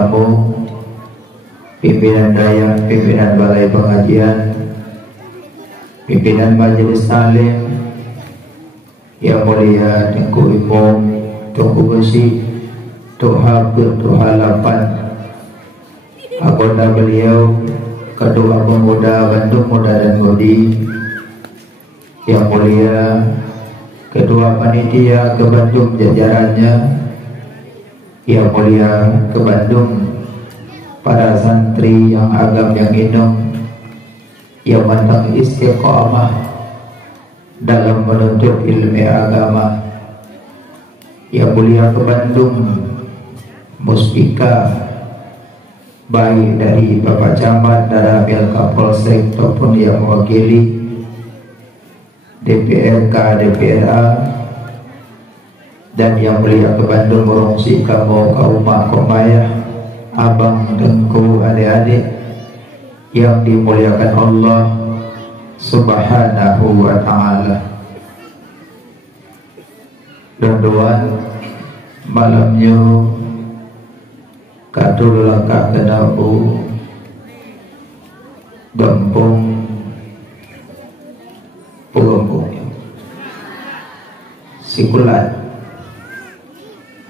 tamu, pimpinan daya, pimpinan balai pengajian, pimpinan majelis taklim, yang mulia Tengku Imam, Tengku Besi, Tuha Halapan, anggota beliau, Ketua Pemuda Bandung Muda dan Mudi, yang mulia Ketua Panitia ke Bandung jajarannya, yang mulia ke Bandung para santri yang agam yang inung, yang mantap istiqamah dalam menuntut ilmu agama, yang mulia ke Bandung Muspika, baik dari Bapak Camat, Daramil Kapolsek ataupun yang mewakili DPRK, DPRA, dan yang mulia ke Bandung Merungsi Kamu Kaumah Komayah, abang dengku adik-adik yang dimuliakan Allah Subhanahu wa ta'ala. Dondoan malamnya kadul langkah kenabu Gampung Pugampung Sikulat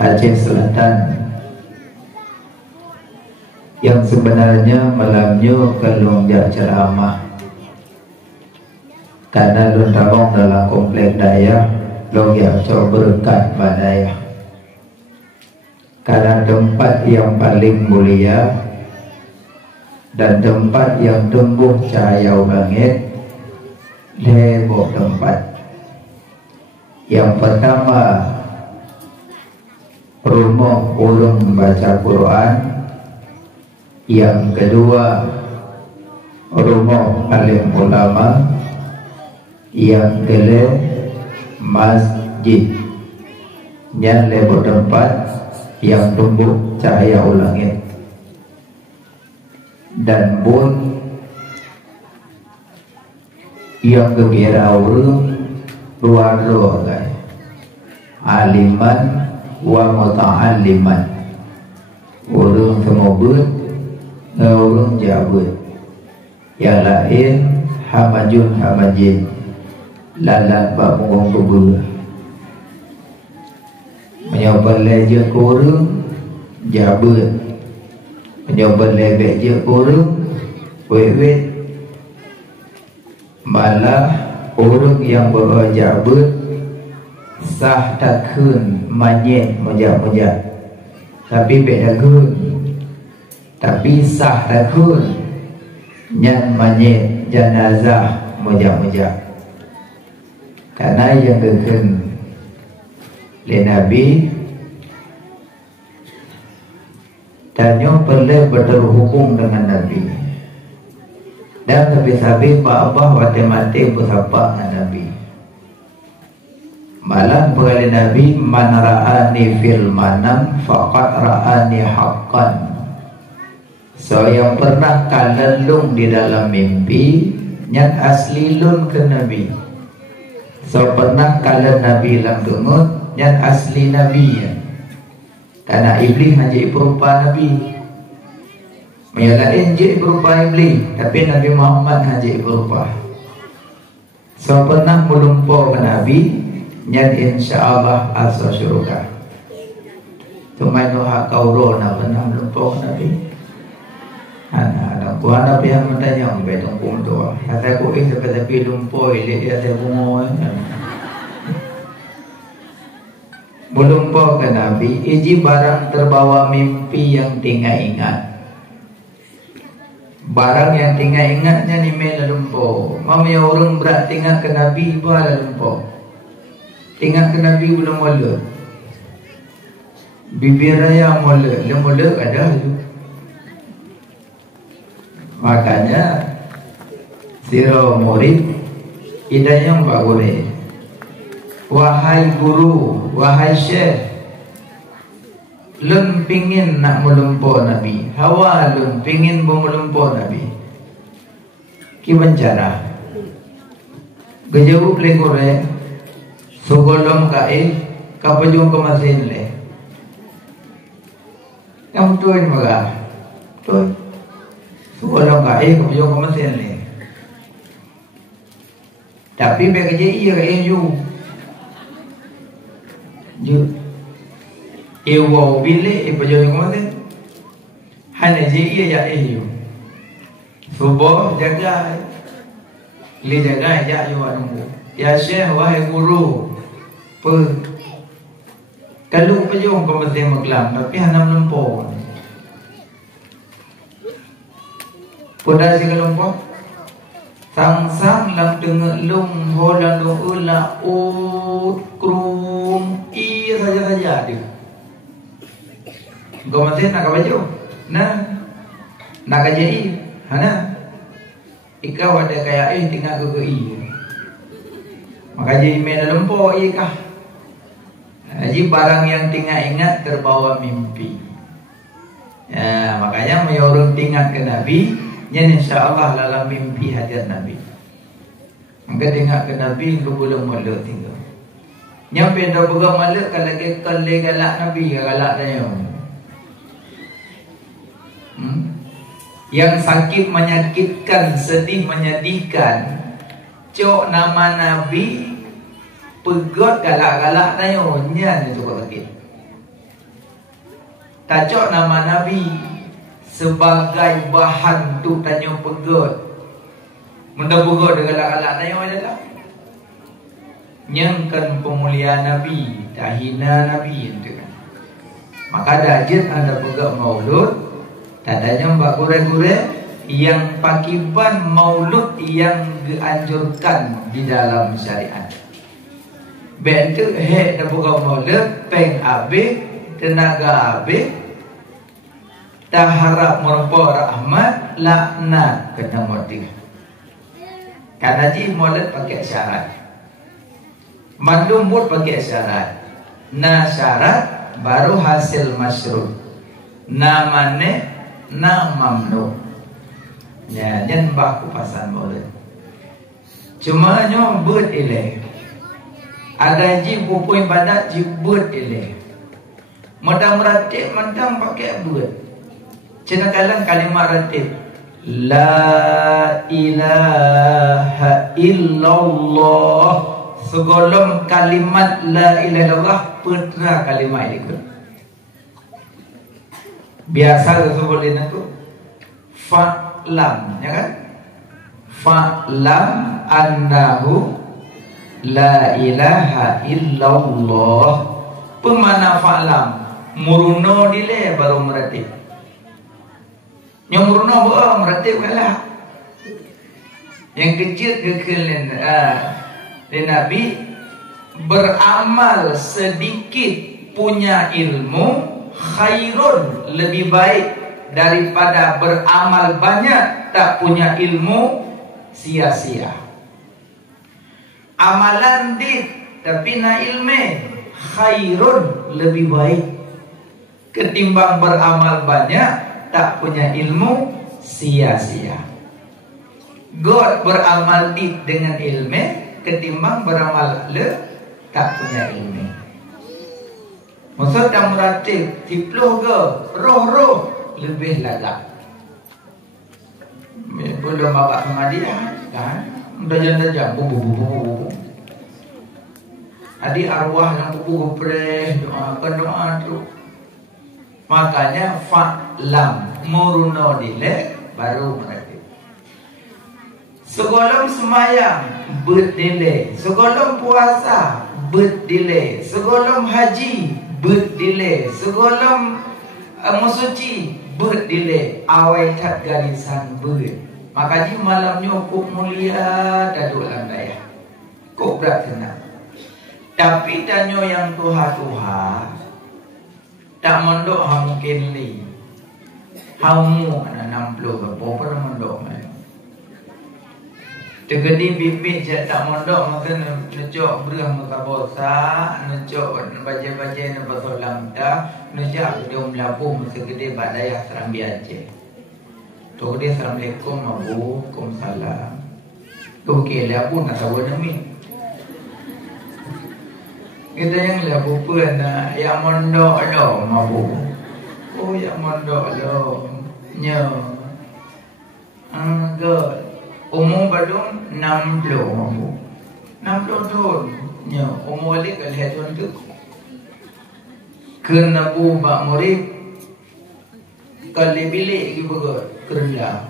Aceh Selatan, yang sebenarnya malamnya kalau dia ceramah karena lu tabung dalam komplek daya lu yang coba berkat badaya, karena tempat yang paling mulia dan tempat yang tumbuh cahaya langit, lebok tempat yang pertama rumah ulung baca Quran, yang kedua rumah alim ulama, yang kedua masjid, yang lebih tempat yang tumbuh cahaya langit. Dan pun yang kekira urung luar guys, aliman wa muta'alliman, urung semobut urung jabut, yang lain hamajun hamajin, lalat bak mungong kubur, menyoba leje kurung jabut, menyoba lebek je kurung wewet, malah urung yang berjabut sah takun manyet mujak-mujak, tapi beda kun, tapi sah takun nyan manyet janazah mujak-mujak. Karena yang berken le Nabi tanya perlu berhubung dengan Nabi, dan Nabi Abah mati-mati bersapa dengan Nabi. Malam berkali Nabi, man ra'ani fil manam faqad ra'ani haqqan. So yang pernah kalelung di dalam mimpi nyat asli lun ke Nabi. So pernah kala Nabi dalam tungut nyat asli Nabi ya. Karena iblis haji berupa Nabi, menyalain je berupa iblis, tapi Nabi Muhammad haji berupa. So pernah melumpur ke Nabi nyat insyaallah asal syurga. Tumai nuha kauro na pernah melumpur ke Nabi. Anak gua Nabi yang bertanya betong pun tu. Kata aku tapi lumpur dia ada bunga. Melumpur ke Nabi, iji barang terbawa mimpi yang tinggal ingat. Barang yang tinggal ingatnya ni mela lumpur. Mami orang berat tinggal ke Nabi pula lumpur. Tinggal ke Nabi belum mula. Bibir raya mula ada tu. Makanya siro murid idanya mbak boleh. Wahai guru, wahai syekh, lun pingin nak melumpur Nabi, hawa lun pingin melumpur Nabi. Kiban cara? Gejauh pelekore, sugolong kae, kapajung kemasin le. Yang betul ni marah. Betul. Kalau kaya kepejong ke mesin ni. Tapi biar kerja iya ke you. Ewa bilik kepejong ke mesin. Hanya je iya ya you. Subuh jaga. Li jaga ya you nunggu. Ya Syekh wahai guru. Kalau kepejong ke mesin maklam tapi hanya melempur. Pada si kelompok sang-sang lang dengar lung ho lang lung ula ut krum i saja dia. Kau masih nak baju? Nak jadi? Hana? Ikau ada kayak tinggal ke i. Maka jadi main lempok i kah? Jadi barang yang tinggal ingat terbawa mimpi. Ya, makanya menyuruh tinggal ke Nabi. Yang insyaAllah dalam mimpi hajat Nabi. Maka tengok ke Nabi ke bulan malak tinggal. Yang pindah pegang malak kalau kekal galak Nabi galak tanya. Yang sakit menyakitkan, sedih menyedihkan. Cok nama Nabi pegot galak-galak tanya. Nyan itu kok sakit. Tak cok nama Nabi sebagai bahan tu tanya pegot. Menda pegot dengan galak-galak tanya adalah nyangkan pemuliaan Nabi, tak hina Nabi itu kan. Maka ada ajit ada pegot maulud, tak adanya mbak gure-gure yang pakiban maulud yang dianjurkan di dalam syariat. Bentuk he ada pegot maulud, peng abe, tenaga abe, tak harap merupakan rahmat laknat kena mati. Karena ji mulut pakai syarat. Mandum pun pakai syarat. Na syarat baru hasil masyru'. Na mane na mamnu. Ya, jangan baku pasan mulut. Cuma nyo buat ileh. Ada ji pupui badat ji buat ileh. Mudah meratib mentang pakai buat. Cenakalan kalimat ratib La ilaha illallah. Segolong kalimat La ilaha illallah putra kalimat itu. Biasa sebut itu Fa'lam, ya kan? Fa'lam annahu La ilaha illallah. Pemana fa'lam? Muruno dile baru meratib. Yang murna buat meratib kalah. Yang kecil kekelian Nabi beramal sedikit punya ilmu khairun lebih baik daripada beramal banyak tak punya ilmu sia-sia. Amalan dit tapi na ilme khairun lebih baik ketimbang beramal banyak tak punya ilmu sia-sia. God beramal dengan ilmu ketimbang beramal le tak punya ilmu. Maksud dan meratib tipluh ke roh-roh lebih lagak. Belum bapak sama dia kan? Dah bubu. Adik arwah yang bubu gepres doa tu. Makanya fa'lam muruno dile baru meratib. Segolong semayang berdile, segolong puasa berdile, segolong haji berdile, segolong musuci berdile, awai tak garisan ber. Makanya malamnya kok mulia daduk landaya. Kok berat tenang. Tapi tanyo yang Tuhan tak mondok ha mungkin li. Hamu ana 60 ke berapa mondok mai. Tegedi bibit je tak mondok maka necok berah muka bosa, necok baca-baca na pasal lamda, necok dia melabuh masa gede badaya Serambi Aceh. Tu dia Assalamualaikum Abu, Waalaikumsalam. Tu kira pun nak tahu demi. Kita yang labu pun yang mondok lo mabu. Oh yang mondok lo nya anggot umur badung 60 tahun nya umur lik al hadun tu kena bu mak murid kali bilik gitu kerja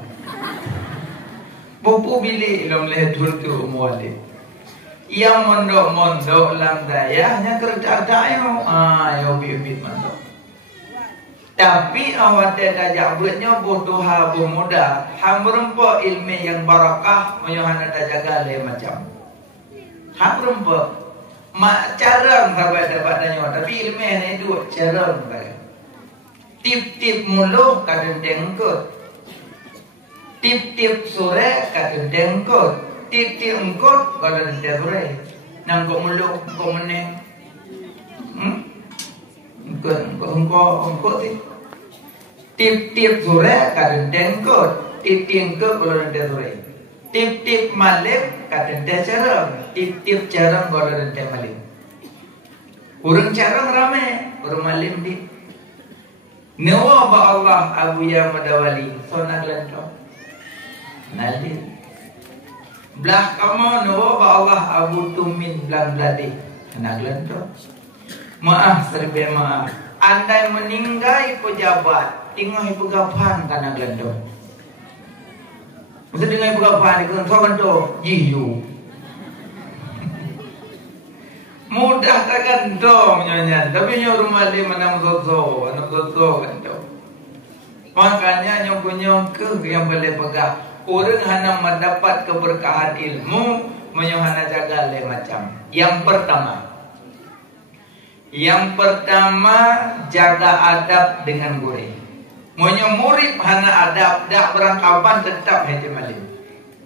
bupu bilik dalam hadun tu umur lik yang mondok lam dayahnya kerja dayo yo bibit mondok. Tapi awak dajak buatnya bodoh habu muda. Ham berempa ilmu yang barakah menyuhana dajaga le macam. Ham berempa mak carang sampai dapat nanya tapi ilmu ni dua carang bae. Tip-tip mulu kadang dengkut. Tip-tip sore kadang dengkut. Tip-tip engkut kadang dengkut. Nang kok mulu kok meneng. Engkut tip-tip sore kadang dengkut, tip-tip kalau nanti sore, tip-tip malam kadang dia jarang, tip-tip jarang kalau nanti malam. Orang jarang ramai, orang malam di. Nawa ba Allah Abu Ya Madawali, sonak lento, nali. Belah kamu nawa ba Allah Abu Tumin belang beladi, sonak lento. Maaf serba maaf. Andai meninggai pejabat, tinggal pegapan kana glendo. Mesti dengan pegapan ikut kawan tu, jiu. Mudah tak gantong nyonya, tapi nyo rumah dia mana musoso kan tu. Makanya nyok ke yang boleh pegang. Orang hana mendapat keberkahan ilmu, menyohana jaga le macam. Yang pertama jaga adab dengan gurih. Monya murid hana adab dak berangkapan tetap hati malim.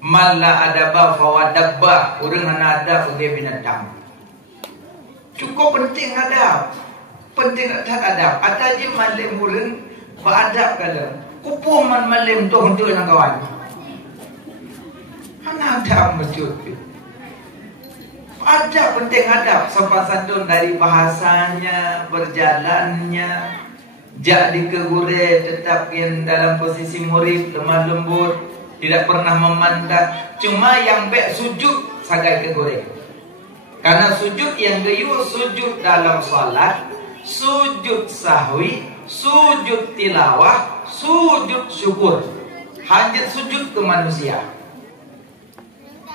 Malla adaba fawadabba. Urang hana adab sebagai binatang. Cukup penting adab. Penting tak adab. Ada je malim urang beradab kala. Kupu man malim tu untuk nang kawan. Hana adab betul. Adab penting adab sopan santun dari bahasanya, berjalannya, jadi kegure tetap yang dalam posisi murid lemah lembut, tidak pernah memandang. Cuma yang baik sujud sagai kegure. Karena sujud yang gayu sujud dalam salat, sujud sahwi, sujud tilawah, sujud syukur. Hajat sujud ke manusia.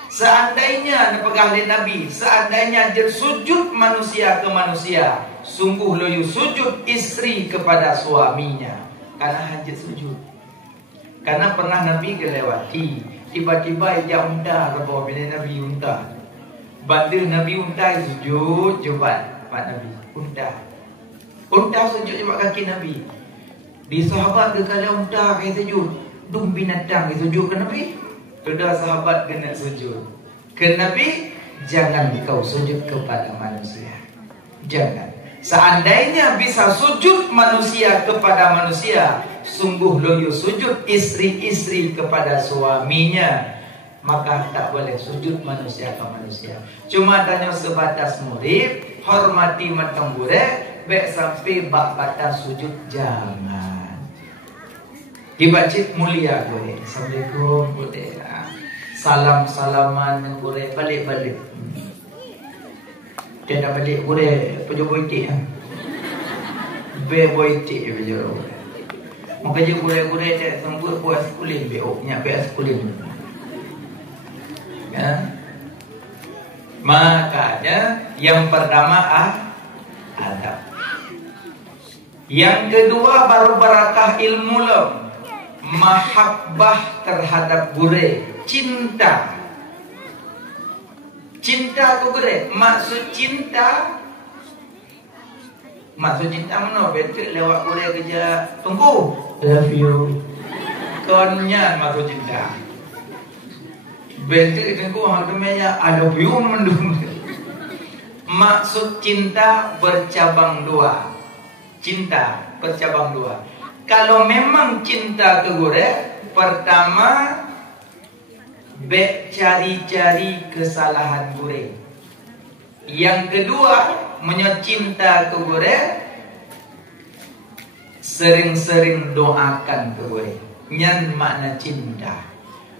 Seandainya pegang Nabi, seandainya jer sujud manusia ke manusia, sungguh loyu sujud istri kepada suaminya. Karena hajat sujud. Karena pernah Nabi kelewati, tiba-tiba ia unta ke bawah bila Nabi unta. Bantu Nabi unta sujud jebat Pak Nabi unta. Unta sujud jebat kaki Nabi. Di sahabat ke kalau unta kai sujud, dum binatang sujud ke Nabi. Sudah sahabat kena sujud ke Nabi, jangan kau sujud kepada manusia. Jangan. Seandainya bisa sujud manusia kepada manusia, sungguh loyo sujud istri-istri kepada suaminya, maka tak boleh sujud manusia ke manusia. Cuma tanya sebatas murid, hormati matang gure, baik sampai bak batas sujud jangan. Dibaca mulia boleh. Assalamualaikum boleh. Salam-salaman boleh. Balik-balik. Dia nak balik boleh. Pujuk boitik. Be boitik je. Makanya boleh-boleh dia sembut buat sekulin. Beok. Nyak beok sekulin. Ya. Makanya yang pertama adab. Yang kedua baru barakah ilmu lo. Mahabbah terhadap gure, cinta. Cinta ke gure, maksud cinta mana? Betul lewat gure kerja. Tunggu, love you. Konnya maksud cinta. Betul tunggu hang temanya I love you mendung. Maksud cinta bercabang dua. Cinta bercabang dua. Kalau memang cinta ke gure, pertama cari-cari kesalahan gure. Yang kedua, menyocinta ke gure, sering-sering doakan ke gue. Nyan makna cinta.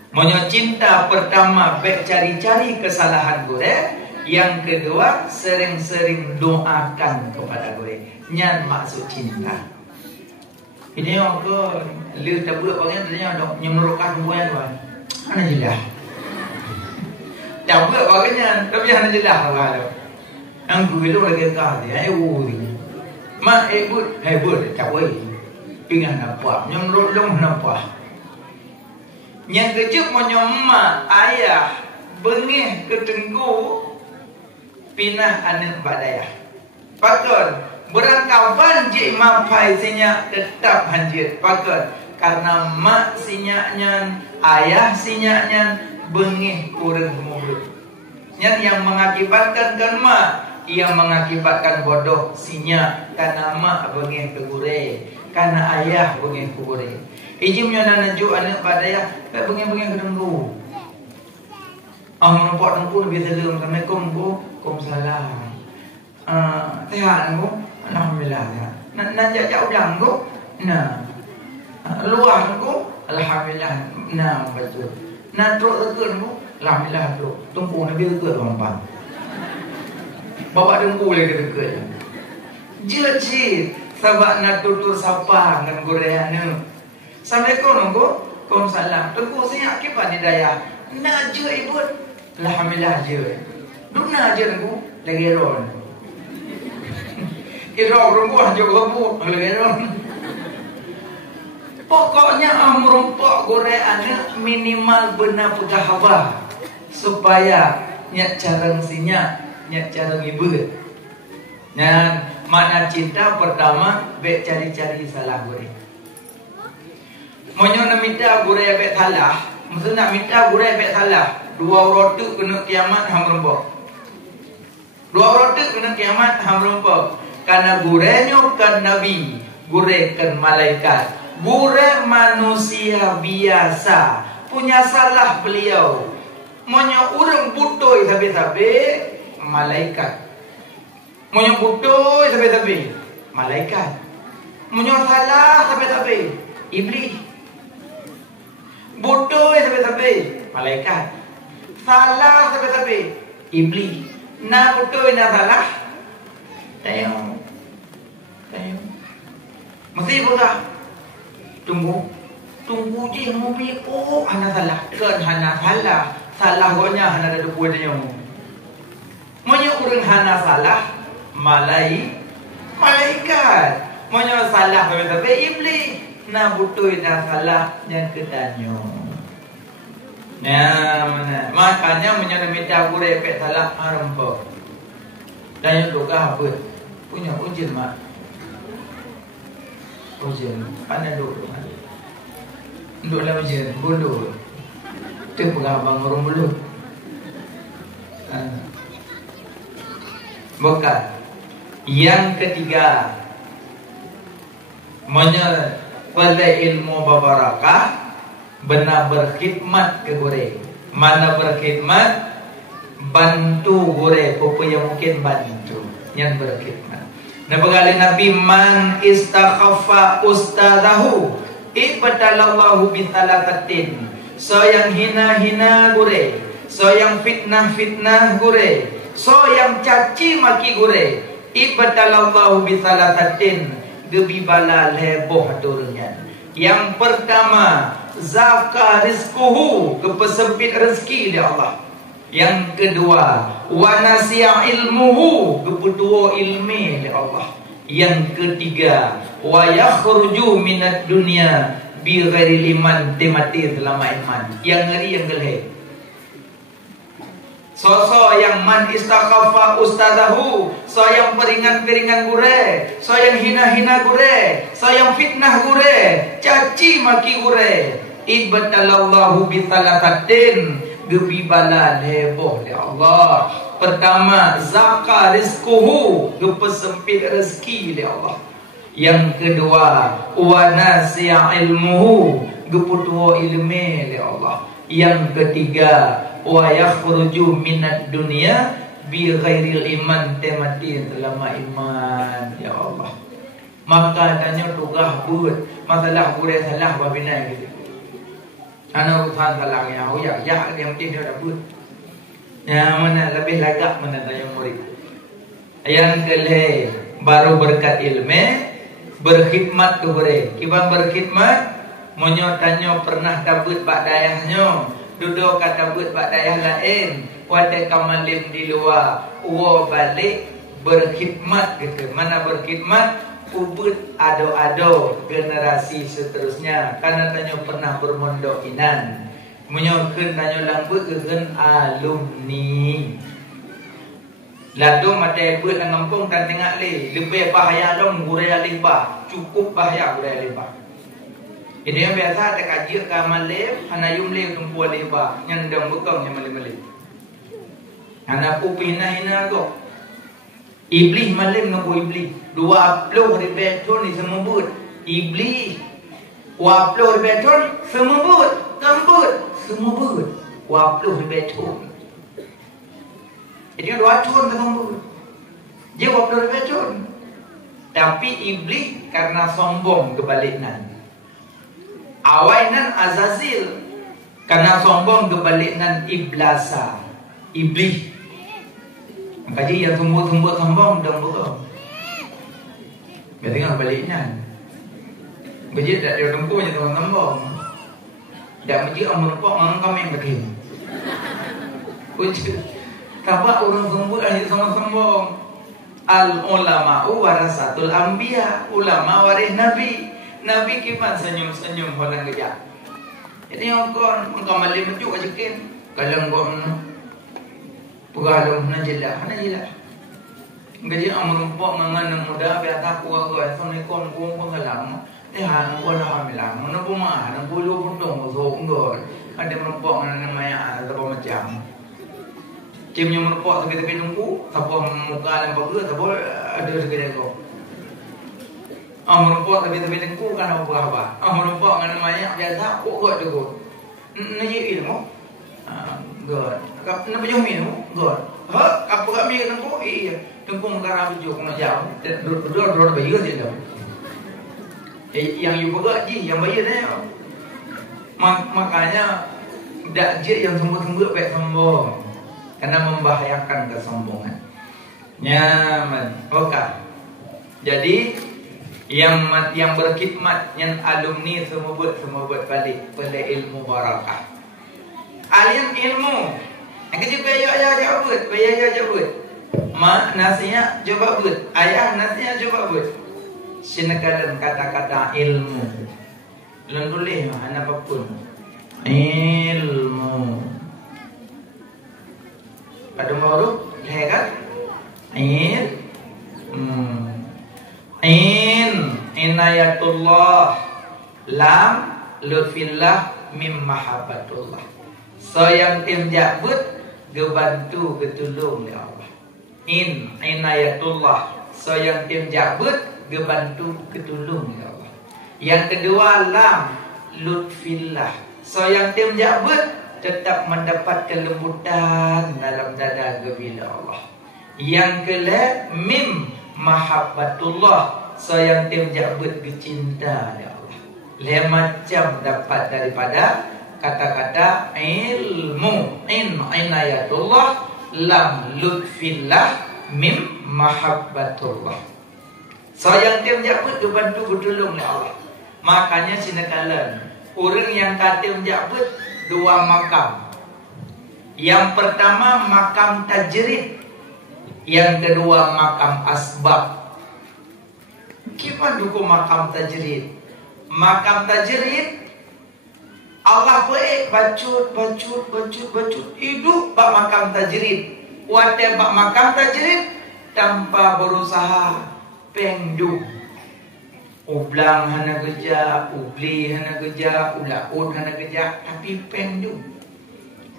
Monyo cinta pertama baik cari-cari kesalahan gue. Yang kedua sering-sering doakan kepada gue. Nyan maksud cinta. Ini aku lu tak buat bagian ternyata dok nyemrokan gue kan. Ana jelas. Tak buat bagian tapi ana jelas kalau. Ang gue lu lagi kah dia ui. Mak hebut tak boleh. Pingan apa? Nyemrok long apa? Yang kecil monyo mak ayah bengih ke tenggu pinah anak badaya. Pakon berangkapan je mapai sinya tetap hanjit. Pakon karena mak sinyaknya, ayah sinyaknya bengih kurang mulut. Yang mengakibatkan kan mak, ia mengakibatkan bodoh sinya karena mak bengih ke gure, karena ayah bengih ke gure. Ijimnya nanajuk anak badaya, bengih-bengih ke tenggu. Nampak tengku lebih terlalu Assalamualaikum bu, Waalaikumsalam. Sehat bu, Alhamdulillah. Nak jauh ulang bu, nah. Luar bu, Alhamdulillah. Nah betul. Nak teruk terkun bu, Alhamdulillah teruk. Tengku Nabi terkun tuan-tuan. Bawa tengku lagi terkun. Jadi sebab nak tutur sapa dengan goreana. Assalamualaikum bu, Waalaikumsalam. Tengku saya kipan ni daya. Nak je ibu. Alhamdulillah je. Duna je aku lagi ron. Kira rumah je kamu lagi ron. Pokoknya amrumpok gorean minimal benar pegahaba supaya nyak careng sinya, nyak careng ibu. Dan makna cinta pertama bek cari-cari salah gore. Monyo nak minta gore bek salah, maksud nak minta gore bek salah. Dua roti kena kiamat ham rempok. Dua roti kena kiamat ham rempok. Karena gurenya kan nabi, gure kan malaikat. Gure manusia biasa, punya salah beliau. Monyo urang butoy sabe-sabe malaikat. Monyo butoy sabe-sabe malaikat. Monyo salah sabe-sabe iblis. Butoy sabe-sabe malaikat. Salah sabe-sabe iblis. Na betul na salah. Tengok. Mesti buka. Tunggu je mobil. Oh, hana salah. Kan hana salah. Salah gonya hana ada dua dia. Monya urang hana salah malaikat. Monya salah sabe-sabe iblis. Na betul na salah yang ketanyo. Ya, mana? Makanya menyana gure pek salah harempok. Dan yang doga apa? Punya ujian mak. Ujian. Pandai dulu. Dulu lah ujian. Bulu. Tu pengabang orang bulu. Bukan. Yang ketiga, pada ilmu babarakah. Benar berkhidmat ke gore. Mana berkhidmat bantu gore apa yang mungkin bantu yang berkhidmat. Nabi Nabi man istakhaffa ustadahu ibtalallahu bithalatatin. So yang hina-hina gore, so yang fitnah-fitnah gore, so yang caci maki gore, ibtalallahu bithalatatin gebibala leboh turunnya. Yang pertama zakah rizquhu, kepesempit rezeki dia Allah. Yang kedua wa nasiya ilmuhu, keputua ilmi dia Allah. Yang ketiga wa yakhruju minad dunya bi ghairi iman, temati dalam iman. Yang ngeri yang geleh. So yang man istakhafa ustadahu, so yang peringan-peringan gure, so yang hina-hina gure, so yang fitnah gure, caci maki gure. Ibtalallahu bithalatatin, gebibala heboh ya Allah. Pertama zakah rizquhu, gepesempit rezeki ya Allah. Yang kedua wa nasiya ilmuhu, geputuo ilmu ya Allah. Yang ketiga wa yakhruju minad dunya bi ghairil iman, temati dalam iman ya Allah. Maka tanya tugas buat masalah boleh salah babinai gitu. Ana urusan salah yang ya yang mungkin dia dah buat. Yang mana lebih lagak mana tanya murid. Yang kelih baru berkat ilmu berkhidmat kepada. Kiban berkhidmat monyo tanyo pernah kabut bak dayahnya, duduk kata but bak dayah lain, wate kamalim di luar, uwa balik berkhidmat gitu. Mana berkhidmat ubud ado-ado generasi seterusnya karena tanyo pernah bermondok inan menyokeun tanyo lambut keun alumni ladung mate buat nang kampung tan tengah le lebih bahaya dong guraya limpah cukup bahaya guraya limpah ini yang biasa tak kaji ke malam hanayum le tumpu limpah nyandang bukang yang malam-malam anak upina hina go iblis malam nunggu iblis 20 ribu ton ni semua but iblis 20 ribu ton semua but kambut semua but 20 ribu ton jadi 2 ton semua but dia 20 ribu ton tapi iblis karena sombong kebalikan awainan Azazil karena sombong kebalikan iblasa iblis kaji yang tumbuh-tumbuh sombong dan buka. Dia tengok baliknya. Kaji tak dia tumbuh je tuan sombong. Dak mesti orang merupok orang kami yang betul. Kuci. Kenapa orang sombong aja sama sombong? Al ulama warasatul anbiya, ulama waris nabi. Nabi kiman senyum-senyum orang kerja. Jadi orang kau malam menjuk aja kan. Kalau kau Pugalam na jila. Gaji amrumpok mangan muda biasa kuah kuah Assalamualaikum kung kalam. Han wala hamilang. Mana puma han bulu pundong so ngor. Ada merumpok na maya ada macam. Timnya merumpok tepi-tepi nunggu, siapa muka dan bagus, siapa ada segala ko. Merumpok tepi-tepi nunggu kan apa? Merumpok na maya biasa kok tu. Naji ilmu. God. Kenapa jauh minum? God. Apa kami nengku? Iya. Nengku mengkarang jauh nak jauh. Dua bayar je dah. Yang you pegang je, yang bayar dah. Makanya dak je yang sembut-sembut baik sombong. Karena membahayakan kesombongan. Nyaman. Okey. Jadi yang berkhidmat, yang alumni semua buat balik pada ilmu barakah. Alim ilmu. Yang kecil bayar jawab. Mak nasihat coba buat. Ayah nasihat coba buat. Sinakalan kata-kata ilmu. Belum boleh mana apapun. Ilmu. Pada baru lihat inayatullah lam lutfillah mim mahabbatullah. So yang tim jabut gebantu getulung oleh Allah. Inayatullah. So yang tim jabut gebantu getulung oleh Allah. Yang kedua lam lutfillah. So yang tim jabut tetap mendapat kelembutan dalam dada gebila Allah. Yang kelima mim mahabbatullah. So yang tim jabut gecinta oleh Allah. Le macam dapat daripada kata-kata ilmu inayatullah lam lutfillah mim mahabbatullah. So yang tim jabut dibantu bertolong oleh Allah. Makanya sinakalan orang yang katim jabut dua makam. Yang pertama makam tajrid, yang kedua makam asbab. Kipan dukung makam tajrid? Makam tajrid Allah baik bacut hidup bak makam tajrid. Wate bak makam tajrid tanpa berusaha pengdu. Ublang hana kerja, ubli hana kerja, ulaud hana kerja, tapi pengdu.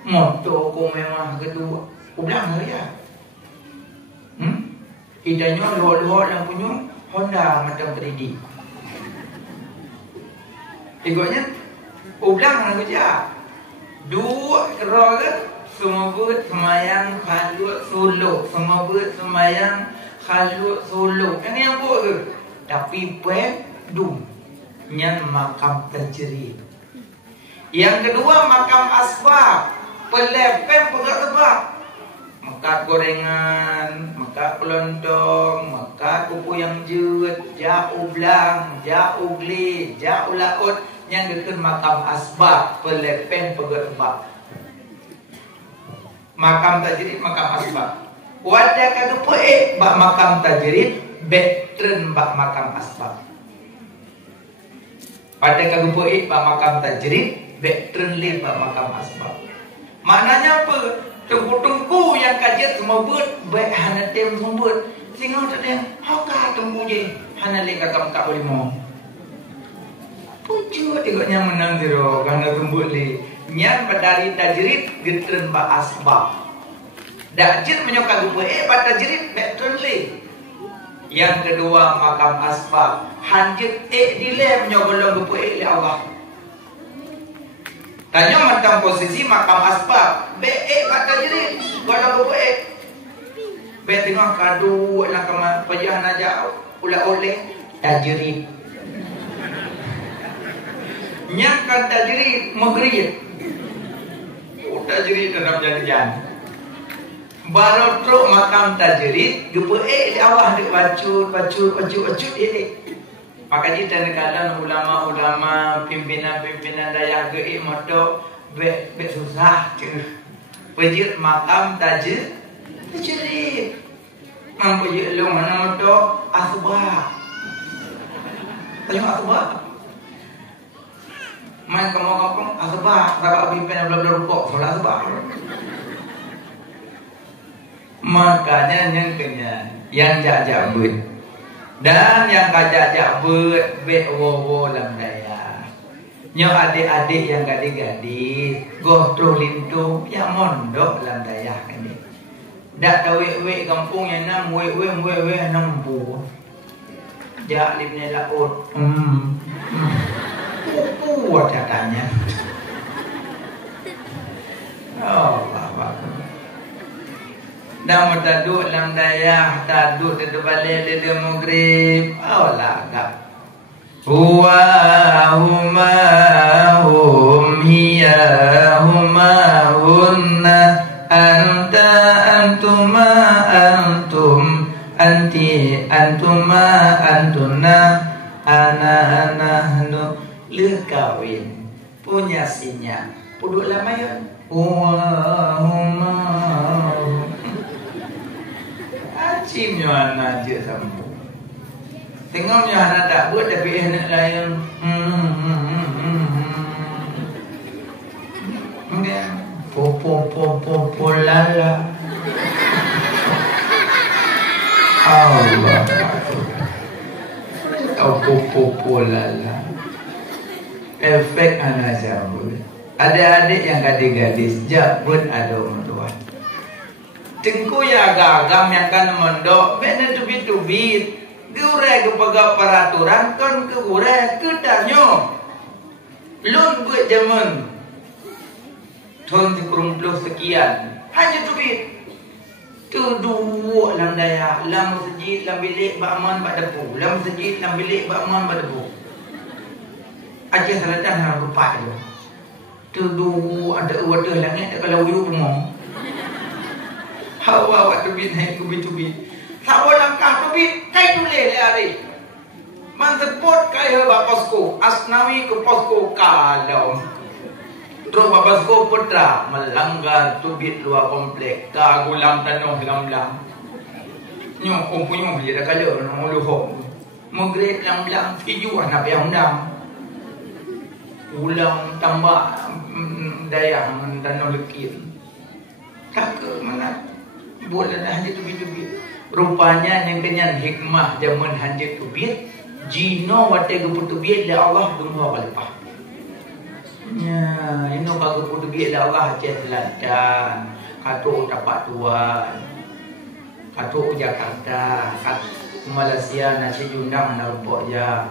Motor ko memang kedua. Ublang kerja. Idanya luar-luar yang punya Honda macam kredit. Ikutnya Ublang nak kerja. Dua roda semua buat semayang khalut suluk. Semua buat semayang khalut suluk. Yang buat ke? tapi pedung nyan makam tajrid. Yang kedua makam asbab, pelepeng pegat-pegat. Maka gorengan, maka pelontong, maka kuku yang jeut, jauh belang, jauh geli, jauh laut. Yang kedua makam asbab, pelepeng pegat-pegat. Makam tajrid, makam asbab. Wadah kagak poe bak makam tajrid, betren bak makam asbab. Pada kagak poe bak makam tajrid, betren le bak makam asbab. Maknanya apa? Tunggu-tunggu yang kajian semua buat baik hana tem semua buat. Sehingga tak ada haka tunggu je hana le kakam tak boleh mau. Puju tengoknya menang zero karena tunggu le. Nyan padari tajrid getren bak asbab. Dajir menyokak gupu pada tajrid betren le. Yang kedua makam asbab. Hanjit dile menyogolong gupu le Allah. Tanya tentang posisi makam asbab. Kat tajrid. Kalau gupu tengok kadu nak pajahan aja ulah oleh tajrid. Nyangkan tajrid maghrib. Tajrid dalam jalan. Baru truk makam tajrid, gupu di Allah dek bacut. Maka kita kadang ulama-ulama pimpinan daya ge moto be susah pejit makam tajrid. Mampu lu mana moto asbab. Tanya asbab. Main kampung asbab, tak pimpinan bla rukuk, solat asbab. Makanya yang kenyang, yang jajak bet dan yang kajak bet wo lam daya. Nyo adik-adik yang gadis-gadis, goh truh lintu yang mondok lam daya ini. Dak tawe kampung yang nam we nam bu. Jak lim ne laut. Kuat katanya. Allah Akbar. Dan taduk lam dayah, taduk di balik di maghrib. Allah gap. Huwa huma hum hiya huma hunna anta antuma antum anti antuma antuna ana nahnu. Le kawin punya sinya puduk lamayan. Huwa huma cimnya anak je sampu. Tengoknya anak tak buat tapi anak lain. Po lala. Allah. Po lala. Efek anak jambul. Adik-adik yang gadis-gadis jabut ada orang tua. Tengku ya gagam yang kan mondok, benda tubit-tubit. Gure kepaga peraturan kan ke gure ke danyo. Lun buat zaman. Tuan dikurung sekian. Hanya tubit. Tu dua lam daya, lam masjid, lam bilik ba'man ba'dabu, lam masjid, lam bilik ba'man ba'dabu. Aja selatan hang rupa tu. Tu dua ada wadah langit kalau you pemong. Hawa waktu bin hai kubit-kubit. Hawa langkah kubit kai tule le ari. Man sepot kai ba posko Asnawi ke posko kalau. Terus ba posko putra melanggar tubit luar komplek ka gulam tanong lam-lam. Nyo umpunyo dia dah kala no luho. Maghrib lam-lam fiju anak yang undang. Ulang tambah daya tanong lekir. Tak ke mana boleh dah hanya tubit-tubit. Rupanya yang kenyan hikmah zaman hanya tubit. Jino wate geput tubit la Allah dumha balpah. Ya, ino ka geput tubit la Allah cek teladan. Kato dapat tuan. Kato Jakarta, kat Malaysia nasi undang na rumpok ya.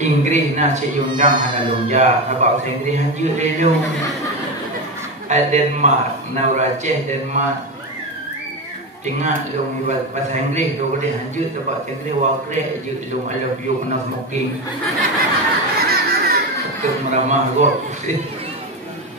Inggris nasi undang hana lonja. Sebab Inggris hanya lelong. Denmark, Nauraceh Denmark. Tengah long bahasa Inggeris tu boleh hanjut tempat Inggeris wakrek je long I love you kena smoking. Untuk meramah gua.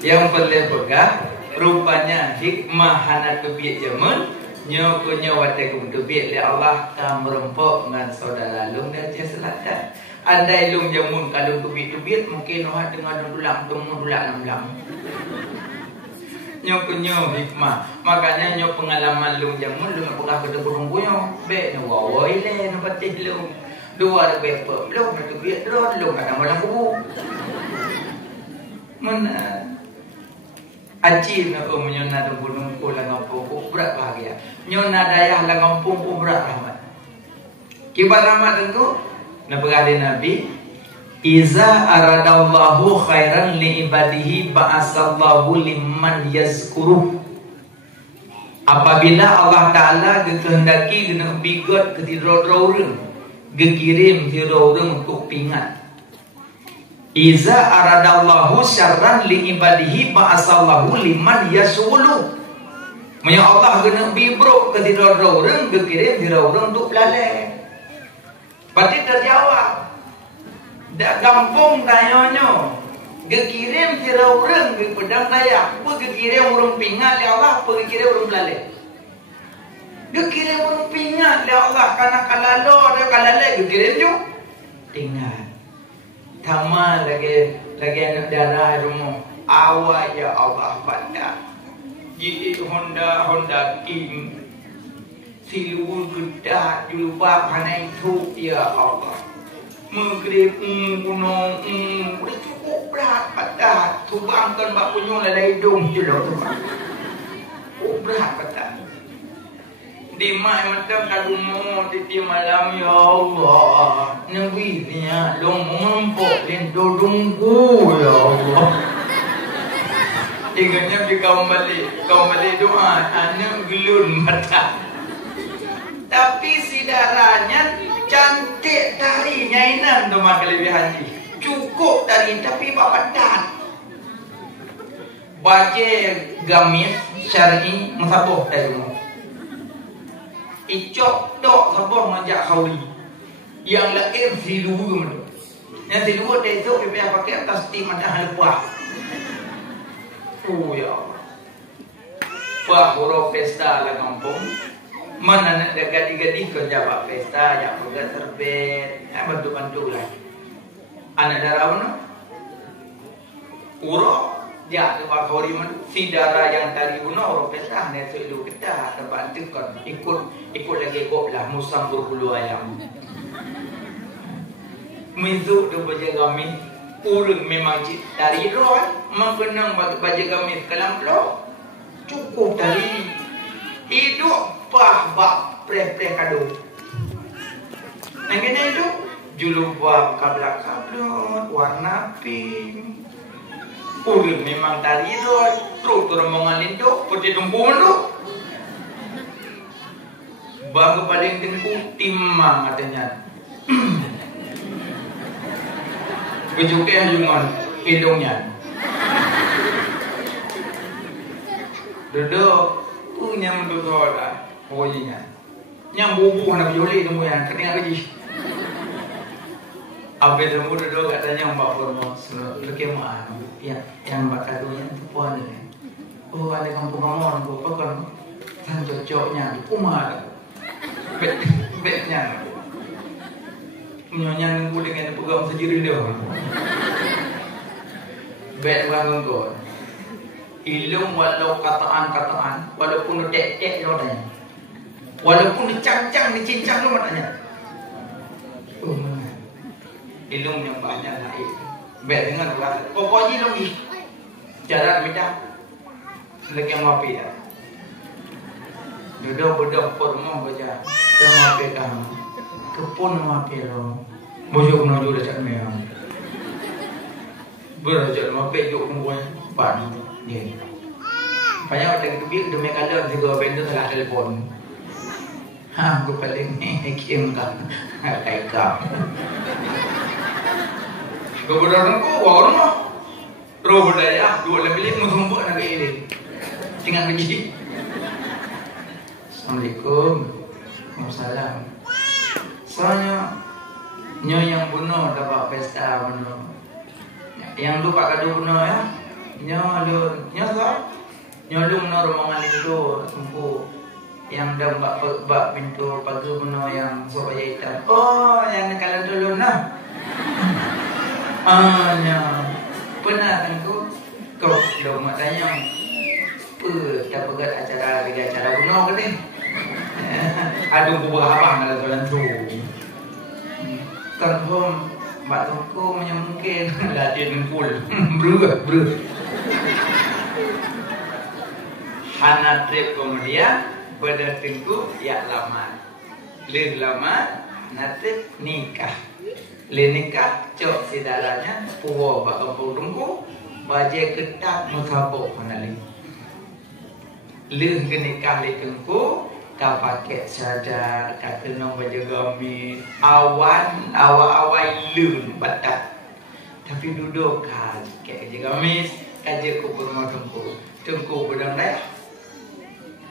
Yang boleh pegang rupanya hikmah hanat kebiak zaman nyo punya watak kebiak le Allah kan merempok dengan saudara long dan dia selatan. Andai long jamun kalau kebiak mungkin orang dengar dulang temu dulang lam. Nyo kunyo hikmah. Makanya nyo pengalaman lung jamun lung pernah ketemu burung kunyo. Bek no wawai le no patih lung. Dua ada bepo. Lung na biak drone lung kadang malam kubu. Mana aci na nyo na do gunung ko lang ngampung ko berat bahagia. Nyo na dayah lang ngampung ko berat rahmat. Kibat rahmat tentu na berada Nabi Iza aradallahu khairan li ibadihi ba'asallahu liman yazkuruh. Apabila Allah Ta'ala kehendaki kena bigot ke tidur-tidur orang, gekirim tidur orang untuk pingat. Iza aradallahu syarran li ibadihi ba'asallahu liman yazkuruh. Maksudnya Allah kena bibruk ke tidur-tidur orang, gekirim tidur orang untuk belalai. Berarti terjawab. Dak kampung tanyonyo gekirim kira orang ke pedang dayak apa gekirim orang pingat ya Allah apa gekirim orang belalai gekirim orang pingat ya Allah karena kalalo dia kalale gekirim jo ingat tama lagi anak darah rumah awak ya Allah pada ji Honda King silu gedak jubah hanai tu ya Allah menggrip gunung udah cukup berat patah tubangkan bak punya lalai hidung je lah tu berat patah di mai macam kadumo di malam ya Allah nabi nya long mempok dan dodongku ya Allah ingatnya di kaum balik doa anak gelun mata tapi si darahnya cantik dari nyainan tu mak kelebihan ni. Cukup dari tapi bapak dan. Baca gamis syar'i musaboh dari rumah. Icok tok saboh ngajak khawi. Yang lain silu tu. Yang silu dia tu dia pakai atas tim ada halpuah. Oh ya. Wah, huruf pesta lah kampung. Mana nak gadis-gadis kau jawab pesta yang sudah terbit, bantu-bantu lah. Anak darah mana? Urok, dia tu bakori mana? Si darah yang tadi guna urok pesta, ni tu ilu kita tempat tu kan ikut lagi kok lah musang berbulu ayam. Minzu tu baca kami, urung memang dari roh, mengkenang baca kami kelam lo, cukup dari hidup. Pah bak pre-pre kado. Yang kena itu julu buat kablak-kablak warna pink. Urut memang tadi tu terus rombongan itu putih tumpul tu. Bang paling tengku timang katanya. Kejuke jungan hidungnya. Duduk punya menduduh dah. Pokoknya yang bubuh nak joli temu yang kena gaji. Apa temu duduk katanya mbak Purno lekemah yang mbak kadunya tu puan ni. Oh ada kampung Amon tu pakai san cocoknya umar. Betnya. Menyonya nunggu dengan pegang sejiri dia. Bet bangun kau. Ilmu walau kataan walaupun dek rodanya. Walaupun dicang-cang, dicincang lu matanya. Ilmu yang banyak naik. Baik dengan rasa. Pokoknya lu jarak beda. Lagi yang mapi ya. Duduk pormo baca. Dia mapi kamu. Kepun mapi lo. Bojok menuju dekat memang. Berajak mapi juk kumpulan pan dia. Banyak orang kebik demi kalau juga benda telah telefon. Aku paling kim kan, kayak kau. Kebenaran ku, orang mah, roh berdaya, dua lebih musuh nak ini, tinggal begini. Assalamualaikum. Waalaikumsalam. Soalnya nyo yang bunuh dapat pesta bunuh. Yang lupa kado bunuh ya. Nyo lu bunuh rombongan itu tumpu. Yang dah bak pintu pagar bunuh yang sok jahitan. Oh, yang kalian dulu nah. Pernah kan kau dah mak tanya. Tak pegat acara bunuh ke ni? Aduh kubah abang kalau tuan tu. Confirm mak tungku mungkin latihan full. Bro. Hana trip kemudian pada tengku ya lama. Le lama natrip nikah. Le nikah cok sidaranya puwa bak kampung tungku baje ketat musabok manali. Le nikah le tengku tak pakai sadar, tak kena baju gamis, awal lun batak. Tapi duduk kan, kayak baju gamis, kaje ku pun mau tengku bedang dah.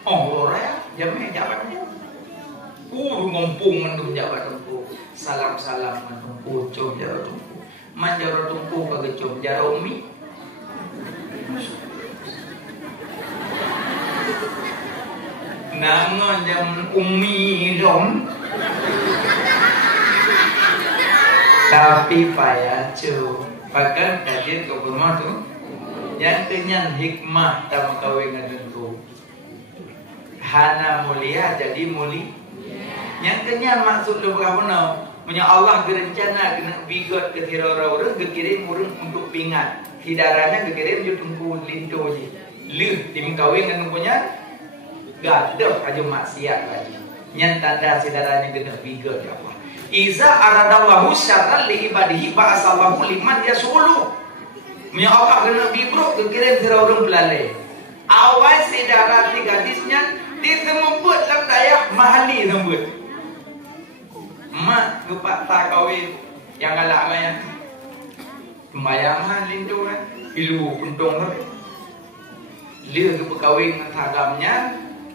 Oh, raya, jamnya jabat dia. Ngompung mendung jabat tengku, salam mendung cum jabat tengku, manjaro tengku kagak cum jaro umi. Nangon jam umi dong. Tapi payah cu. Pakai kadir ke rumah tu. Yang kenyan hikmah dalam kawin tentu. Hana mulia jadi muli. Yang kenyan maksud lu berapa? Punya Allah berencana kena bigot ke tirara orang kekirim orang untuk pingat. Hidarannya kekirim je tunggu linto je. Lih tim kawin dengan punya gaduh aja maksiat lagi. Yang tanda saudaranya kena bigot ya Allah. Iza aradallahu syarran li ibadihi ba'asallahu liman yasulu. Punya Allah kena bigot kekirim tirara orang belalai. Awal saudara ti gadisnya disembut dalam dayah mahali sembut. Mak lupa tak kawin yang galak maya. Sembayangan lindu kan. Ilu untung tu. Dia ke berkahwin dengan haramnya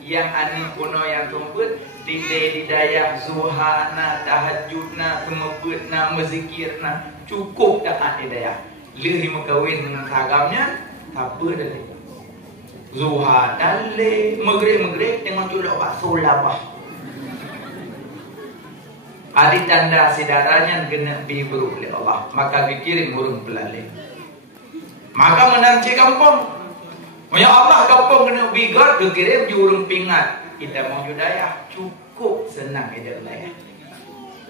yang ani puno yang tumput di dayah zuhana tahajudna semebutna mezikirna cukup dah di dayah. Dia berkahwin dengan haramnya apa dah ni. Zuha dale maghrib tengok culuk bakso labah. Ada tanda saudaranya kena diberi oleh Allah, maka dikirim burung pelalai. Maka menanci kampung. Ya Allah kampung kena bigot dikirim jurung pingat. Kita mau judaya cukup senang hidup daya.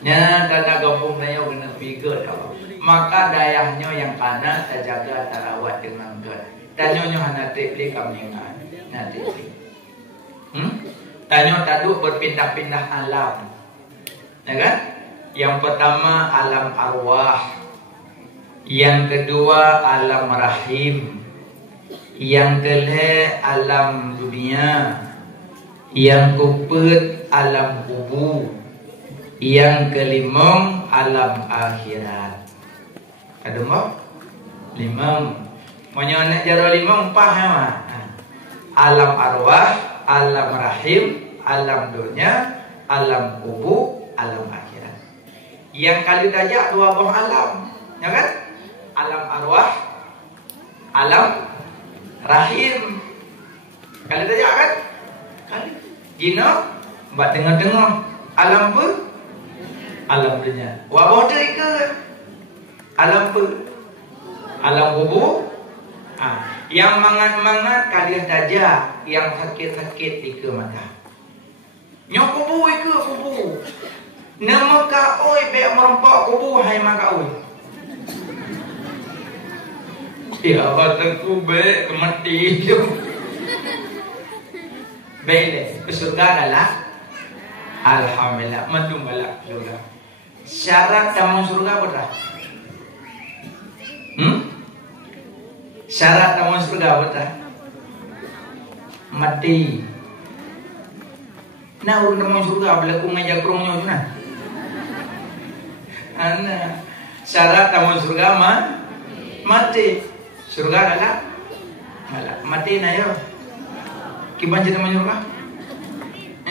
Nya tanda kampung daya kena bigot Allah. Maka dayahnya yang kanan terjaga terawat dengan god. Tanyonya hana tripli kami ingat. Nanti. Tanyo tadu berpindah-pindah alam. Ya kan? Yang pertama alam arwah. Yang kedua alam rahim. Yang ketiga alam dunia. Yang keempat alam kubur. Yang kelima alam akhirat. Ada mau? Lima. Punya nak jaro lima empah ya mah. Alam arwah, alam rahim, alam dunia, alam kubur, alam akhirat. Yang kali dajak dua buah alam, ya kan? Alam arwah, alam rahim. Kali dajak kan? Kali. Gino, buat tengah-tengah. Alam apa? Alam dunia. Wabah tu ke? Alam apa? Alam kubur. Yang mangat-mangat kalian dajak, yang sakit-sakit ika mata. Nyok kubur ika kubur. Nama ka oi be merempak kubur hai maka oi. Ya batangku be mati tu. Bele surga adalah alhamdulillah mendung balak juga. Syarat kamu surga berapa? Syarat kamu surga apa? Mati. Nah urut kamu surga berlaku ngajak kurungnya tu nah. Ana syarat kamu surga mati. Surga adalah mati na yo. Kiban jadi surga?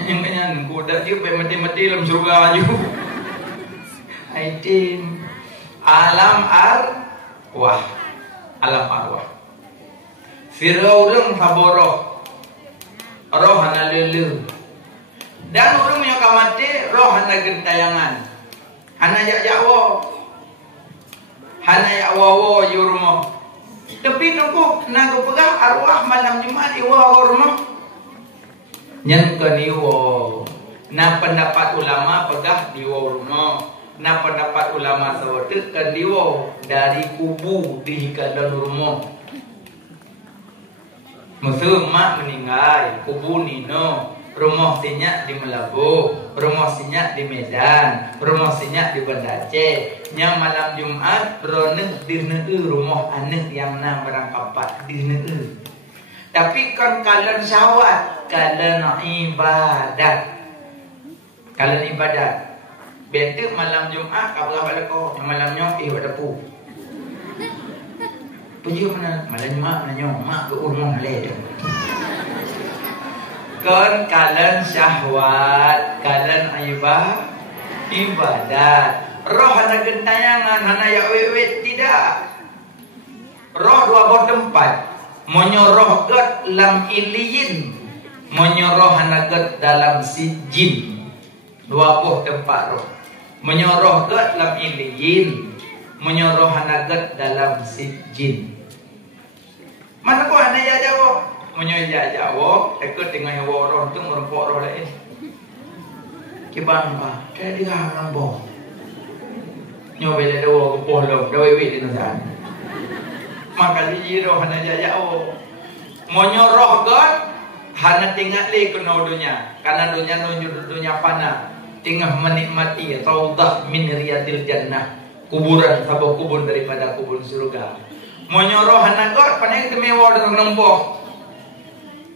Yang kanyan kuda dia mati-mati dalam surga aja. Aitim alam arwah. Alam arwah. Firaun saboroh. Roh hana lelu. Dan orang yang kamati roh hana gentayangan. Hana jak-jakwo. Hana yakwawo yurmo. Tapi nunggu nak pegah arwah malam Jumat iwa rumah. Nyen keniwo. Na pendapat ulama pegah diwa rumah. Na pendapat ulama sawate keniwo dari kubu di dalam rumah. Musuh mak meninggal, kubu nino. Rumah sinyak di Melabu, rumah sinyak di Medan, rumah sinyak di Banda Aceh. Yang malam Jumat ronek dirneu rumah anak yang na berangkapat dirneu. Tapi kan kalian syawat, kalian ibadat. Kalian ibadat. Bentuk malam Jumat kabelah balik kau, yang malamnya wadapu. Puji mana malam Jumat mana mak ke rumah leh. Kan kalian syahwat, kalian ibadat. Roh hana gentayangan, hana ya wewet tidak. Roh dua buah tempat. Menyoroh gat lam iliyin, menyoroh hana gat dalam sijin. Dua buah tempat roh. Menyoroh gat lam iliyin, menyoroh hana gat dalam sijin. Mana kau hana ya jawab? Menyoja Jawa, dekat dengan orang tu merupak roh lain. Kibang apa? Dia dia nampak. Nyobel ada orang kepolah, dah wewet di sana. Maka dia roh hana Jawa. Menyoroh God, hana tinggal le kena dunia, karena dunia nunjuk dunia panah. Tinggal menikmati raudah min riyadil jannah, kuburan sabah kubur daripada kubur surga. Menyoroh hana God, pandai temewah dan nampak.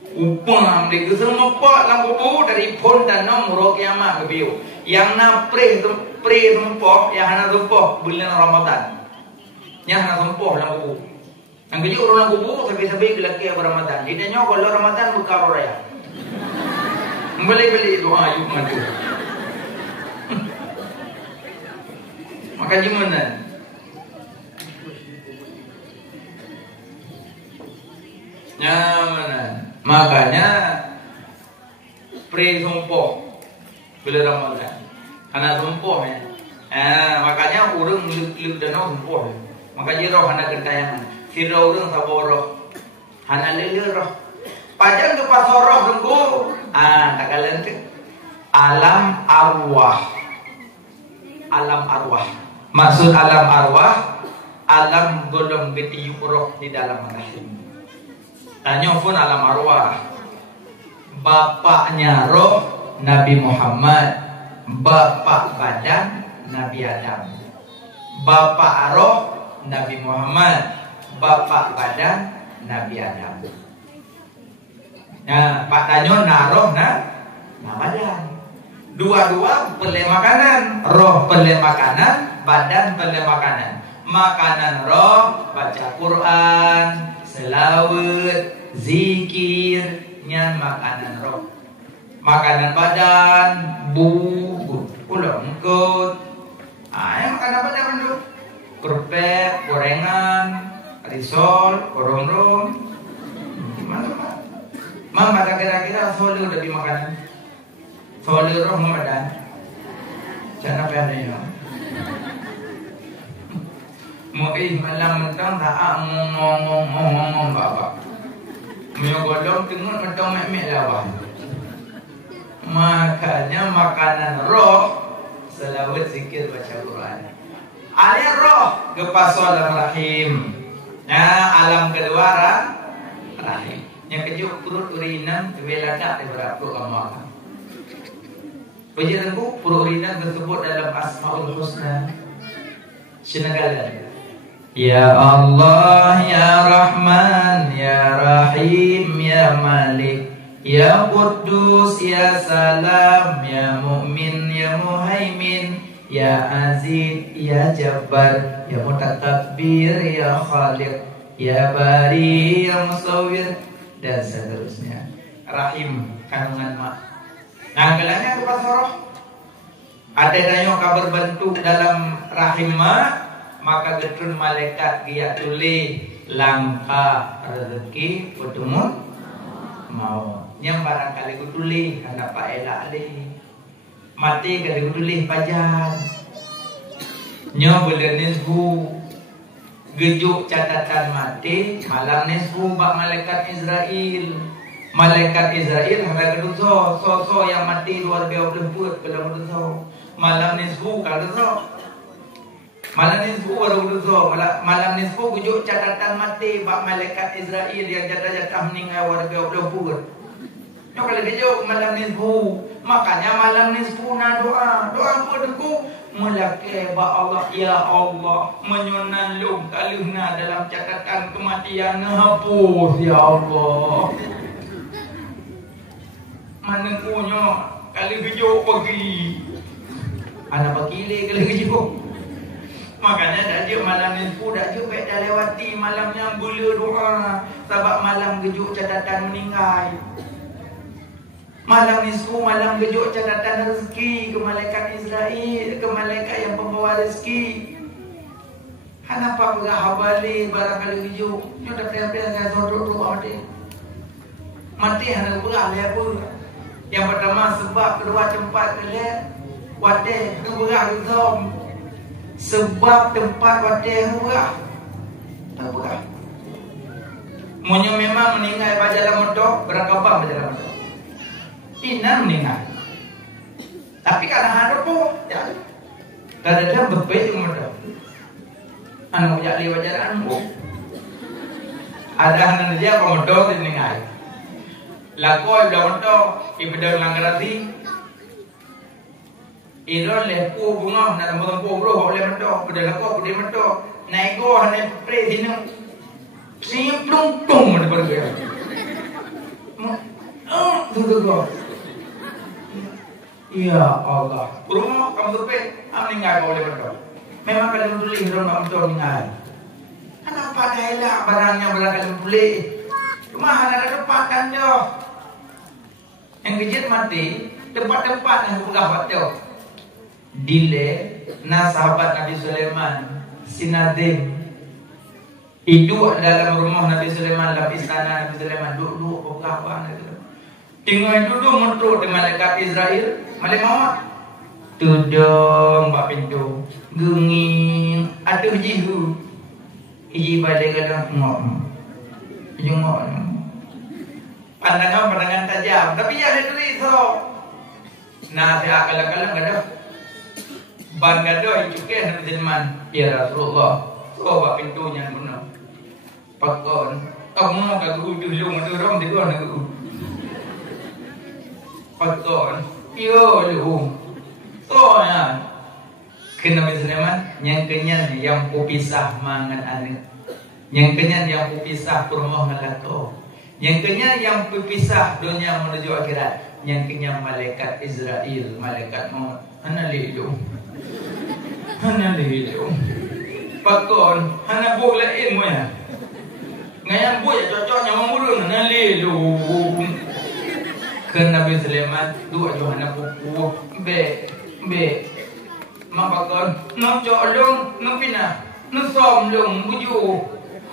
Upam di kesemua pak lam kubu dari pon dan nom rok kiamat kebiu. Yang na pre sempoh, yang hana sempoh bulan Ramadan. Yang hana sempoh lam kubu. Yang keju orang kubu sampai gelaki Ramadan. Dia nyawa kalau Ramadan buka raya. Beli doa yuk mati. Maka gimana? Nyaman. Makanya pre-sumpah bila Ramadan karena sumpah ya. Makanya orang luk danau sumpah. Makanya roh hana gentayangan. Sira orang saboroh. Hana lele roh. Pajang ke pasoroh tunggu. Tak kalian tu. Alam arwah. Alam arwah. Maksud alam arwah, alam golong betiup roh di dalam rahim. Tanya pun alam arwah. Bapaknya roh Nabi Muhammad, bapak badan Nabi Adam. Bapak roh Nabi Muhammad, bapak badan Nabi Adam. Nah, Pak Tanyo naroh na badan. Dua-dua pelai makanan, roh pelai makanan, badan pelai makanan. Makanan roh baca Quran, selawat, zikir, nyan makanan roh. Makanan badan, ulang engkut. Yang makanan badan dulu. Kerpek, gorengan, risol, korong-rong. Gimana Pak? Mama kira-kira sole udah dimakanan. Sole roh badan. Jangan apa adanya. Mau malam mentang tak ngomong bapak. Mau godong tengok mentang mek lawan. Makanya makanan roh selawat zikir baca Quran. Alia roh kepasul dalam rahim. Alam kedua rahim. Yang kejuk perut urinan kebeladak daripada agama. Penjelasanku perut urinan tersebut dalam Asmaul Husna. Senegala. Ya Allah, Ya Rahman, Ya Rahim, Ya Malik, Ya Quddus, Ya Salam, Ya Mu'min, Ya Muhaimin, Ya Aziz, Ya Jabbar, Ya Mutakabbir, Ya Khaliq, Ya Bari, Ya Musawwir, dan seterusnya. Rahim, kandungan mak. Nah, gelanya ke pasoroh. Ada dayo kabar bentuk dalam rahim maka getun malaikat dia tulis langkah rezeki bertemu mau. Yang barangkali ku tulis anak Pak elak leh. Mati kali ku tulis pajan. Nyo bulan nisbu gejuk catatan mati malam nisbu bak malaikat Israel. Malaikat Israel hendak keduso so yang mati luar biasa belum dalam keduso. Malam nisbu kalau malam nisbu baru keduso. Malam nisbu gejuk catatan mati bak malaikat Israel yang jatah-jatah meninggal luar biasa belum. Nyo kalau gejuk malam nisbu. Makanya malam nisfu na doa berdeku melake ba Allah ya Allah menyunalung kalihna dalam catatan kematian hapus ya Allah. Mana punya kali gejuk pergi. Ana bakile kali gejuk. Makanya dak dia malam nisfu dak je baik dah lewati malamnya bula doa sebab malam gejuk catatan meninggal. Malam nisfu malam gejuk catatan rezeki ke malaikat Israel, ke malaikat yang pembawa rezeki. Kenapa pegah habali barangkali gejuk? Nyo dah pernah saya sodok doa mati. Mati hendak pegah le pun. Yang pertama sebab kedua tempat le wate ke pegah rezom. Sebab tempat wate pegah. Tak pegah. Munyo memang meninggal pada dalam motor, berapa pada dalam motor. Ina meninggal. Tapi kadang ada pun, ya. Kadang-kadang berbeza dengan anu jak li wajaran bu. Ada anak dia komodo meninggal. Lakoi komodo ibadah langgarati. Iron lepu bunga nak mempu bro oleh mendo, pada lakoi pada mendo. Naiko hane pre dinu. Simplung tung mana pergi. Tuh. Ya Allah, rumah kamu terpek, meninggal kau oleh betul. Memang kalian tulis rumah betul meninggal. Kenapa dahlah barangnya kalian tulis? Rumah ada tempatkan jo. Yang kejut mati, tempat-tempat yang bergabat jo. Dile, na sahabat Nabi Sulaiman, Sinadim. Hidup dalam rumah Nabi Sulaiman, dalam istana Nabi Sulaiman, duduk bergabat itu. Tengok duduk mentuk dengan malaikat Israel. Malaikat Muhammad tudung pak pintu genging atuh jihu iji balik kadang ngok jengok pandangan tajam tapi ya ada tulis so nah saya akal-akalan ada ban gadoh cukai Nabi Sulaiman ya Rasulullah so pak pintunya benar pakon kamu kagak ujung dorong di luar negeri pakon yo lu. So ya. Kena Sulaiman yang kenyan yang pisah mangan ane. Yang kenyan yang pisah rumah ngalako. Yang kenyan yang pisah dunia menuju akhirat. Yang kenyan malaikat Israel, malaikat maut. Hana lidu. Pakon, hana bulain mo ya. Ngayon bu ya cocoknya memulun hana lidu. Ke Nabi Sulaiman dua Yohana buku be mapakon no colong no pina no som lung buju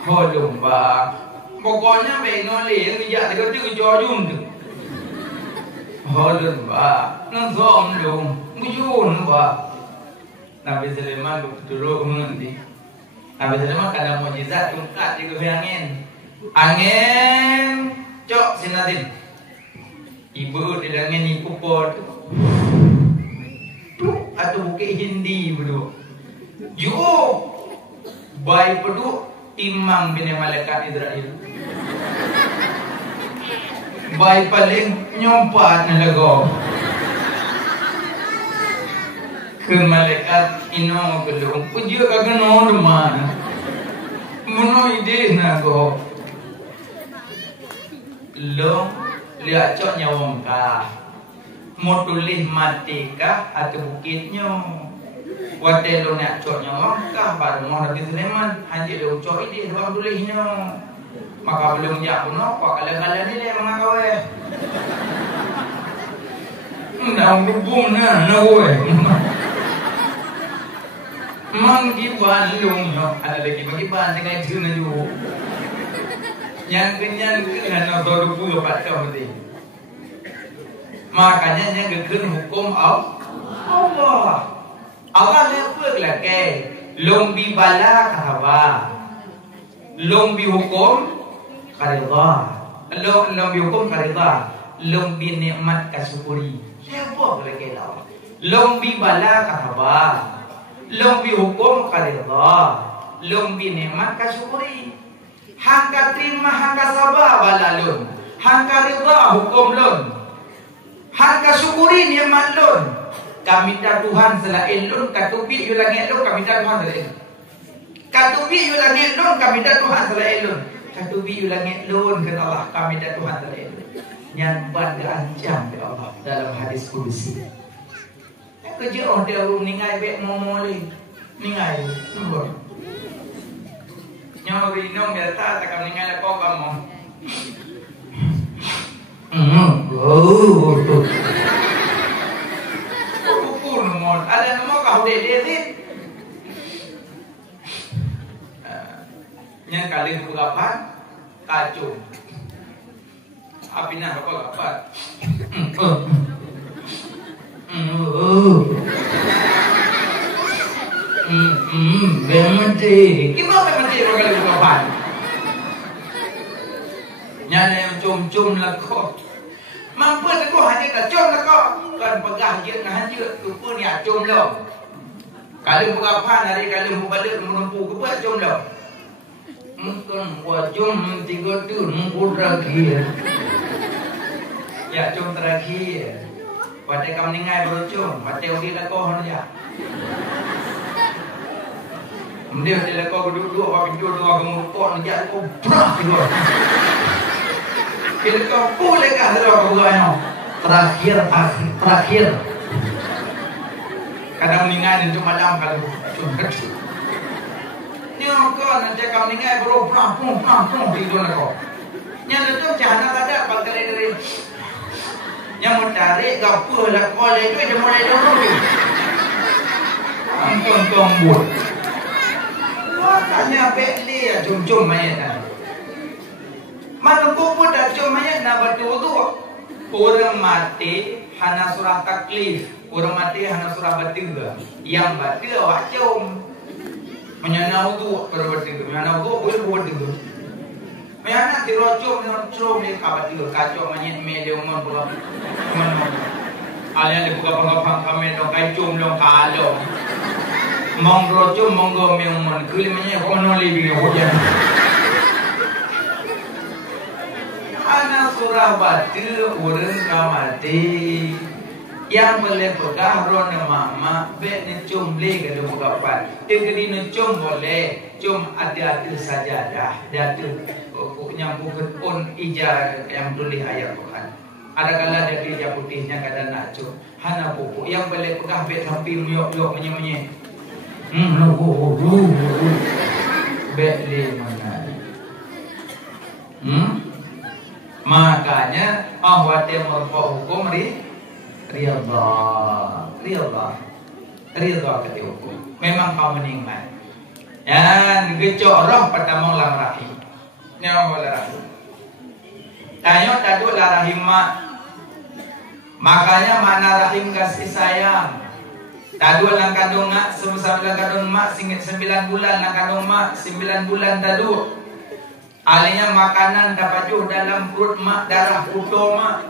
holung ba pokoknya be no le ya de ko jojum tu holung ba no som lung buju no ba Nabi Sulaiman turun mengendi Nabi Sulaiman kana mukjizat ungkat di angin cok sinatin ibu di dalamnya ni kupot tu atau bukit Hindi bedu jo bayi pedu timang bina malaikat Israel bayi paling nyompat na lago ke malaikat ino gedung puji kagak no deman mono ide na go lo lihat cok nyawang kah mau tulis mati kah atau bukitnya wadelo nak cok nyawang kah baru mau Nabi Sulaiman hanya dia cok ini doang tulisnya maka belum jauh no kok kalian ni dia mengakawe Dalam kubung na woi. Manggiban lung no, ada lagi manggiban dengan itu na ju. Yang kenyan kan baru buka patah mesti. Makanya yang gekun hukum Allah. Allah lepuk lah ke. Lombi bala kahaba. Lombi hukum karida. Lombi hukum karida. Lombi nikmat kasyukuri. Lepuk lah ke lawa. Lombi bala kahaba. Lombi hukum karida. Lombi nikmat kasyukuri. Hangka terima, hangka sabar balalun. Hangka rida hukum lun. Hangka syukuri nikmat lun. Kami dah Tuhan selain lun. Katubi yu langit lun. Kami dah Tuhan selain lun. Katubi yu langit lun. Kami dah Tuhan selain lun. Katubi yu langit lun. Kata Allah. Kami dah Tuhan selain lun. Yang bangga ancam ke Allah. Dalam hadis kudusi. Kerja orang dia ningai bek momoli. Ningai. Nampak. Nyori nong biasa tak kami ngalak kau kamu. Pupur nomor, ada nomor kau deh. Yang kali berapa? Kacung. Api nak apa? Mementi. Gimana mementi kalau kali berapa? Nyana yang cum-cum lah kau. Mampu tak kau hanya tak cum lah kau. Kan pegah je nak hanya tu pun ya cum lah. Kali berapa hari kali balik menempuh ke buat cum lah. Mungkin buat cum 3 tu mungkin terakhir. Ya cum terakhir. Pada kamu ningai bercum, pada orang lah kau hanya. Dia dia kau duduk apa pintu dua kemurkon dia kau berat juga. Bila kau boleh kah dulu kau buatnya terakhir. Kadang meninggal itu malam kalau cuma. Ni kau nanti kau meninggal baru pram tidur kau. Yang itu jangan ada bakal dari. Yang mencari gapur lah kau itu dia mulai dulu. Ampun tombol. Makanya beli ya cum-cum mayat. Mana pun dah cum mayat nak betul-betul. Orang mati hana surah taklif. Orang mati hana surah batiga. Yang bati awak cum. Menyana wudu berbatiga. Menyana wudu boleh berbatiga. Menyana dirocum ni kabatiga. Kacau mayat media umum pula. Alian dibuka pengapang kami dong kai cum dong kalau. Monggo cum monggo memon kulimnya kono lebih hujan. Anak surah batu urang kamati yang boleh pegang ron mama bet ni cum le ke buka pat. Tegri ni cum boleh cum ada saja dah. Dia tu yang bukan pun ija yang tulis ayat Quran. Ada kala dia ija putihnya kadang nak cum. Hana pupuk yang boleh pegang bet sampai muyok menye. Beli mana? Makanya Allah merfa hukum riyadha kata hukum. Memang kau meninggal. Yang gecok roh pertama lang rahim. Nyawa rahim. Tanya tadu lah rahim mak. Makanya mana rahim kasih sayang. Tadu lang kandung mak, sama-sama lang kandung mak, 9 bulan lang kandung mak, 9 bulan tadu. Alihnya makanan dapat juh dalam perut mak, darah puto mak.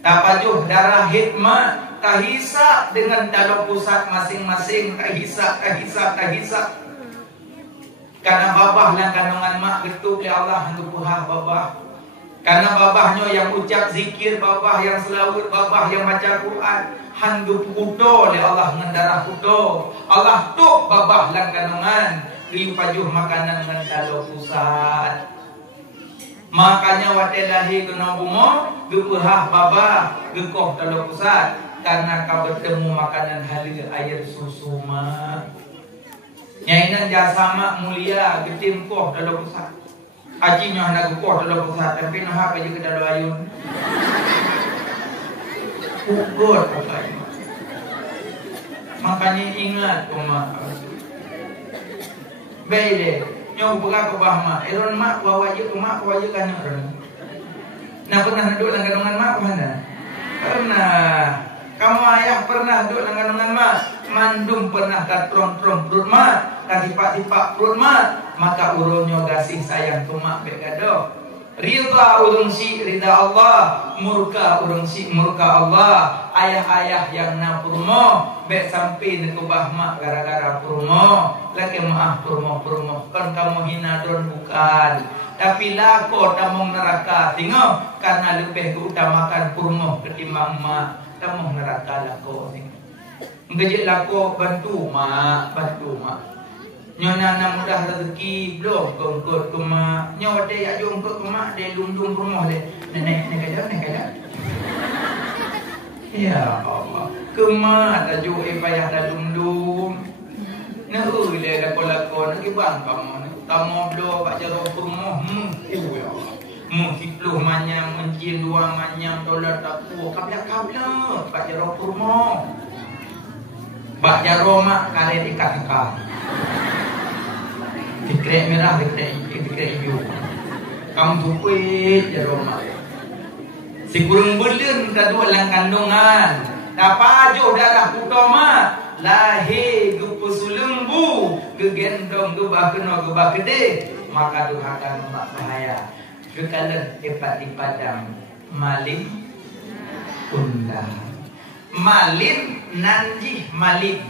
Dapat juh darah hit mak, tahisap dengan dalam pusat masing-masing, tahisap. Karena babah lang kandungan mak, betul ya Allah, nubuhah babah. Karena babahnya yang ucap zikir, babah yang selawat, babah yang baca Quran. Handu kudo oleh Allah mendarah kudo. Allah tuk babah lang kandungan. Riu pajuh makanan dengan dalam pusat. Makanya watelahi kena bunga, gepurah babah, gekoh dalam pusat. Karena kau bertemu makanan halir air susu mak. Nyainan jasa mak mulia, getim koh dalam pusat. Hajinya nak gekoh dalam pusat, tapi nak apa je ke dalam ayun. Ugut katanya. Makanya ingat mak. Baik deh. Nyoba berapa bahma. Iron mak bawa je mak bawa je kan orang. Nah pernah duduk dalam kandungan mak mana? Pernah. Kamu ayah pernah duduk dalam kandungan mak. Mandum pernah katrong-trong perut mak. Kasipak-sipak perut mak. Maka urunnya kasih sayang ke mak begado. Ridha urung si ridha Allah, murka urung si murka Allah. Ayah-ayah yang na purmo bek sampai nekubah mak gara-gara purmo. Laki maaf purmo kan kamu hina don bukan. Tapi lako tamong neraka tengok karena lebih keutamakan purmo ketimbang mak. Tamong neraka lako ni. Ngejek lako bantu mak. Nyonya na mudah rezeki belum kongkot ke mak. Nyonya dia ya jongkot ke mak dia lung-lung rumah dia. Nenek kadang. Ya Allah. Ke mak tajuk payah dah lung-lung. Nah dia lakon-lakon lagi bang kamu. Tamu belo pak jaro rumah. Ya Allah. Sipluh manyang mencin dua manyang dolar tapu kabla pak jaro rumah. Pak jaro mak kare ikat-ikat. Fikrek merah, fikrek hijau. Kamu tukuit je rumah. Si kurung belum kedua dalam kandungan. Dapat ajo darah utama. Lahir gupu sulembu. Gegendong gebah kena gebah gede. Maka durhakan mak bahaya. Kekalan hebat di padang. Malim undang. Malim nanjih malim.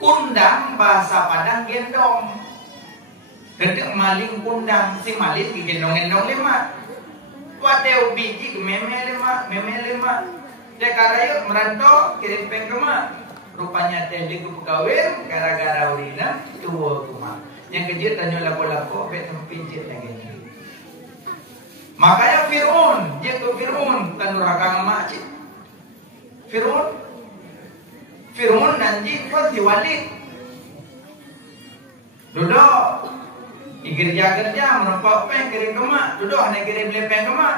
Undang bahasa Padang gendong. Kedek maling kundang si maling gendong-gendong lima. Wadeu biji ke meme lima. Dia karaya merantau kirim peng ke mak. Rupanya dia ke pegawai gara-gara urina tua ke mak. Yang kecil tanya lapo-lapo bet tempinjit lagi. Makanya Fir'aun, dia ke Fir'aun kan durhaka mak cik. Fir'aun nanti pasti Walid. Duduk kerja menempat peng kirim ke mak. Duduk hanya kirim beli peng ke mak.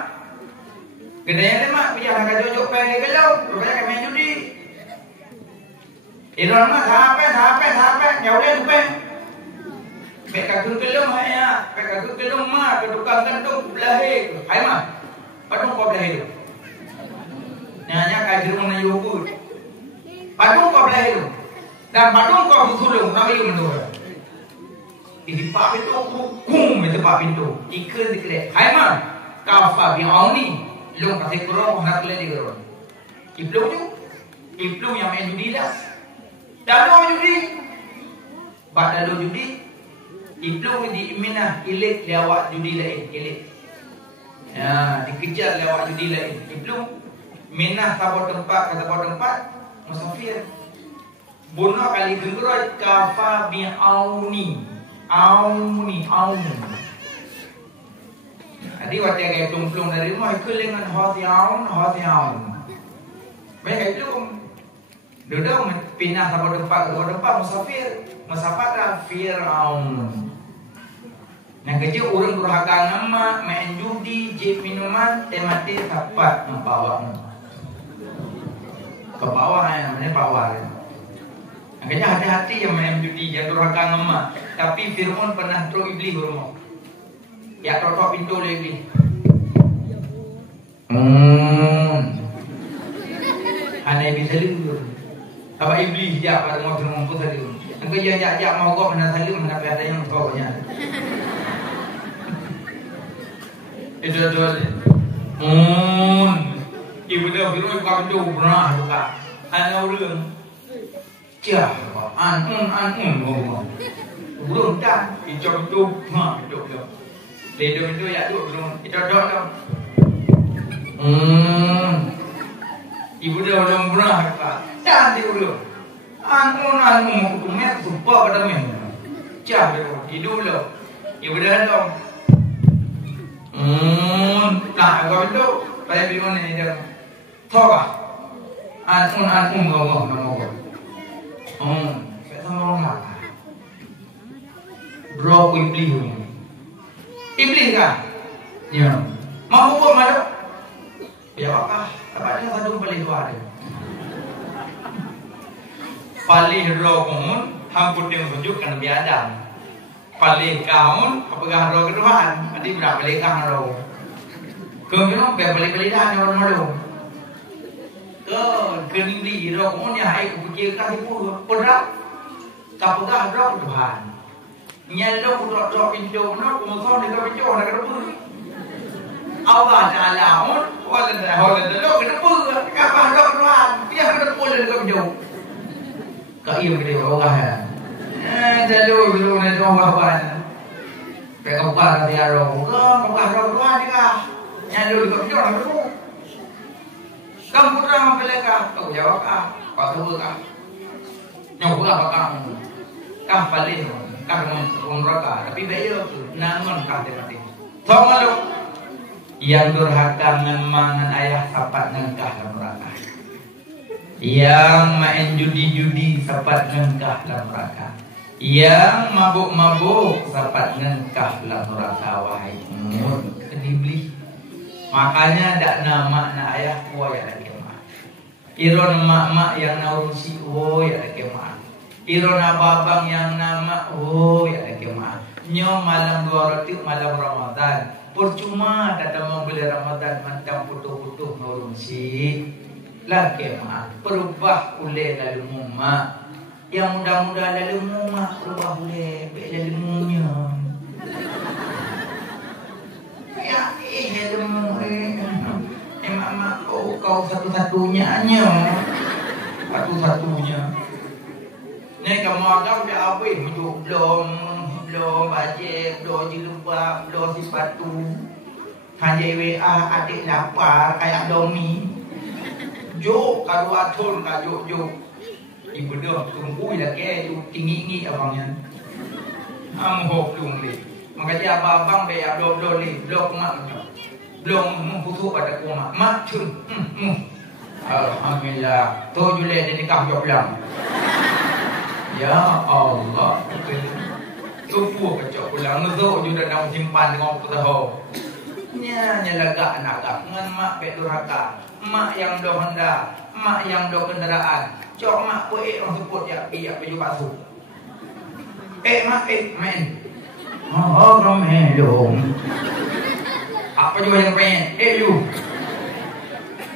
Gedanya lemak pijak nak jojok peng ke gelau. Rupanya kami judi. Iron mak sampai jauh dia tu peng. Pek kakun gelung hanya. Pek kakun gelung mak. Ketukang kentuk belahir. Hai mak. Padung kau belahir. Nanya kajir mana yukut. Padung kau belahir. Dan padung kau sulung. Nabi menurut. Di pak pintu hukum itu pak pintu ikan dikira hai man kafa bi'auni long kasih kurang nak lagi kurang iplung yang main judi dah dalam judi badalo judi iplung di minah ilik lewat judi lain ilik ya dikejar lewat judi lain iplung minah tabur tempat musafir bunuh kali geroi kafa bi'auni Auni. Jadi waktu yang plung dari rumah ikut dengan hati aun. Baik itu duduk pindah ke tempat musafir dah Fir'aun. Yang kecil orang durhaka nama main judi, jip minuman, temati dapat membawa ke bawah yang mana bawah. Makanya hati-hati yang main judi yang durhaka nama. Tapi Fir'aun pernah teruk iblis rumah. Ya totok pintu oleh iblis. Aneh bisa dulu. Apa iblis jak pada mau terungku tadi. Engkau jak mau kau mana salim mana ada yang pokoknya. Itu. Ibu dia Fir'aun kau pintu pernah buka. Ana ulang. Cia, ngomong. Belum dah, hijau itu, hidup tu. Ledo itu ya tu belum, hijau tu. Ibu dia belum pernah apa. Dah dia belum. Anu, kumet super pada men. Cia, hidup tu. Ibu dia tu. Nah, kau itu, pada bingung ni dia. Tahu tak? Ngomong. Saya sama orang apa? Bro iblis kah? Ya. Mau buat mana? Ya apa? Tempatnya satu paling dua ada. Paling romun, hampir yang tunjukkan Nabi Adam. Paling kaun, apakah roh keduaan? Nanti berapa lekah roh? Kemudian beli dah orang malu. Kening di romun ya hai kupikir kasih puluh perak. Apakah roh keduaan? Nyalo roh pinjau, roh kemudian dia pinjau nak kedua. Allah Taala on, wala roh kedua. Kapal roh keduaan, dia kedua dia pinjau. Kau iya beli orang ya. Jalur ni orang kawan. Kau bukan dia orang, kau bukan orang dia. Jalur kau jual apa tu? Kamu pernah membelikan? Kau jawab ah, kau tahu tak? Nyok apa kamu? Kamu paling, kamu umrah tapi bayar tu, nangon kau mati. Tahu malu? Yang durhaka memang ayah sapat nengkah dalam neraka. Yang main judi-judi sapat nengkah dalam neraka. Yang mabuk-mabuk sapat nengkah dalam neraka. Wahai umur kedibli. Makanya tak nama nak ayah kuah ya lagi mah. Iron mak-mak yang naurusi ya lagi mah. Iron abang yang nama ya lagi mah. Nyom malam 2 roti malam Ramadan. Percuma kata membeli Ramadan macam putuh-putuh naurusi. Lagi mak perubah boleh lalu mumak yang mudah-mudah lalu mumak perubah boleh lalu mumnya ya lalu mak kau satu-satunya satu-satunya ni kamu agak dah habis belum bajik belum jilbab belum sepatu hanya WA adik lapar kayak domi jok kalau atur ka jok ibu dah tunggu lagi tu tinggi abangnya amhok dung ni makanya abang be abdol ni blok mak belum membutuh pada kumat mak cun alhamdulillah tu jule dia nikah jok pulang ya Allah tu puak kacau pulang ngezo juga nak simpan dengan tahu nya lega anak ngan mak be durhaka mak yang do Honda, mak yang do kendaraan. Cok mak puek orang sebut ya piak baju basuh. Mak men. Oh melong. Apa juga yang pengen? You.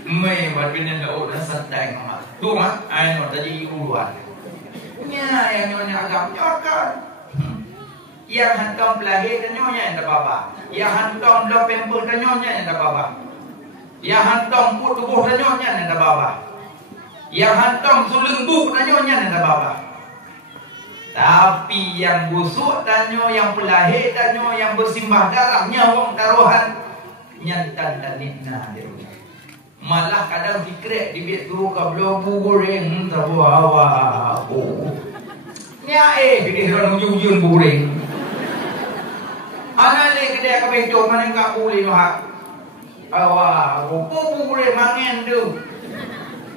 Mei buat bina dah udah sedang mak. Tu mak, ai no tadi uluan. Nya yang nyonya agak nyokan. Yang hantam pelahir dan nyonya yang dah bapa. Yang hantam do pemper dan nyonya yang dah bapa. Yang hantam put tubuh dan nyonya yang dah bapa. Yang hantam sulembuk dan nyonya yang dah bapa. Tapi yang busuk dan nyonya yang pelahir dan nyonya yang bersimbah darah nyawang taruhan nyantan dan nikna dia. Malah kadang dikrek di bit tu ka blobu goreng tabuawa. Nya gede ron ujung-ujung goreng. Ana le kedai ka beto mana ka boleh noh. Awak, buku boleh mangen tu.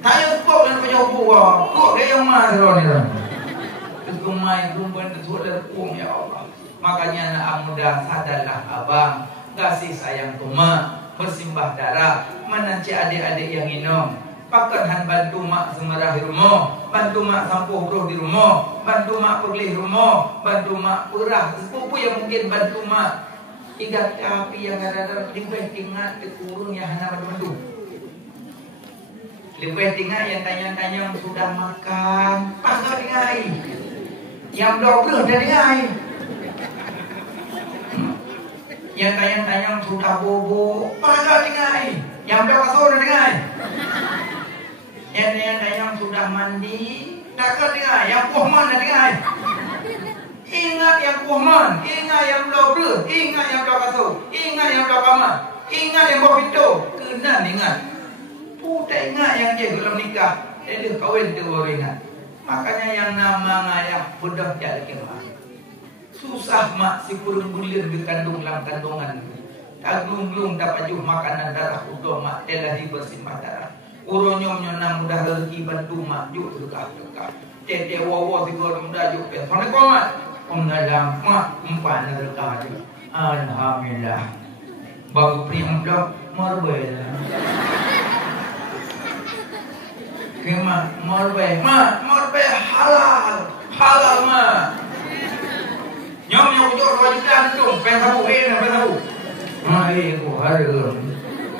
Tayo kok dan pejobu kok dia yang mana ni. Kumai kumban sudah kum ya Allah. Makanya anak muda sadarlah abang, kasih sayang tuma, bersimbah darah, menanci adik-adik yang minum. Pakan bantu mak semerah di rumah, bantu mak sampuh roh di rumah, bantu mak pergi rumah, bantu mak perah sepupu yang mungkin bantu mak. Igat api yang ada lebih tinggal dikurung yang hana bantu. Lebih tinggal yang tanya-tanya sudah makan, pakai dengai. Yang dokter dah dengai. Yang tanya-tanya sudah bobo, pakai dengai. Yang dah kasur dah dengai. Yang tanya-tanya sudah mandi, dah dengai. Yang pohon dah dengai. Ingat yang kuman, ingat yang dokter, ingat yang kasur, ingat yang kamar, ingat yang bawa pintu, kena ingat. Putai ingat yang dia belum nikah, dia kahwin tu baru ingat. Makanya yang nama ayah budak jadi kemah. Susah mak si kurung bulir dikandung dalam kandungan. Taglung-glung dapat juh makanan darah udah mak telah dibersimbah darah. Uronyom nyonam mudah rezeki bantu mak juk dekat. Tete wawa si kurung mudah juk pe. Mana kau mak? Dalam mak empat neraka tu. Alhamdulillah. Baru pri amplop marbel. Memang morbe halal mah. Nyom jor wajiban tu, pesabu pesabu. Ko harus.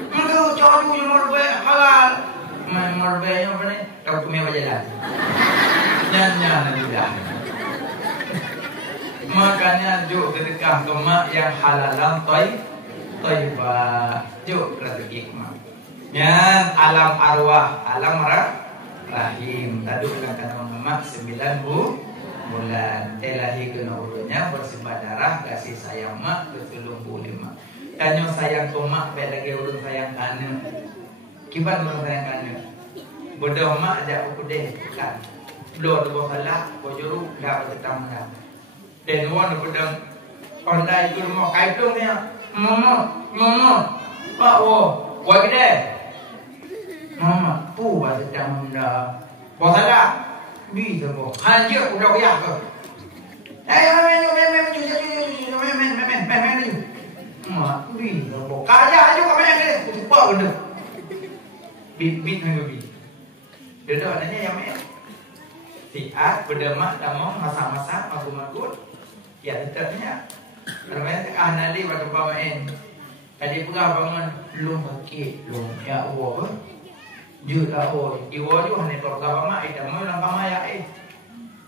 Engkau caju morbe halal. Morbe yang apa ni? Kau punya berjalan. Nyanyi juga. Makanya juk sedekah ke mak yang halalan thayyibah. Juk rezeki mak. Yang alam arwah, alam rahim. Tadu kan mak 9 bulan. Telahi kena urutnya bersembah darah kasih sayang mak 75. Kanyo sayang ke mak baik lagi urut sayang kana. Kibat urut sayang kana. Bodoh mak ajak ukudeh bukan. Belum tu salah, bojuru dah bertetang dah. Dan orang pedang online tu mau kaitung ni. Mama. Pak wo, buat kedai. Mama, pu bertetang dah. Bos salah. Bi tu bo. Hanya udah ya ke. Men cuci. Mak, bi tu bo. Kaya juga main ni. Cepat benda. Bit hanya bi. Dia dah nanya yang main. Tiat berdemak damong masak-masak makut-makut ya tetapnya namanya nali pada pamain tadi pegah bangun lum sakit lum ya Allah ju la o iwo ju hane to pegah pama ida mo lang pamaya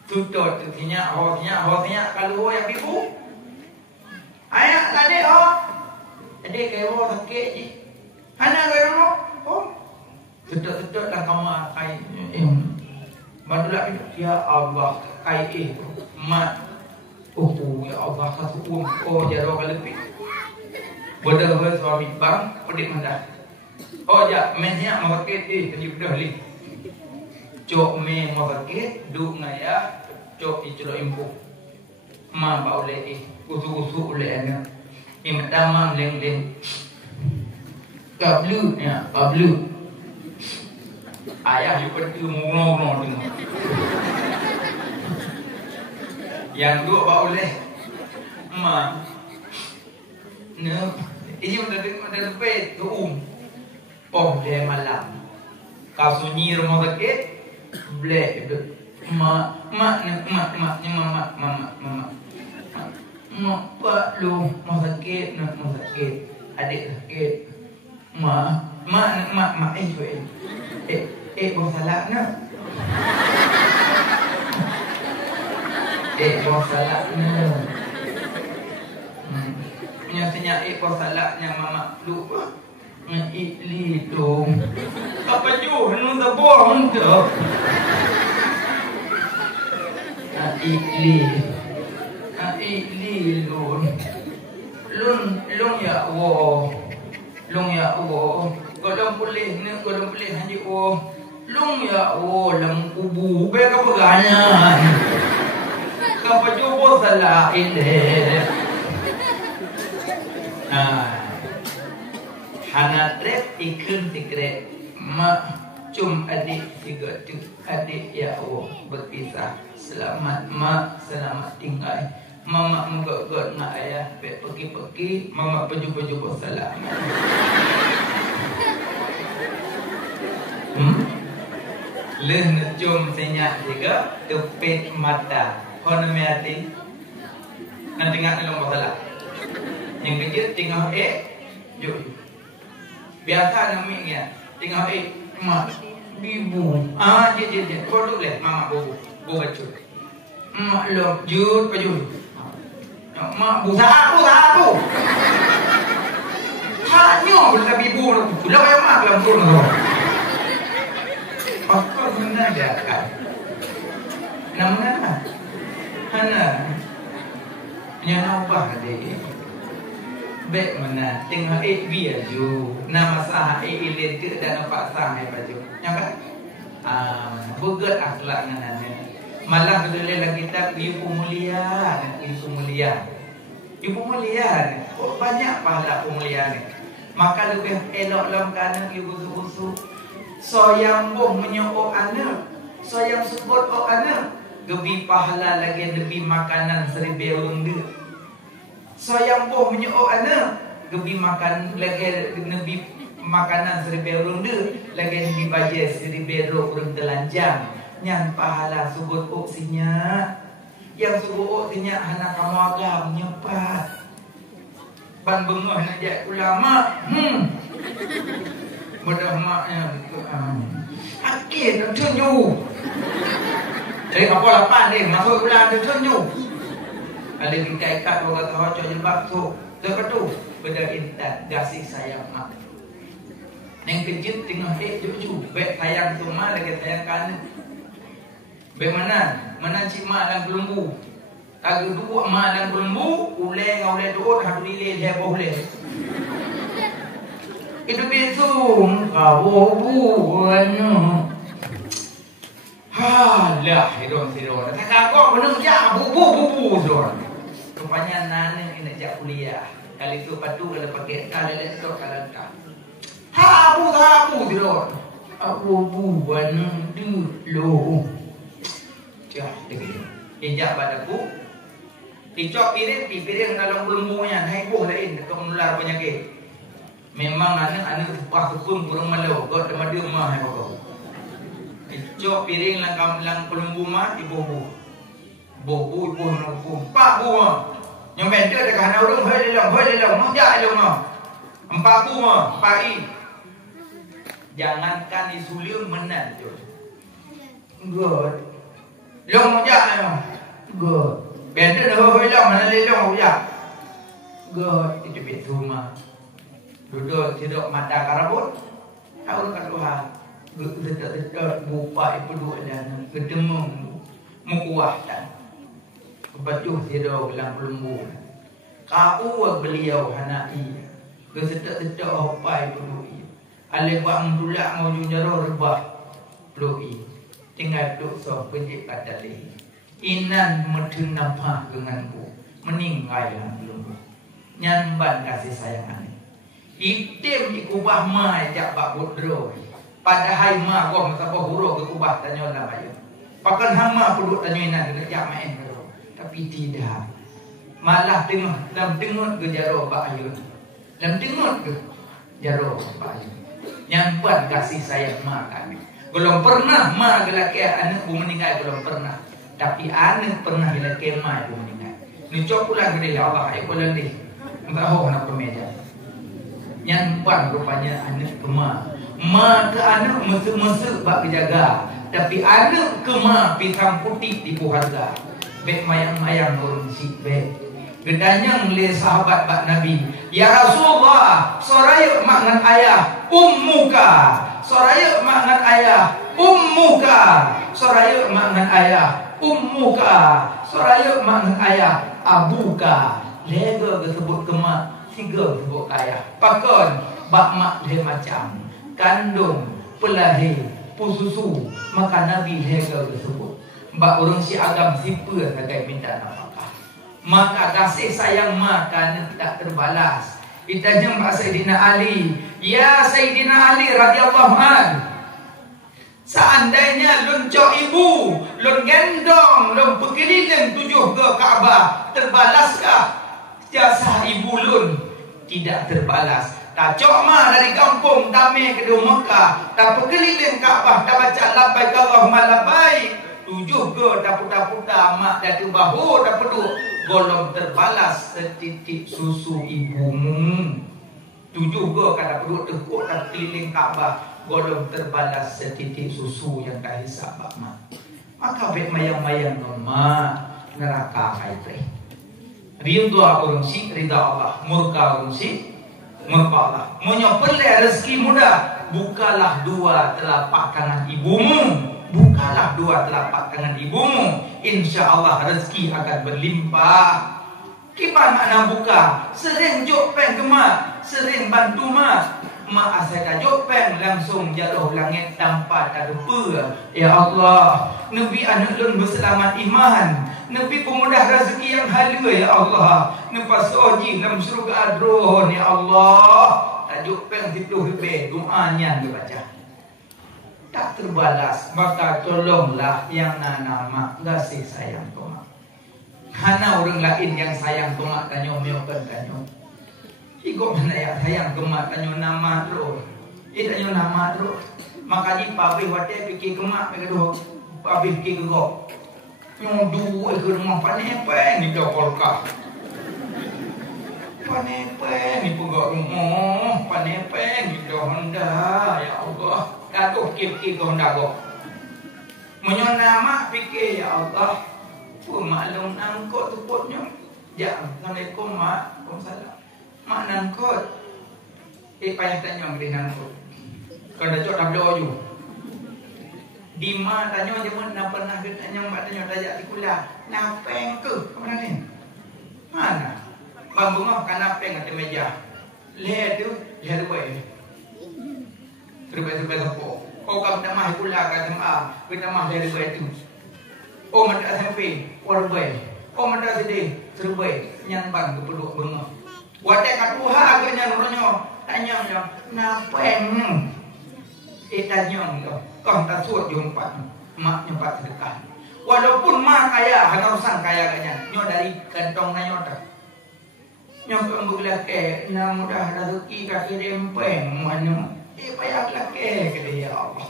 tutut tinya kalau yang ibu ayah tadi tadi kayo sakit ji hana kayo tutut lang kama kai Madulah ya Allah kai mat ya Allah satu jaro lebih bodoh suami bang pedik mandah ja mennya mau sakit penyup dah li cok me mau sakit du ngaya cok iculo impu ma ba oleh usu oleh ana imdamam leng kablu ayah juga ngono tengok. Yang dua pak oleh mak. Ini udah lebih tu dia malam. Kau sunyi rumah sakit, blek mak pak lu mau sakit adik sakit mak bos salah nak. Bos salah nak. Nyatanya bos salah yang mama lupa. Li dong. Apa ju nu da bo hunde. Li lun ya wo. Golong pulih haji wo. Lung ya lam kubu be ka pegangan. Ka pajubo salah ile. Hanatrep ikun tikret mak cum adik tiga adik ya Allah berpisah selamat mak selamat tinggal mama menggok nak ayah pergi mama baju salam. Leh cum senyak juga tepit mata konomati nanti nggak dalam masalah yang kecil tinggal jauh. Biasa namanya tinggal mak ibu je bodoh leh mama bobo bacur mak lo jut pajut mak busa aku maknya boleh ibu lo sudah kayak mak dalam turun pakar benda dia kan namanya hana nyana ubah deh baik mana tengah biaju nama sah ilin ke dan nampak sah baju yang kan begat akhlak nganane malah kedua lagi kita ibu mulia banyak pahala pemuliaan maka lebih elok dalam kanan ibu usu soyang boh menyokok anak soyang sebut anak lebih pahala lagi lebih makanan 1000 ringgit. Soyang boh menyok anak, gebi makan lagi lebih makanan seribu orang dia lagi dibayar seribu orang telanjang nyan pahala subut oksinya yang subut oksinya anak kamu agam nyepat ban bengah najak ulama mudah maknya akhir nak tunjuk jadi apa lapan ni masuk bulan tu tunjuk ada ikat-ikat orang kata hocok jilbab tu lepas tu benda intan kasih sayang mak yang kejut tengah jujur baik sayang tu mak lagi sayang kanan baik mana cik mak dan kelembu tak dua mak dan kelembu uleng tu dah dilih dia boleh itu besung kau buannya halah hidung tak kau benar ja bubu zon rupanya nana ini jak kuliah kali itu padu kalau pakai kali lesok kalau tak habu zon buannya dulu jah begitu ijak padaku dicok piring dalam belenggunya naik buah lain untuk menular penyakit. Memang anak tepah kepung kurang malu. Kau teman dia mah hai kau. Dicok piring lang pelumbu mah ibu. Bobu ibu nak pak bu mah. Yang benda dekat anak orang hoi lelong mau jak lelong mah. Empat bu mah pai. Jangankan isulium menan tu. Good. Long mau jak mah. Good. Benda dah hoi lelong mana lelong jak. Good. Itu betul mah. Duduk tidak mata karabut tahu kat Tuhan dekat bupa ibu dua dan kedemung mukuah dan kebajuh tidak bilang pelumbu kau beliau hanai kesedak-sedak hopai pelui alih bang tulak mau junjaro rebah pelui tinggal duk so penjik katali inan medeng nampak denganku meninggal yang pelumbu nyamban kasih sayang item ikubah ma jak bak bodro padahal ma gom sapa huruf ke kubah tanya nak bayu pakan hama puduk tanya nak jak main bro tapi tidak malah tengok dalam tengok ke jaro bak ayu dalam tengok ke jaro bak ayu nyampan kasih sayang ma kami belum pernah ma gelake anak bu meninggal belum pernah tapi anak pernah gelake ma bu meninggal ni cok pulang gede ya Allah ai pulang di tahu nak pemeja nyampan rupanya anak kema ke anak mesuk-mesuk bak kejaga tapi anak kema pisang putih tipu harga bek mayang-mayang urun si bek gedanyang le sahabat bak Nabi ya Rasulullah soraya mangan ayah ummuka soraya mangan ayah ummuka soraya mangan ayah ummuka soraya mangan ayah abuka lega disebut kema tiga sebut ayah pakon bak mak dia macam kandung pelahir pususu maka Nabi lega tersebut bak orang si agam sipur sebagai minta nafkah maka kasih sayang makan tidak terbalas ditanya Mbak Sayyidina Ali ya Sayyidina Ali radhiyallahu anhu seandainya lun cok ibu lun gendong lun berkeliling tujuh ke Kaabah terbalaskah jasa ibu lun tidak terbalas. Tak cok mah dari kampung damai ke Mekah, tak berkeliling Kaabah, tak baca labbaik Allahumma labbaik. Tujuh ke daputa-puta mak dari bahu dah peduk golong terbalas setitik susu ibumu. Tujuh ke kata peduk tekuk tak keliling Kaabah golong terbalas setitik susu yang tak hisap mak. Maka baik mayang-mayang mak neraka kaitre. Ridha orang si ridha Allah, murka orang si murka Allah. Menyopelai rezeki mudah, bukalah dua telapak tangan ibumu, bukalah dua telapak tangan ibumu, insya Allah rezeki akan berlimpah. Kipan nak buka, sering jopeng ke mak, sering bantu mak. Mak asal jopeng langsung jatuh langit tanpa tak lupa. Ya Allah, Nabi anak lun berselamat iman. Nabi pemudah rezeki yang halu ya Allah. Nepas oji dalam surga adron ya Allah. Tajuk peng situ hebe doanya dibaca. Tak terbalas, maka tolonglah yang nama kasih sayang tomak. Hana orang lain yang sayang tomak kanyo meokan kanyo. Iko mana ya sayang kemak tanyo nama lo. Tanyo nama lo. Maka di pabrik wate pikir kemak begitu. Pabrik pikir kegok. Yang dua ke rumah panepeng ni dokolka. Panepeng ni pegok rumah. Panepeng ni do Honda. Ya Allah. Katuh kip-kip ke Honda kok. Menyo nama pikir ya Allah. Maklum angkot tu potnya. Ya, Assalamualaikum mak. Waalaikumsalam. Mak nangkot. Payah tanya beli nangkot. Kalau dah cok dah beli oju. Di mak tanya je mana pernah ke tanya mak tanya tajak di kulah. Napeng ke? Mana ni? Mana? Bang bungah kan napeng atas meja. Lihat tu, lihat buat. Terbaik sepo. Oh kamu tak mah kulah kata mak. Kita mah lihat buat tu. Oh mata sampai, warbai. Oh mata sedih, terbaik. Nyambang ke peduk bengah. Wadah kat Tuhan agaknya nurunyo. Tanya dia, napeng. Tanya dia, kau tak suat jumpa. Mak jumpa sedekah. Walaupun mak kaya, harusan kaya agaknya. Nyo dari kantong nyo tak. Nyo kembali ke, na mudah rezeki kaki rempeng. Mana? Payah laki ke dia Allah.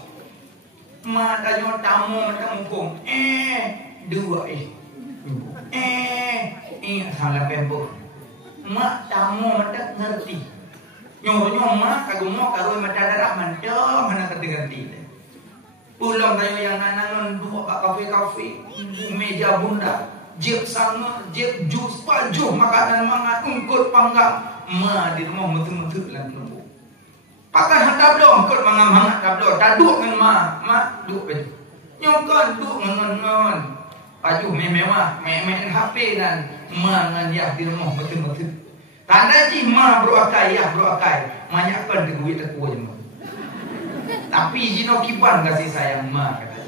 Mak tanya tamu pun. Dua salah pembuk. Mak tamu tak ngerti. Nyo mak kagumo karoi mata darah mandam mana ngerti. Pulang tayo yang nanan dua kafe meja bunda. Jep sama, jep jus pajuh makanan mangat ungkut panggang. Ma di rumah mutu-mutu lan nunggu. Pakai hantar belum kot mangam-mangam tablo. Tak duduk dengan mak duduk betul. Nyokon duduk dengan baju mewah, main HP dan mangan dia di rumah betul-betul. Tanda ji ma berokai ya berokai. Manyakkan duit aku je. Tapi jino kiban kasih sayang ma kata.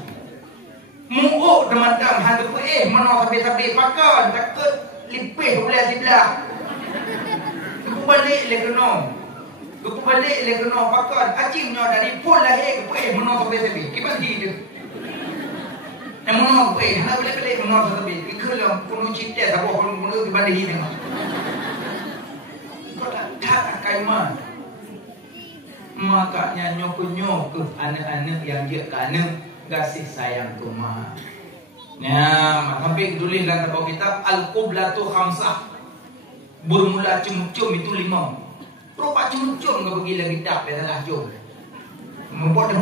Muuk teman-teman hantu mana sampai pakai takut lipih sebelah. Aku balik le kena. Aku balik le kena pakai acimnya dari pun lahir ke mana sampai kiban dia. Yang mana hendak balik mana sampai kalau kuno cipta sabo kuno dibanding ini. Kau tak kaima. Makanya nyok anak-anak yang dia kana kasih sayang tu mak. Nah, sampai tulis dalam kitab Al-Qiblatu Khamsah. Bermula cum-cum itu 5. Rupa cum-cum kau pergi lagi kitab dia salah cum. Membuat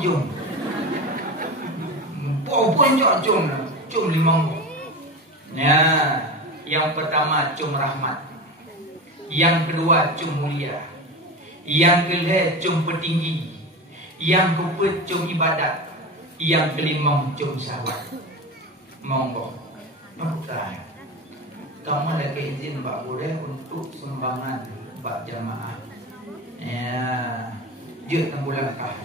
jom. Pun cum 5. Nah, yang pertama cum rahmat. Yang kedua cum mulia. Yang kelima cum petinggi. Yang keempat cum ibadat. Yang kelima cum syahwat. Monggo. Nokta. Kamu ada izin Mbak boleh untuk sumbangan Mbak jamaah. Ya, jut bulan kah.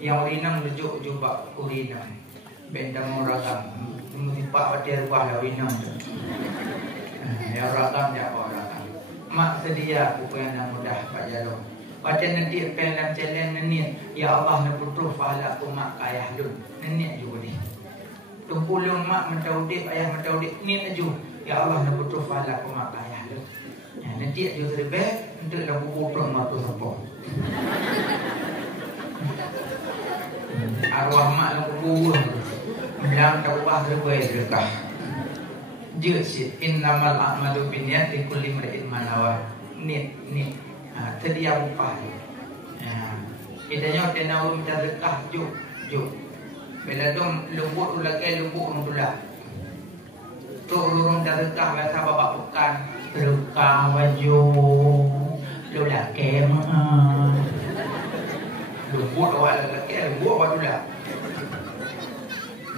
Yang urinang rujuk jubak urinang. Benda moragam. Mesti Pak Batir Wah urinang. Ya ragam ya orang. Mak sedia upaya mudah Pak Jalur. Baca nanti pelan challenge nanti. Ya Allah nak putus pahala aku mak kaya dun. Nanti juga ni. Tumpulung mak mentaudik ayah mentaudik ni aju. Ya Allah nak putus pahala aku mak kaya dun. Ya nanti aju terbaik untuk lagu pulang mak tu sempur. Arwah mak lagu kubur. Bilang tawah terbaik dekah. Jujur innamal a'malu binniyat likulli imrin ma nawa. Ni sedia upah. Idanya kena minta dekah juk. Bila dom lembut ulake lembut nudula. Tu urung dah dekah bahasa bapak bukan dekah baju. Lulake mah. Lembut awak lelaki lembut awak dula.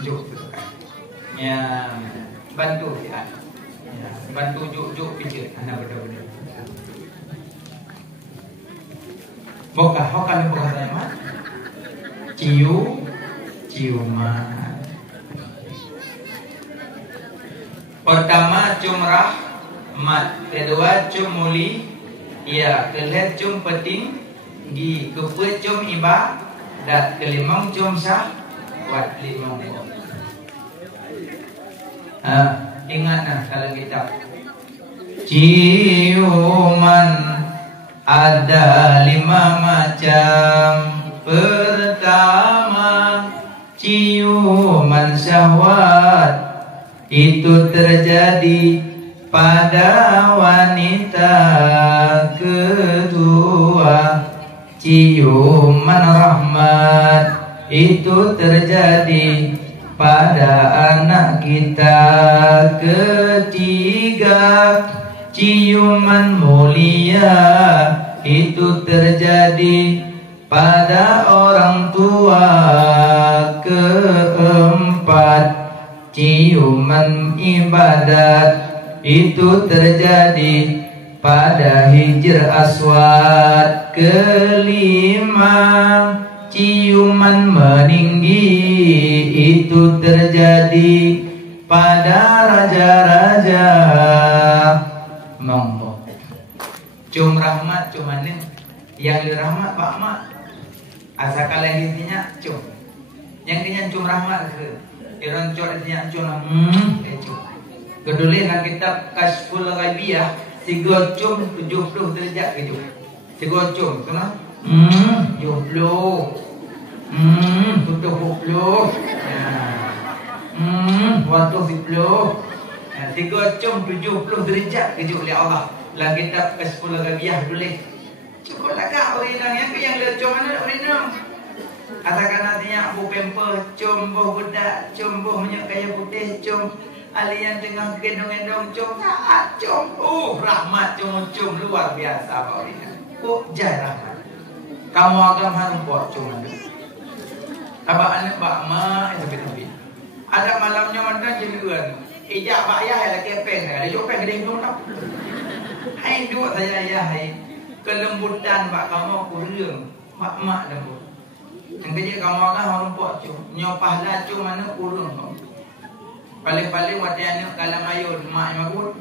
Juk. Ya. Bantu ya. Bantu juk pijat anak benda-benda. Bokah hokan bokah tema. Ciuman. Pertama cum rahmat, kedua cum muli, ya, kelihatan cum petinggi, keempat cum ibadat, kelima cum syahwat, 5. Ingat kalau kita ciuman Ada 5 macam. Pertama, ciuman syahwat itu terjadi pada wanita. Kedua, ciuman rahmat itu terjadi pada anak kita. Ketiga, ciuman mulia itu terjadi pada orang tua. Keempat, ciuman ibadat itu terjadi pada Hijr Aswad. Kelima, ciuman meninggi itu terjadi pada raja-raja. Monggo. Cium rahmat, cium mana? Yang rahmat Pak Mak. Asal kalian intinya cium. Yang kenyang cium rahmat ke? Iron cor intinya cium. Cium. Kedua nak kitab Kashful Ghaibiyah 3 cium 70 derajat gitu. 3 cium, kenapa? 70. 70. Waktu 10. 3 cium 70 derajat gitu oleh Allah. Dalam kitab Kashful Ghaibiyah boleh. Cukup lagak orang yang lecong mana orang. Katakan nantinya bu pemper, cium bu budak, cium bu minyak kayu putih, cium ali yang tengah gendong-gendong, cium tak, cium. Rahmat cium luar biasa Pak Rina. Jai rahmat. Kamu akan harum buat cium mana? Abang anak Pak Ma itu betul. Ada malamnya mana jeluan. Ijak Pak Ayah ada kepeng, ada jopeng gede hidung tak. Hai dua saya ayah hai. Kelembutan Pak kamu kurang, mak lembut. Yang kerja kamu akan orang buat cium, nyopah lah cium mana kurang. Paling-paling waktu anak kalang ayun, mak yang makut.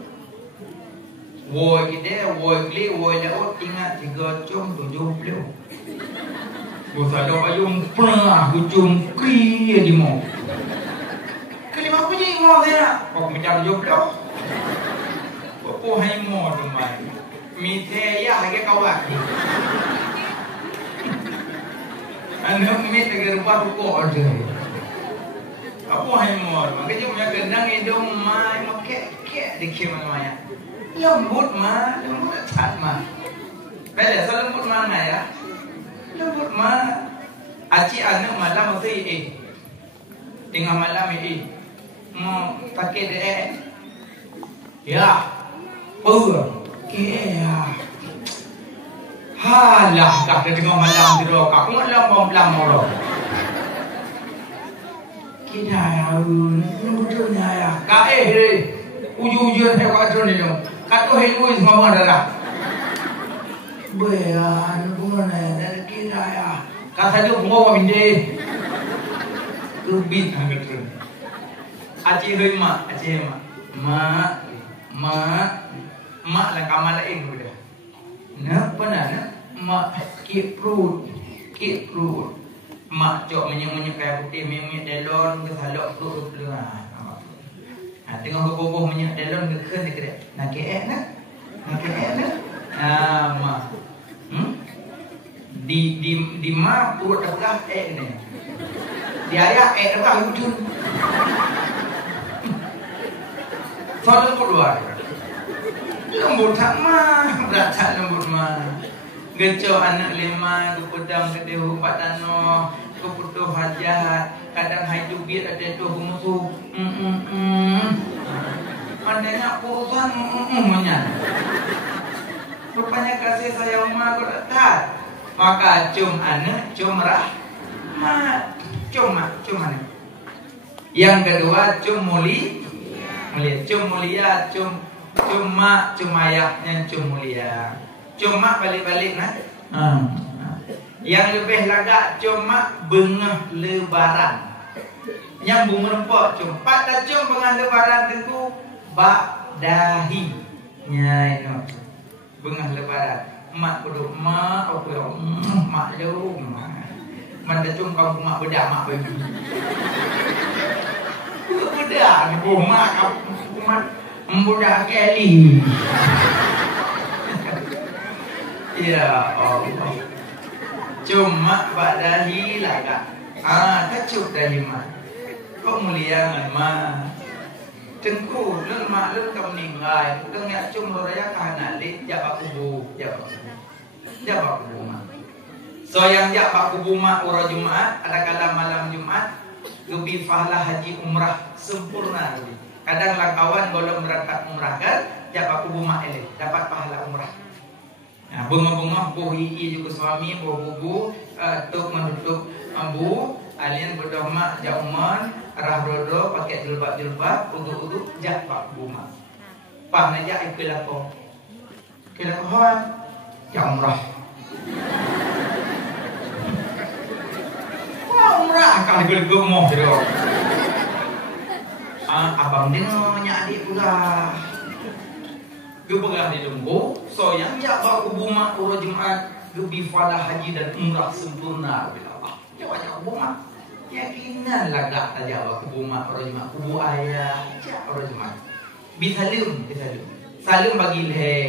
Woi kita, woi kli, woi laut, ingat 3 cium 70. Bukan ada ayun pernah cium kri di mau. Kelima punya mau saya, kau mencari 70. Kau hai mau rumah. Mitaya lagi kawan. Anak mit lagi rupa pukul je. Apa yang mau? Makanya punya gendang hidung mai makek dikit mana. Lembut mah, lembut cat mah. Bela so lembut mana ya? Lembut mah. Aci anak malam tu tengah malam mau pakai deh. Ya, Kaya halah dah tengok malam tidur kak malam bom-bom moro. Kita nudutnya ya. Kak uju-ujuan saya kau ni dong. Kak tu hidup semua darah. Bayan bunga dari kita ya. Kak saya tu bunga binde. Terbit hangat tu. Aci mak. Mak lah kamal lain sudah. Nak pernah mak kiprut. Mak cok menyek kayak putih menyek delon ke salok tu pelengah. Tengok boboh menyek delon ke ken dekat. Nak keek nak. Mak. Di mak perut dah ni. Di ayah dah hujun. Soal keluar. Lembut tak mah, berat tak lembut mah. Gecok anak 5, kepedang kedehu 4 tanah, keputuh hajat, kadang hai dubit ada tu musuh. Mandanya urusan menyan. Rupanya kasih sayang mah kau tak. Maka cium anak, cium rahmat, cium anak. Yang kedua cium cium mulia, cium mak, cium ayahnya, cium mulia. Cium mak balik-balik nak. Yang lebih lagak cium mak bengah lebaran. Yang bunga rempok cium. Pada cium bengah lebaran tentu bak dahi. Nya itu. Bengah lebaran. Mak kudu mak aku mak lu. Mana cium kau mak bedak mak baby. Bedak ni mak aku mak budak Kelly. Ya Allah. Cuma pada hilaga. Kecup dari mah. Kok mulia ngan mah. Tengku lưng mak lưng cầm nình lại lưng nhạc chung rồi ya kahana li jabak kubu jabak kubu mak. So yang jabak kubu mak ura Jumat ada kala malam Jumat lebih pahala haji umrah sempurna. Kadang lah kawan belum berangkat umrah kan jabak kubu mak ini dapat pahala umrah. Nah, bunga-bunga buhi juga suami bubu tuk menutup ambu alien berdoa jauman arah rodo pakai jilbab uduk jak pak bunga pah naja ikilako hoan ya umrah umrah kali gelgemoh gitu abang dengonya adik pula gue pegang di lembu soyang ya pak bunga uro Jumat gue falah haji dan umrah sempurna bila Allah jawabnya bunga yakinan lagak aja wa kubu mak rojma kubu ayah ja rojma bisalim salim bagi le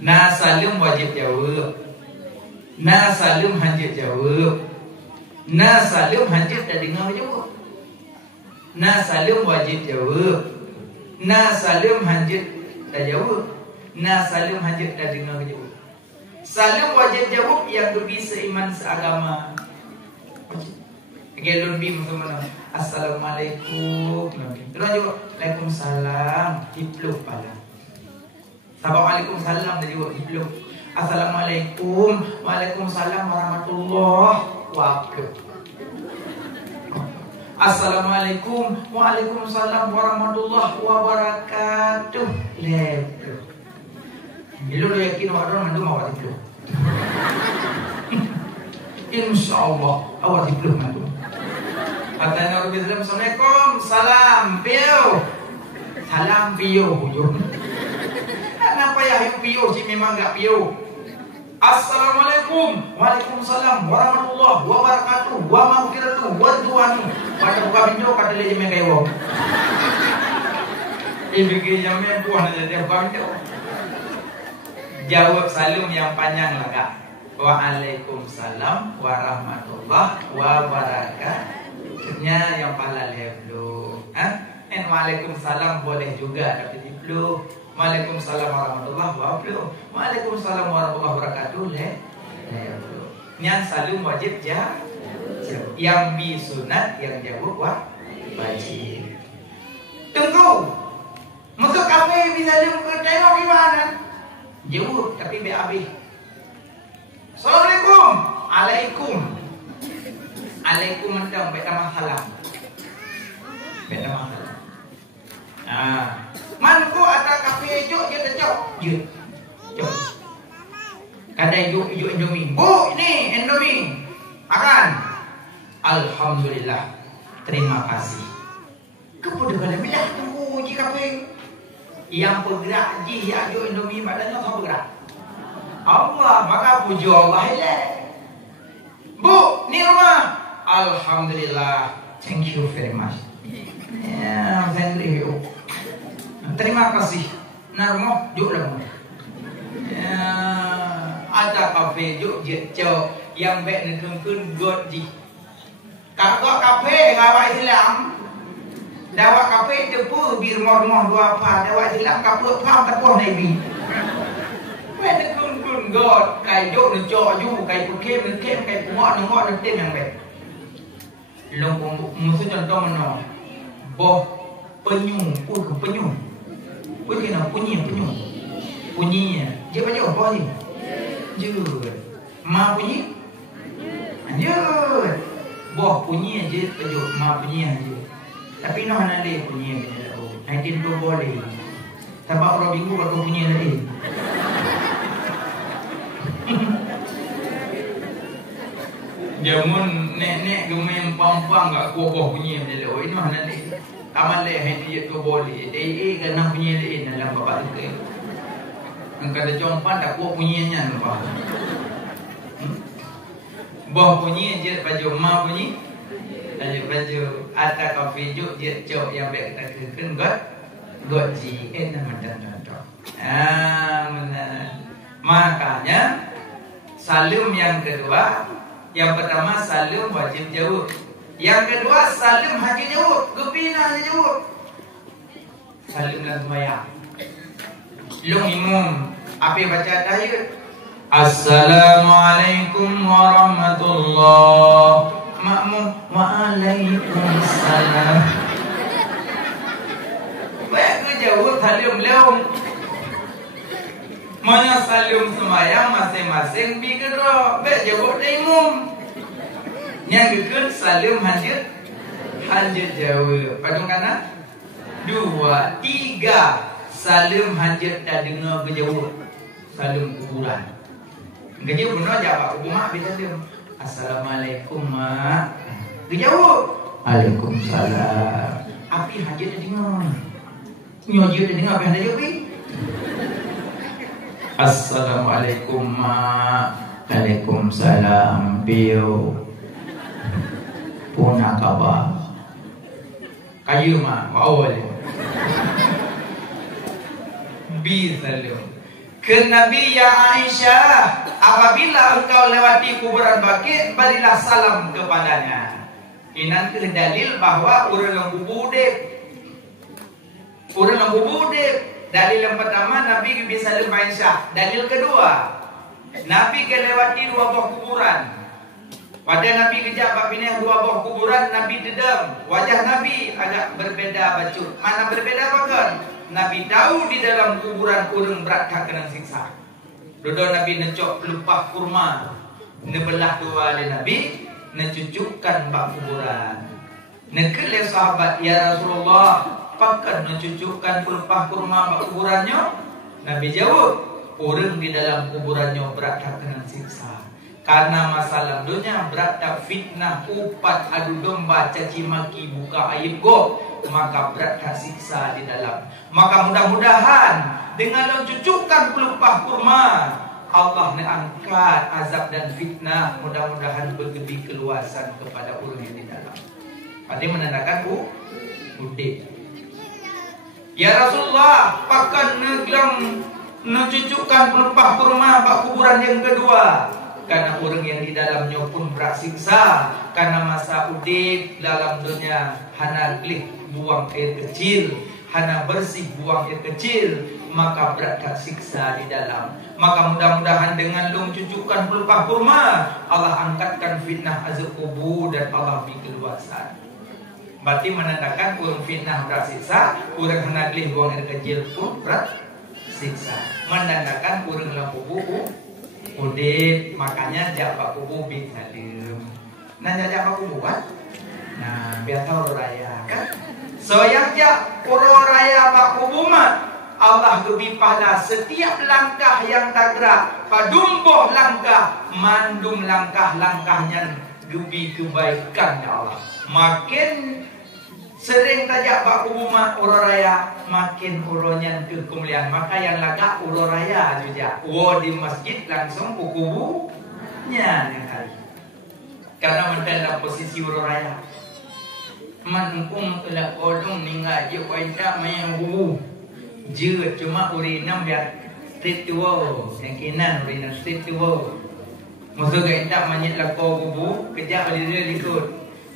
na salim wajib jawab na salim hajib jawab na salim hajib dari ngau jawab na salim wajib jawab na salim hajib dari jawab na salim hajib dari ngau jawab salim wajib jawab yang lebih seiman seagama. Gelun bim teman. Assalamualaikum. Terus juga Waalaikumsalam. Dipluk pada. Assalamualaikum salam dan juga dipluk. Assalamualaikum. Waalaikumsalam warahmatullahi wabarakatuh. Assalamualaikum. Waalaikumsalam warahmatullahi wabarakatuh. Lepluk. Lu yakin orang mandu mau dipluk. Insyaallah awak dipluk mandu. Katanya Nabi Sallam, Assalamualaikum, salam, piu. Salam, piu. Kenapa ya piu sih memang enggak piu. Assalamualaikum, waalaikumsalam, warahmatullahi wabarakatuh, wa maghfiratuh, wa du'anu. Pada buka pintu, kata dia jemeng kayak wong. Bikin jemeng buah aja dia buka pintu. Jawab salam yang panjang lah kak. Waalaikumsalam, warahmatullahi wabarakatuh. Nya yang pahala leblu. Waalaikumsalam boleh juga tapi diplu. Waalaikumsalam warahmatullahi wabarakatuh. Waalaikumsalam warahmatullahi wabarakatuh leblu. Yang salam wajib ja. Yang bisunat yang jawab wajib. Tunggu. Masuk kafe bisa tengok gimana? Jawab tapi BAB. Assalamualaikum. Alaikum. Alaikum mendang baik nama salam. Baik nama salam. Man ko ada kafe juk je tejok. Juk. Kadai juk Indomie. Bu ini Indomie. Makan. Alhamdulillah. Terima kasih. Kepada kalian bilah tunggu ji kafe. Yang bergerak ji ya juk Indomie badannya tak bergerak. Allah maka puji Allah ile. Bu, ni rumah. Alhamdulillah, thank you very much. Ya, thank you. Terima kasih. Narmo, juk lah. Ya, ada kafe juk jauh yang baik nekun god ji. Kalau kafe ngawai Islam, dawa kafe tepu bir moh dua apa, dawa Islam kafe paham tepuh nabi. Baik nekun god, kai juk nejo ju, kai pukem, kai ngok tem yang baik. Long musuh contoh mana? Boh penyu, penyu. Kena punyi. Punyinya. Dia baca apa ni? Jut. Ma punyi? Jut. Boh punyi aja pejuk, ma punyi aja. Tapi noh nale punyi ni lah. Nanti tu boleh. Sebab orang minggu baru punyi lagi. Jamun nek gemeng pang gak kokoh bunyi dia. Oh ini mana ni? Amal leh dia tu boleh. Kena bunyi dia dalam bapak tu. Engkau ada compan tak kuat bunyinya nampak. Bah bunyi je baju ma bunyi. Baju ada kafe juk je cok yang baik kita kena god ji. Nama contoh. Mana Makanya salim yang kedua, yang pertama salim wajib jawab. Yang kedua salim haji jawab, kepina haji jawab. Salim dan sembahyang. Long imam apa baca tahiyat? Assalamualaikum warahmatullahi. Makmum waalaikumsalam. Baik ke jawab salim leung. Mana salim sembahyang masing-masing bi kedua. Baik jawab imam. Yang kedua salim hajat jawab. Padung kana? 2, 3 salim hajat dah dengar berjawab. Salim kuburan. Kerja benar jawab mak bila salim. Assalamualaikum mak. Berjawab. Waalaikumsalam. Api hajat dah dengar. Nyoji dah dengar apa yang dah jawab. Assalamualaikum mak. Waalaikumsalam. Bio. Punah kabar. Kayu mak, awal. Bisalam. Ke Nabi ya Aisyah, apabila engkau lewati kuburan Baqi, berilah salam kepadanya. Ini ke dalil bahwa urang lembu budek. Urang lembu budek. Dalil yang pertama Nabi bisa salam Aisyah. Dalil kedua, Nabi ke lewati 2 buah kuburan. Pada Nabi kejap bapinnya 2 buah kuburan, Nabi dedam. Wajah Nabi agak berbeda bacut. Mana berbeda bahkan? Nabi tahu di dalam kuburan urang berat tak kena siksa. Dodo Nabi necok pelumpah kurma. Nebelah dua oleh Nabi, necucukkan bak kuburan. Nekele sahabat, ya Rasulullah, pakan necucukkan pelumpah kurma bak kuburannya? Nabi jawab, urang di dalam kuburannya berat tak kena siksa. Karena masalah dunia berat tak fitnah, upat, adu domba, caci maki, buka aib go, maka berat tak siksa di dalam. Maka mudah-mudahan dengan mencucukkan pelumpah kurma, Allah mengangkat azab dan fitnah. Mudah-mudahan berberi keluasan kepada orang yang di dalam. Pada menandakan udik. Ya Rasulullah, pakan neglang mencucukkan pelumpah kurma bak kuburan yang kedua. Karena orang yang di dalamnya pun bersiksa. Karena masa udik dalam dunia hana klik buang air kecil, hana bersih buang air kecil, maka berat siksa di dalam. Maka mudah-mudahan dengan lu cucukkan pelumpah kurma, Allah angkatkan fitnah azab kubur dan Allah beri keluasan. Berarti menandakan orang fitnah bersiksa, orang hana klik buang air kecil pun bersiksa. Menandakan orang dalam kubur udik, makanya jawab kubu bin salim. Nanya jawab kubu kan? Nah, biar tahu raya kan? So yang uro raya pak kubu mah Allah lebih pada setiap langkah yang tak gerak, padumboh langkah, mandum langkah-langkahnya lebih kebaikan ya Allah. Makin sering tajak pak kubu mah uro raya, makin uronya ke kemuliaan. Maka yang lagak uro raya juga. Di masjid langsung kubunya yang hari. Karena mendalam posisi uro raya. Manungkung telah kodong ninggal je wajah main kubu. Je cuma urinam biar street to yang kinan urinam street to Maksud gak tak manyit lakau kubu, kejap dia ikut.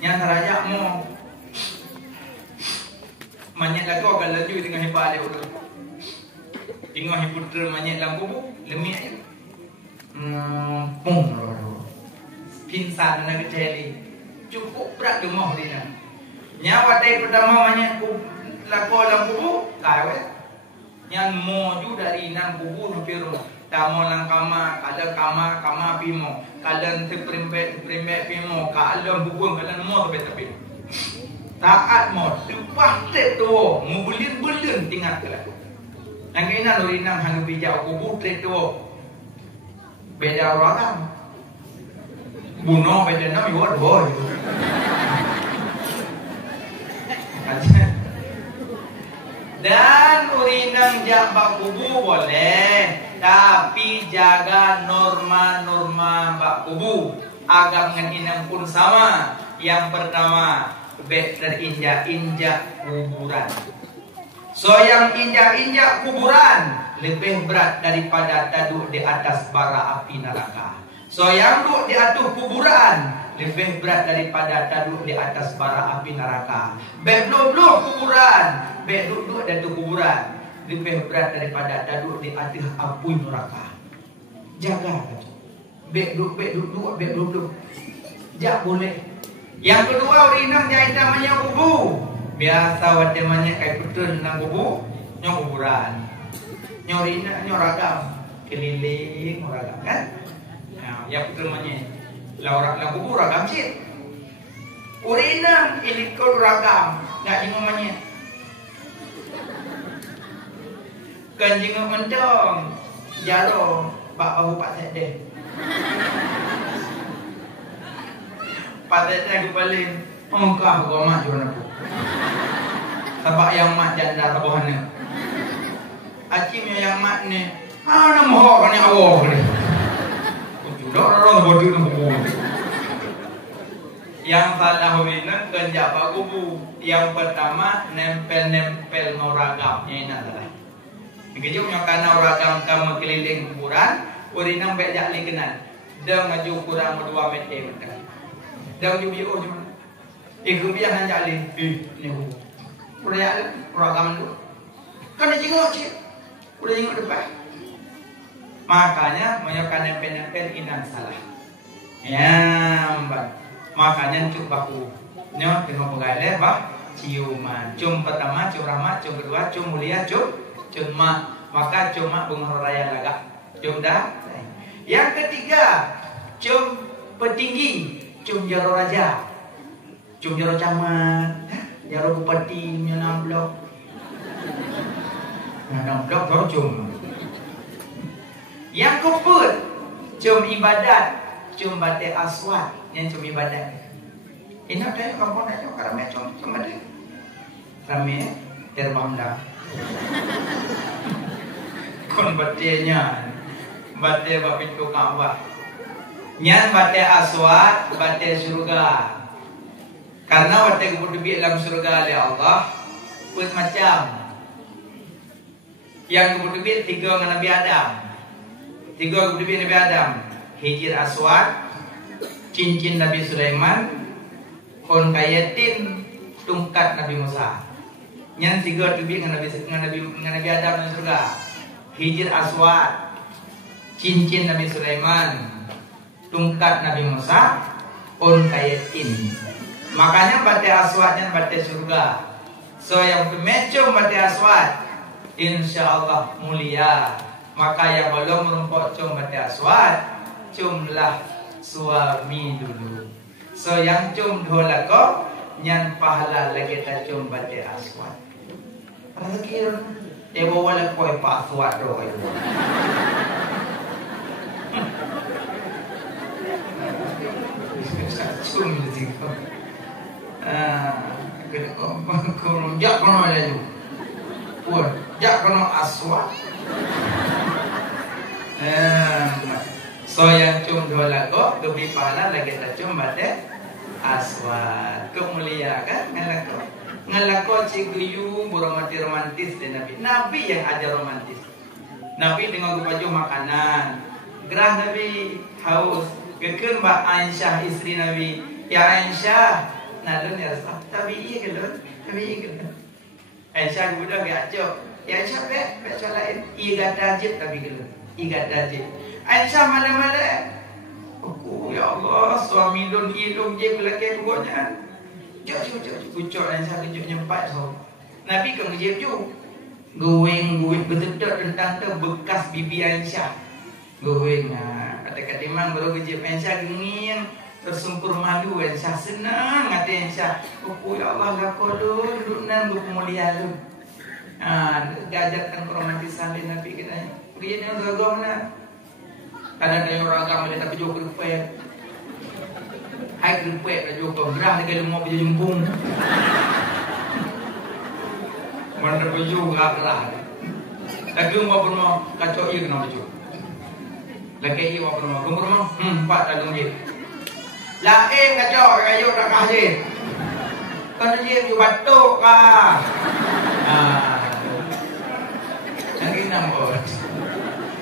Yang terajak mau manyet lagu akan laju dengan hebat dia urut. Tengok hiputra manyet dalam kubu, lemik je. Pung. Pinsan nak keceli. Cukup berat gemah dia. Nyawa day pertama manyet lagu dalam kubu, kawet. Yang moju dari inang kubu sampai rumah. Tamo lang kama, kada kama pimo. Kada primbet pimo, kada bubung, kada mo tapi. Taat mod, lepas tu, mu belin tinggal kelah. Yang kena lorinam hang bijak kubu trek tu. Beda orang. Bunuh beda nam yo boy. Dan urinam jak kubu boleh, tapi jaga norma-norma bak kubu. Agam dengan inam pun sama. Yang pertama, terinjak-injak kuburan. So yang injak-injak kuburan, lebih berat daripada duduk di atas bara api neraka. So yang duduk di atas kuburan lebih berat daripada duduk di atas bara api neraka. Belum kuburan, duduk di atas kuburan lebih berat daripada duduk di atas api neraka. Jaga duduk. Jak boleh. Yang kedua urinang jahit namanya kubu. Biasa wate namanya kayak betul nang kubu, nyong kuburan. Nyorina nyoragam keliling oragam kan? Nah, yang betul namanya la kubur ragam cit. Urinang ilikul ragam, enggak jenguk namanya. Kan jenguk mentong, jaro bak bahu pak deh. Pada saya kembali, engkau gua mak jual aku. Sebab yang mak janda sabuhannya. Acimnya yang mak ni, nama ho kan yang awak ni. Orang bodoh nak. Yang salah wina kerja pak kubu. Yang pertama nempel ragam. Yang ini adalah. Begitu karena ragam kamu keliling kuburan, urinang bejak lingkaran. Dia maju kurang 2 meter. Dia uji cuma. Kemudian hanya jali. Ni kubu. Udah ragam tu. Kan dia jenguk cik. Udah jenguk depan. Makanya menyokan nempel inang salah. Ya, mbak. Makanya cuk baku. Nyo tengok pegale bah ciuman. Cium pertama cium rahmat, cium kedua cium mulia, cium mak. Maka cium mak bunga raya lagak. Cium dah. Yang ketiga cium petinggi, cium jaro raja. Cium jaro camat, jaro bupati, menang blok. Menang blok baru cium. Yang keempat, cium ibadat, cium batik aswad, yang cium ibadat. Ini ada yang kampung nak cium ramai cium batik. Ramai, terbang dah. Kon batiknya, batik bak pintu Kaabah. Nyan batik aswad, batik surga. Karena batik berdebit dalam surga oleh Allah, pun macam. Yang berdebit 3 dengan Nabi Adam. 3 berdebit Nabi Adam. Hijir aswad, cincin Nabi Sulaiman, kon kayatin, tungkat Nabi Musa. Yang 3 berdebit dengan Nabi Adam dalam surga. Hijir aswad, cincin Nabi Sulaiman, tungkat Nabi Musa, kon kayatin. Makanya batik aswadnya batik surga. So yang pemecum batik aswad, insya-Allah mulia. Maka yang belum merumpok cum batik aswad, cumlah suami dulu. So yang cum dua kok, nyan pahala lagi tak cum batik aswad. Pada kira, dewa wala koi pak aswad doh. Cum itu. Jak kono aja tu. Puan, jak kono aswad. So yang cum 2 lagu, lebih pahala lagi tak cum batik aswad. Kemulia kan ngelako ciguyu romantis dan Nabi yang ajar romantis. Nabi dengan baju makanan. Gerah Nabi haus. Gekeun Mbak Aisyah istri Nabi. Ya Aisyah, nalun ya Rasul. Tabi'i gelun. Aisyah budak ya acok. Ya Aisyah be lain. Iga tajib tapi gelun. Iga tajib. Aisyah malam-malam. Aku ya Allah, suami don hidung je belakang buatnya. Jom kucuk Aisyah kucuk nyempat so. Nabi ke ngejep ju. Guing betul-betul tentang tu bekas bibi Aisyah. Guing kata-kata memang baru ngejep Aisyah genging. Tersungkur malu Aisyah senang hati Aisyah. Oh ya Allah lah kau duduk nan duduk mulia lu. Diajarkan keromantisan Nabi kita. Pergi dengan ragam mana? Kadang ada orang agama dia tak berjumpa kerupet. Hai kerupet tak jumpa gerah dia kalau mau pergi jempung. Mana berjumpa gerah. Lagi mau pernah kacau ia kena berjumpa. Lagi ia mau pernah. Kumpul mau? Empat lagu je. Lain kacau kayu tak kasih. Kan dia batuk kah? Lagi nambut.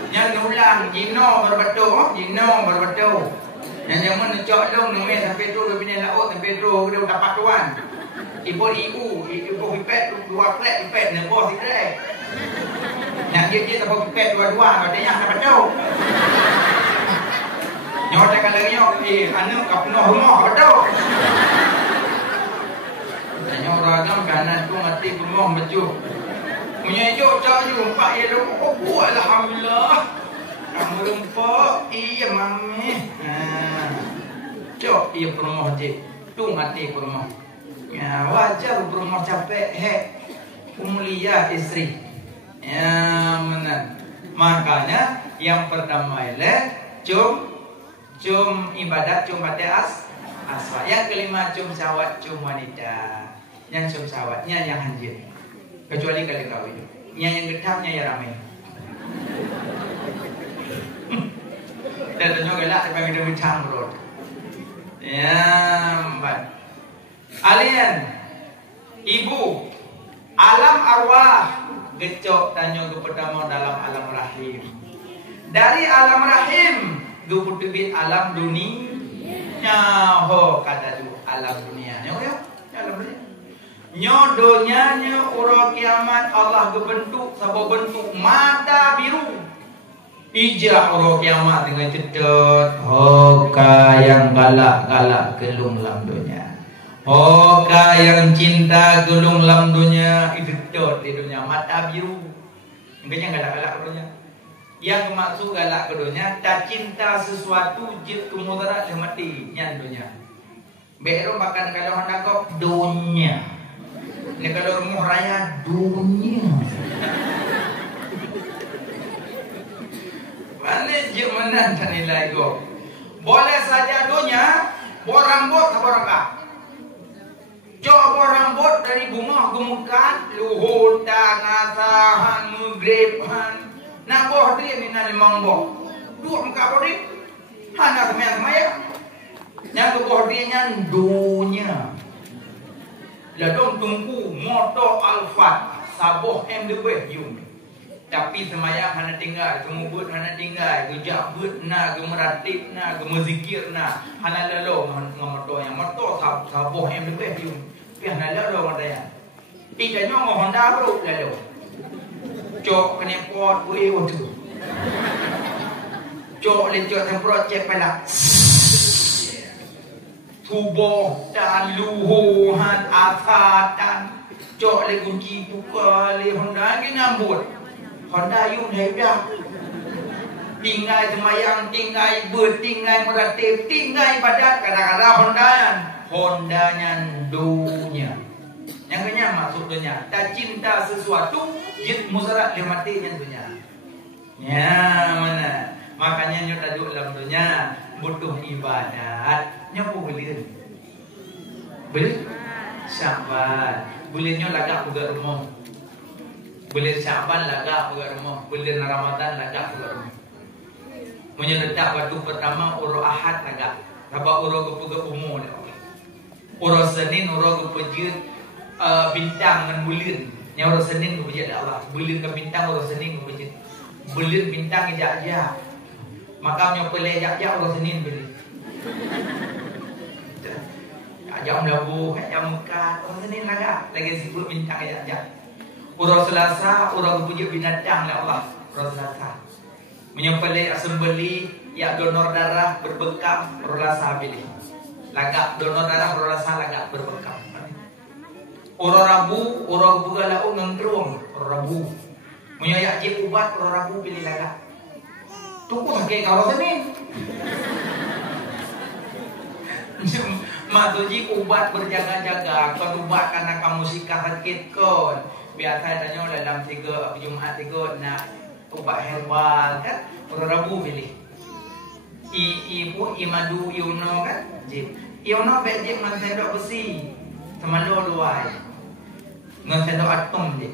Yang ulang jino berbetul, Yang zaman cok dong nang sampai tu bini laut sampai tu dia dapat tuan. Ibu pipet dua plek pipet ne bos sikit. Nak dia tak pipet dua-dua ada yang dapat tu. Nyok tak kalau nyok anu kapno rumah betul. Nyok ragam kanan tu mati rumah baju. Menyejuk jauh pak ya lu. Oh alhamdulillah. Kamu lumpuk iya mami. Cok iya rumah je. Tu mati rumah. Ya wajar rumah capek mulia istri. Ya benar. Makanya yang pertama ialah cum ibadat, cum aswa. Yang kelima cum syahwat, cum wanita. Yang cum syahwatnya yang hanjir. Kecuali kali kawin. Yang gedapnya ya ramai. Dan tunjuk gelak sampai kita bincang bro. Ya, empat. Alien, ibu, alam arwah, gecok tanya ke pertama dalam alam rahim. Dari alam rahim, gu putubit alam dunia. Ho kata tu alam dunia. Nyo ya, alam dunia. Nyodonya ura kiamat Allah kebentuk sabab bentuk mata biru. Ijah ura kiamat dengan cedot. Hoka yang galak-galak gelung lam dunia. Hoka yang cinta gelung lam dunia. Itu cedot di dunia mata biru. Makanya galak-galak dunia. Yang maksud galak dunia tak cinta sesuatu jid kemudarat mati nyan dunia. Beru makan kalau hendak kau dunia. Ini kalau rumah raya dunia. Mana je menang nilai go. Boleh saja dunia, borang bot borang kah. Coba borang bot dari bunga gemukan, luhur tanasahan, mugrepan. Nak boh dia ni nak limang boh. Dua muka boh dia. Hana semaya. Yang ke boh dia nya dunia. Ladong tunggu motor Alphard saboh MDB yung. Tapi semayang hana tinggal, kemubut hana tinggal, gejak but na, gemeratib na, gemezikir na, hana lalu motor yang motor saboh MDB yung. Tapi hana lalu motor. Tidak nyomo Honda bro lalu. Cok kena pot boleh waktu. Cok lecok tempat cek pelak. Tubuh dan luhuhan asat dan cok le kunci buka le Honda ke nyambut. Honda yung hebat. Tinggal semayang, tinggal bertinggal meratib, tinggal badat kadang-kadang Hondanya dunia. Yang kenyang maksudnya tak cinta sesuatu jid muzarat dia mati yang dunia. Ya mana? Makanya nyo tajuk dalam dunia butuh ibadat. Nyo boleh. Boleh? Syaban. Bolehnya lagak juga rumah. Boleh Syaban lagak juga rumah. Boleh Ramadan lagak juga rumah. Menyeretak waktu pertama uro Ahad lagak. Rabak uro kepuga umur. Uro Senin uro kepujud bintang dan bulan. Yang uro Senin kepujud Allah. Bulan ke bintang uro Senin kepujud. Bulan bintang ijak-ijak. Makamnya pelai ijak-ijak uro Senin beli. Jam labu, jam muka, orang Senin lagak. Lagi sebut bintang ijak-ijak. Uro Selasa, uro kepujud binatang lah Allah. Uro Selasa. Menyempelih sembeli ya donor darah berbekam Selasa pilih. Lagak donor darah Selasa lagak berbekam. Uro Rabu, uro bugalau ngengkeruang uro Rabu. Menyoyak je ubat uro Rabu pilih lagak. Tunggu pakai kalau Senin. Matuji ubat berjaga-jaga. Kau ubat karena kamu sikap sakit kon. Biasa tanya dalam 3 Jumaat 3 nak ubat herbal kan. Uro Rabu pilih. Ibu imadu iuno kan. Jip. Iuno bejik ngan sendok besi. Temalo luai. Ngan sendok atom je.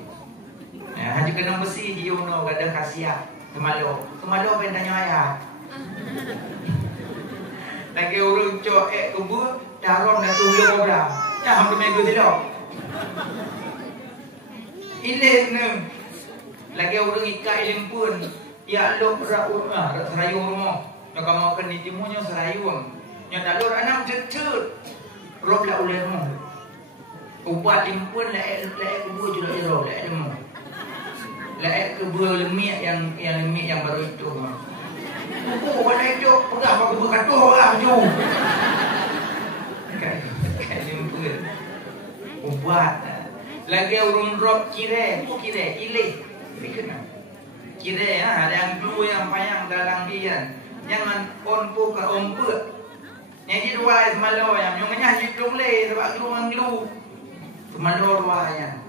Ya, haji kena besi di iuno kada khasiat. Temalo pendanya ayah. Lagi urung cok kubur tarom dan tubuh kobra. Ya hampir minggu tidak. Ini Lagi orang ikat ilim pun. Ya lo serayung rumah. Yang kamu akan ditimunya serayung. Yang tak lo anak cecet. Rob lah oleh rumah. Ubat limpun laik kubur juga irau laik lemu. Laik kubur lemik yang lemik yang baru itu. Oh, wadah itu pegah pakai berkatuh lah tu. Kan limpun. Ubat. Lagi urung rob kira ilih. Kira ya, ada yang dulu yang payang dalam dia. Jangan onpu ke ompu. Yang dua semalau yang nyanyi dole sebab orang lu. Semalau dua yang.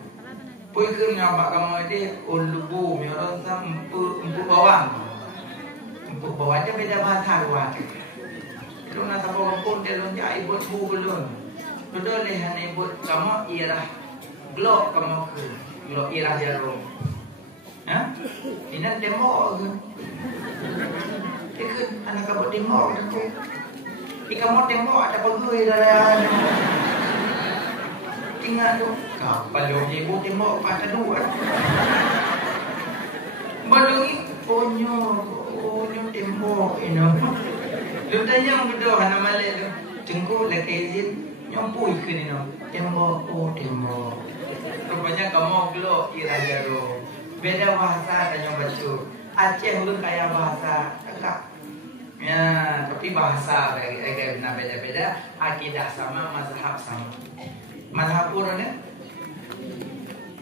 Pui ke ngabak kamu itu ulubu, orang empu bawang. Empu bawang dia beda bahasa dua. Kalau nak tahu pun dia lonjak ibu bu belum. Sudah lihat ibu kamu ialah glok kamu ke glok ialah jarum. Ha? Ini demo ke? Ikut anak kamu demo ke? Jika mau demo ada pegawai dalam. Ingat tu. Kapal yang ibu demo pada dua. Baru ni ponyo demo ini. Lu tanya betul anak Malay tu. Jengku lagi izin nyompui ke ni no. Demo demo. Rupanya kamu glok ialah jarum. Beda bahasa dan yang baca. Aceh pun kaya bahasa agak. Ya, tapi bahasa agak beda-beda. Akidah sama, mazhab sama. Mazhab pun ni?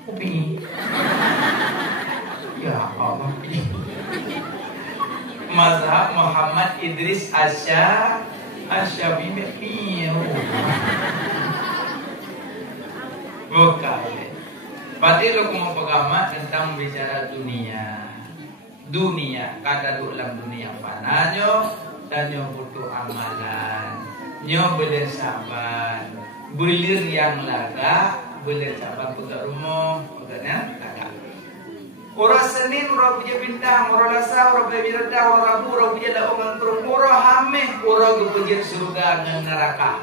Upi. Ya Allah. Mazhab Muhammad Idris Asy-Syafi'i. Bukan. Berarti lo mau pegama tentang bicara dunia. Dunia, kata dalam dunia fananya dan yang butuh amalan. Nyo boleh sabar. Belir yang laga, boleh sabar pegang rumah, pegangnya laga. Orang Senin, orang punya bintang, orang Selasa, orang punya Rabu, orang Rabu, orang punya lapangan turun, orang hamil, orang kepujian surga dan neraka.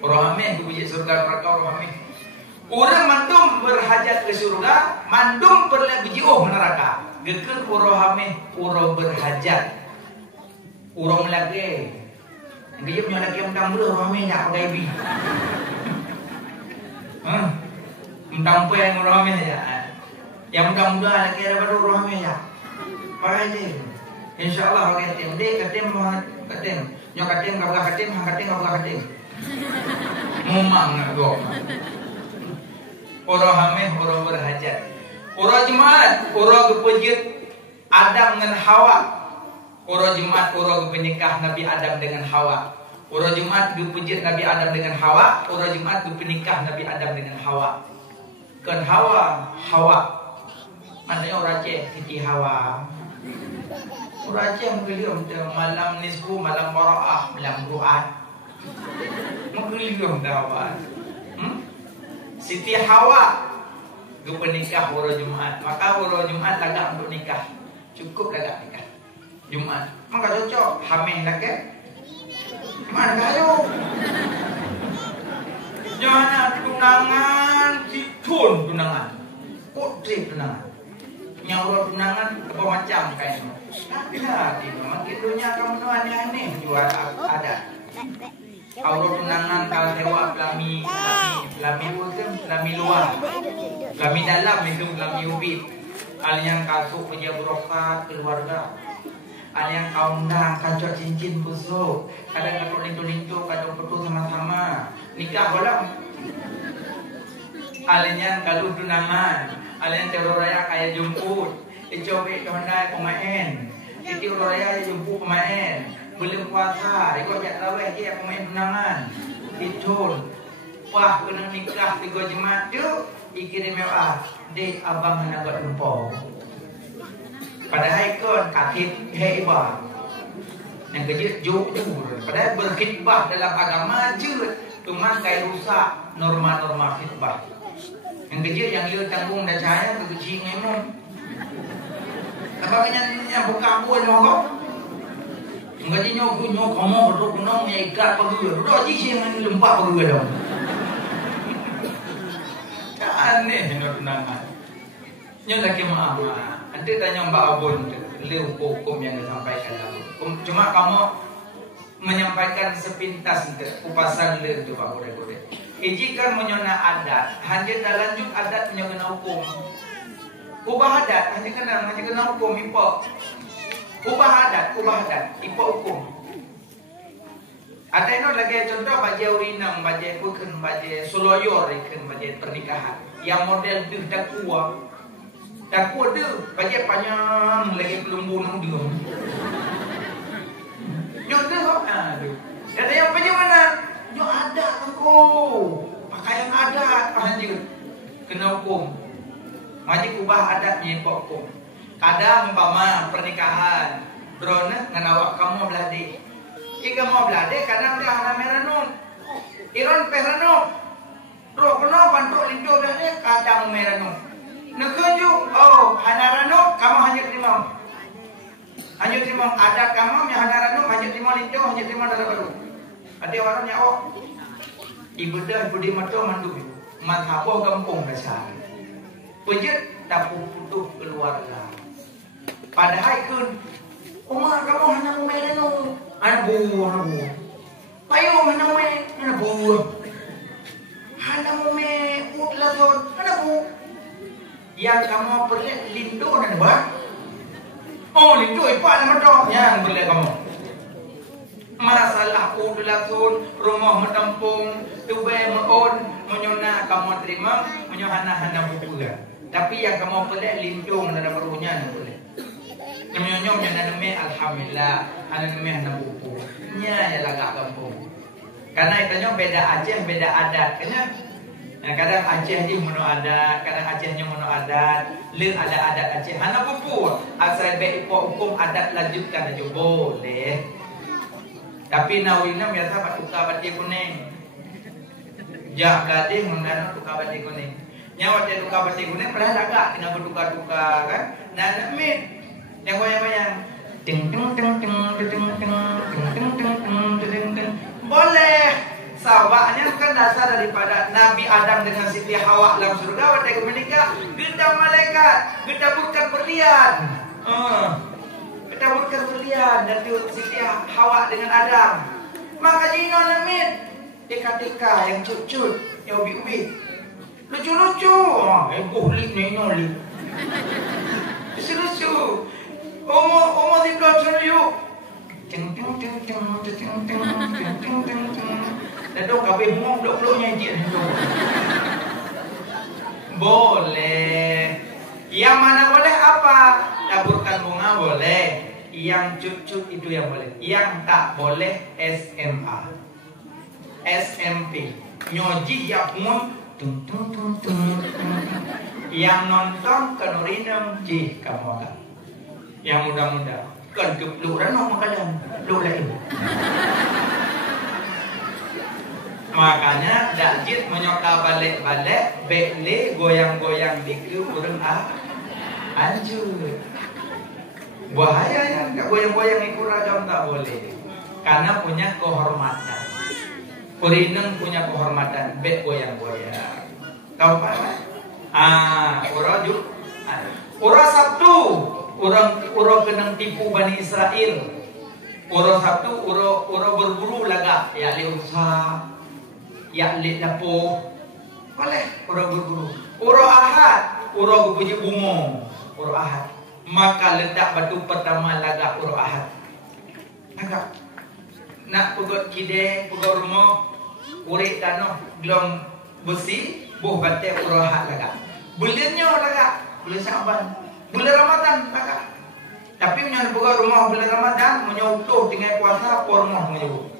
Orang hamil kepujian surga neraka, orang hamil. Orang mandum berhajat ke surga, mandum berlebih jauh neraka. Gekir orang hamil, orang berhajat. Orang lagi. Dia punya lagi yang mentang mula orang hamil tak pakai ibi. Mentang pen orang hamil saja. Yang mentang mula lagi ada baru orang hamil saja. Pakai je. InsyaAllah pakai katim. Dia katim, katim. Yang katim, kapal katim, katim, kapal katim. Memang nak go. Orang hamil, orang berhajat. Orang jemaat, orang kepejit Adam dengan Hawa. Orang jemaat, orang kepenikah Nabi Adam dengan Hawa. Orang jemaat kepejit Nabi Adam dengan Hawa. Orang jemaat kepenikah Nabi Adam dengan Hawa. Kan Hawa. Maknanya orang Aceh, Siti Hawa. Orang Aceh mengelium malam nisfu, malam bara'ah, malam ru'at. Mengelium Hawa. Siti Hawa kepenikah orang Jumaat. Maka orang Jumaat lagak untuk nikah. Cukup lagak nikah Jumaat. Maka cocok hamil lagi. Mana kayu? Jangan tunangan ditun tunangan. Kodri tunangan. Yang orang tunangan apa macam kayaknya. Tapi lah, memang dunia kamu tu aneh-aneh jual ada. Kalau tunangan kalau dewa pelami luar, pelami dalam itu pelami ubit. Ada yang kasut kerja berokat keluarga. Ada yang kaundang kacau cincin busuk. Kadang kadang lintu-lintu, kadang putus sama-sama. Nikah bolam. Ada yang kalau tunangan, ada yang teror raya kayak jemput. Icobek kemana pemain. Itu raya jemput pemain. Belum puasa, ikut jak tarawih dia pemain tunangan. Itun. Wah, kena nikah 3 jemaat tu, ikirim mewah. Dek abang nak buat lupa. Padahal ikut katib hebat. Yang kejut jujur. Padahal berkhidbah dalam agama je. Cuma kayak rusak norma-norma khidbah. Yang kejut yang dia tanggung dah cahaya kekecil memang. Sebabnya yang buka buat mogok. Mungkin nyoku kamu berdua kunong yang ikat berdua. Berdua je yang lembab berdua dong. Aneh nak tunangan. Nyo lagi maaf. Nanti tanya Mbak Abun, hukum yang disampaikan. Cuma kamu menyampaikan sepintas kupasan le tu Pak Gode. Jika menyona adat, hanya lanjut adat menyona hukum. Ubah adat hanya kena hukum impor. Ubah adat impor hukum. Ada yang lagi contoh baje urinam, baje bukan baje soloyor, ikan baje pernikahan. Yang model dakua dia baje panjang lagi pelumbu nang dia. Nyo dia aduh. Ada yang baje mana? Nyo adat aku. Pakaian adat lanjut kena hukum. Maji ubah adatnya impor hukum. Kadang umpama pernikahan, drone nganawak kamu beladi. Ika mau belade kadang dia hana meranum. Iron peranum. Ro kena bantu lindo belade kadang meranum. Nekeju oh hana ranum kamu hanya terima. Hanya terima adat kamu yang hana ranum hanya terima lindo hanya terima dalam baru. Ada orangnya oh. Ibu dah ibu di mata mandu. Mathapo kampung besar. Pejit tak putus keluarga. Padahal kun Umar kamu hanya meranum. Anak buah. Payo hana buah. Hana utlaton anak buah. Yang kamu perlu lindo dan bah. Oh lindo itu ada macam yang perlu kamu. Masalah utlaton rumah mentampung tubai meon menyona kamu terima menyohana buah. Tapi yang kamu perlu lindung dalam ruhnya boleh. Nyom yang namanya alhamdulillah, namanya anak buku. Nya ya lagak kampung. Karena itu beda Aceh, beda adat. Kena kadang Aceh ni mono adat, kadang Acehnya mono adat. Le ada adat Aceh. Anak buku asal baik hukum adat lanjutkan aja boleh. Tapi nawina biasa pak tukar batik kuning. Jak beladi mengenai tukar batik kuning. Nyawa dia tukar batik kuning pernah agak kena bertukar-tukar kan. Nah mit yang goyang-goyang ting ting ting ting ting ting ting ting ting. Boleh. Sahabatnya bukan dasar daripada Nabi Adam dengan Siti Hawa dalam surga waktu menikah. Kita malaikat, kita bukan berlian. Kita bukan berlian dan Siti Hawa dengan Adam. Maka jino namit tika-tika yang cut-cut, yang ubi-ubi. Lucu-lucu. Buhlik noli. Lucu-lucu. Omo di belakang yuk. Ting ting ting ting ting ting ting ting ting ting. Dan dok kabeh mau blok-bloknya je. Boleh. Yang mana boleh apa? Taburkan bunga boleh. Yang cut-cut itu yang boleh. Yang tak boleh SMA. SMP. Nyoji yakmun tung tung tung tung. Yang nonton kenurinem ji kamu tak. Yang muda-muda kan kepluran mau makanan lu lain. Makanya dakjit menyoka balik-balik bele goyang-goyang dikit urang anjur. Bahaya yang enggak goyang-goyang ikut rajam tak boleh. Karena punya kehormatan. Kurineng punya kehormatan be goyang-goyang. Tahu kan? Ura Sabtu Ura kenang tipu Bani Israel. Ura Sabtu ura berburu laga ya li ursa ya li dapo. Boleh ura berburu. Ura Ahad ura gubuji bungo. Ura Ahad. Maka ledak batu pertama laga ura Ahad. Laga. Nak pugot kide pugot rumah urik tanah gelom besi buh batik ura Ahad laga. Bulannya laga. Bulan Syaban. Bulan Ramadan kakak. Tapi punya buka rumah bulan Ramadan menyautuh dengan puasa pormoh menyebut.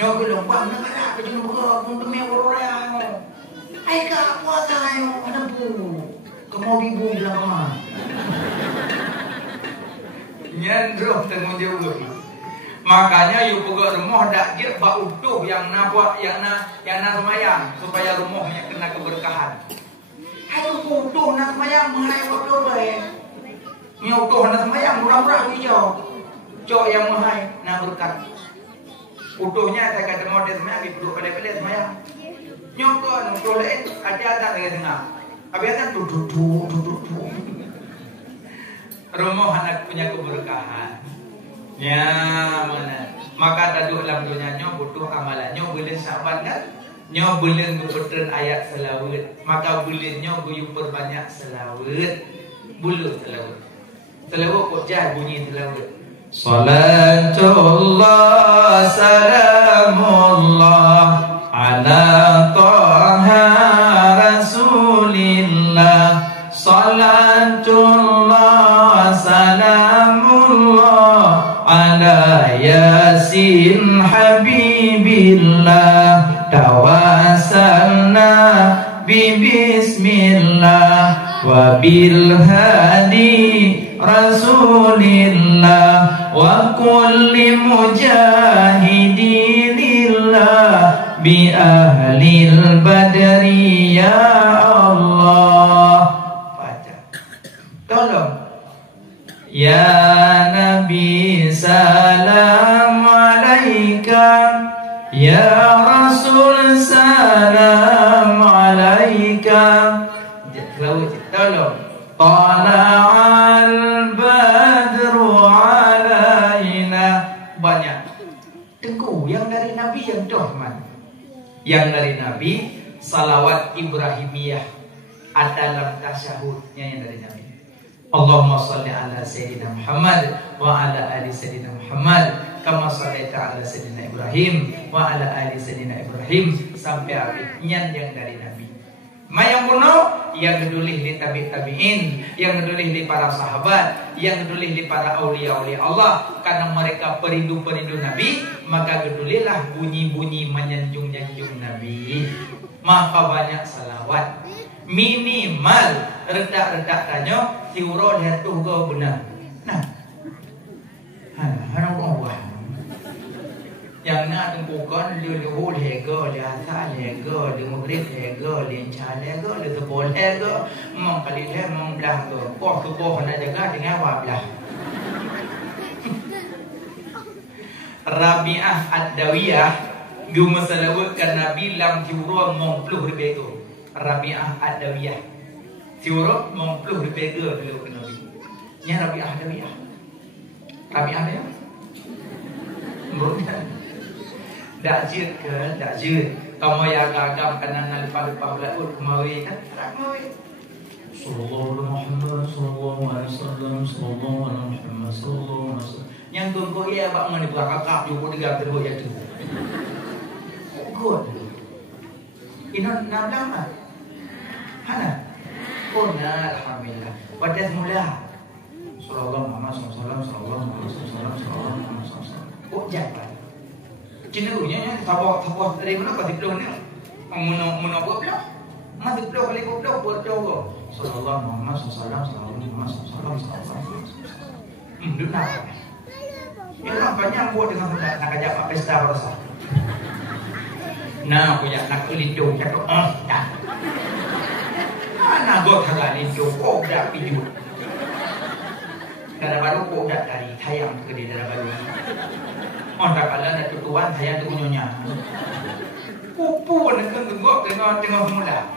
Nyo bilang bang nak ada kerja buka untuk mewah orang. Ai kak puasa yo ada bu. Kamu ibu bilang mah. Nyandro tengok jauh. Makanya yuk buka rumah dak je bak utuh yang na buat yang na semayang supaya rumahnya kena keberkahan. Ayo utuh nak semayang mahai waktu baik. Utuh nak semayang murah-murah hijau. Cok yang mahai nak berkat. Utuhnya saya kata model semayang duduk pada semayang. Nyokon utuh lain ada lagi tengah. Abiasa duduk. Rumah anak punya keberkahan. Ya mana? Maka taduk dalam dunia nyo butuh amalan nyo bulan Syaban kan? Nyo bulan berputran ayat selawat. Maka bulan nyo guyu perbanyak selawat. Bulu selawat. Selawat kok jah bunyi selawat. Salatullah salamullah ala taha rasulillah. Salatullah salamullah ala yasin habibillah. Tawasalna bismillah wa bil hadi rasulillah wa kulli mujahidinillah bi ahlil badri ya Allah. Baca. Tolong. Ya Nabi salam alaika, ya Rasul salam alaika. Tolong. Tala'al badru alaina. Banyak. Tengku yang dari Nabi yang dohman. Yang dari Nabi salawat Ibrahimiyah ada dalam tasyahudnya yang dari Nabi. Allahumma salli ala Sayyidina Muhammad wa ala ali Sayyidina Muhammad kama sallaita ala Sayyidina Ibrahim wa ala ali Sayyidina Ibrahim sampai akhirnya yang dari Nabi. Mayang kuno yang gedulih di tabi'in, yang gedulih di para sahabat, yang gedulih di para aulia-aulia Allah, karena mereka perindu-perindu Nabi, maka gedulihlah bunyi-bunyi menyanjung-nyanjung Nabi. Maka banyak salawat. Minimal redak-redak tanya tiuro dia tu ke benar. Nah. Hana Allah. Yang nak tempukan luhur lega, lihat lega, maghrib lega, lincah lega, tebol lega, mong kali le mong belah ke. Kau ke kau nak jaga dengan wablah. Rabi'ah Ad-Dawiyah Guma salawatkan Nabi lam tiura mong pluh rebego. Rabi'ah Ad-Dawiyah tiura mong pluh rebego beliau ke Nabi. Nya Rabi'ah Ad-Dawiyah. Rabi'ah dia Bukan tak jid ke, tak jid. Kamu yang agam kanan lepas-lepas laut kemari kan? Tak kemari. Sallallahu Muhammad sallallahu alaihi wasallam sallallahu alaihi Muhammad sallallahu alaihi wasallam. Yang tunggu ia bak mani berakak juga dengan terus ya tu. Good. Inon nam lama. Hana. Oh nah alhamdulillah. Pada semula. Sallallahu Muhammad sallallahu alaihi wasallam. Oh jangan. Cinunya tabak dari mana kau dipeluk ni? Mana buat peluk? Mana dipeluk kali kau peluk buat peluk? Sallallahu Muhammad sallallahu alaihi wasallam. Duduk nak. Yang orang banyak buat dengan nak ajak pesta rasa. Nah, punya nak lindung cakap dah. Mana gua kagak lindung, kau dah pijut. Karena baru kau dah dari tayang ke di dalam baru. Oh tak kalah nak tuan saya tu punya. Pupu nak tengok semula.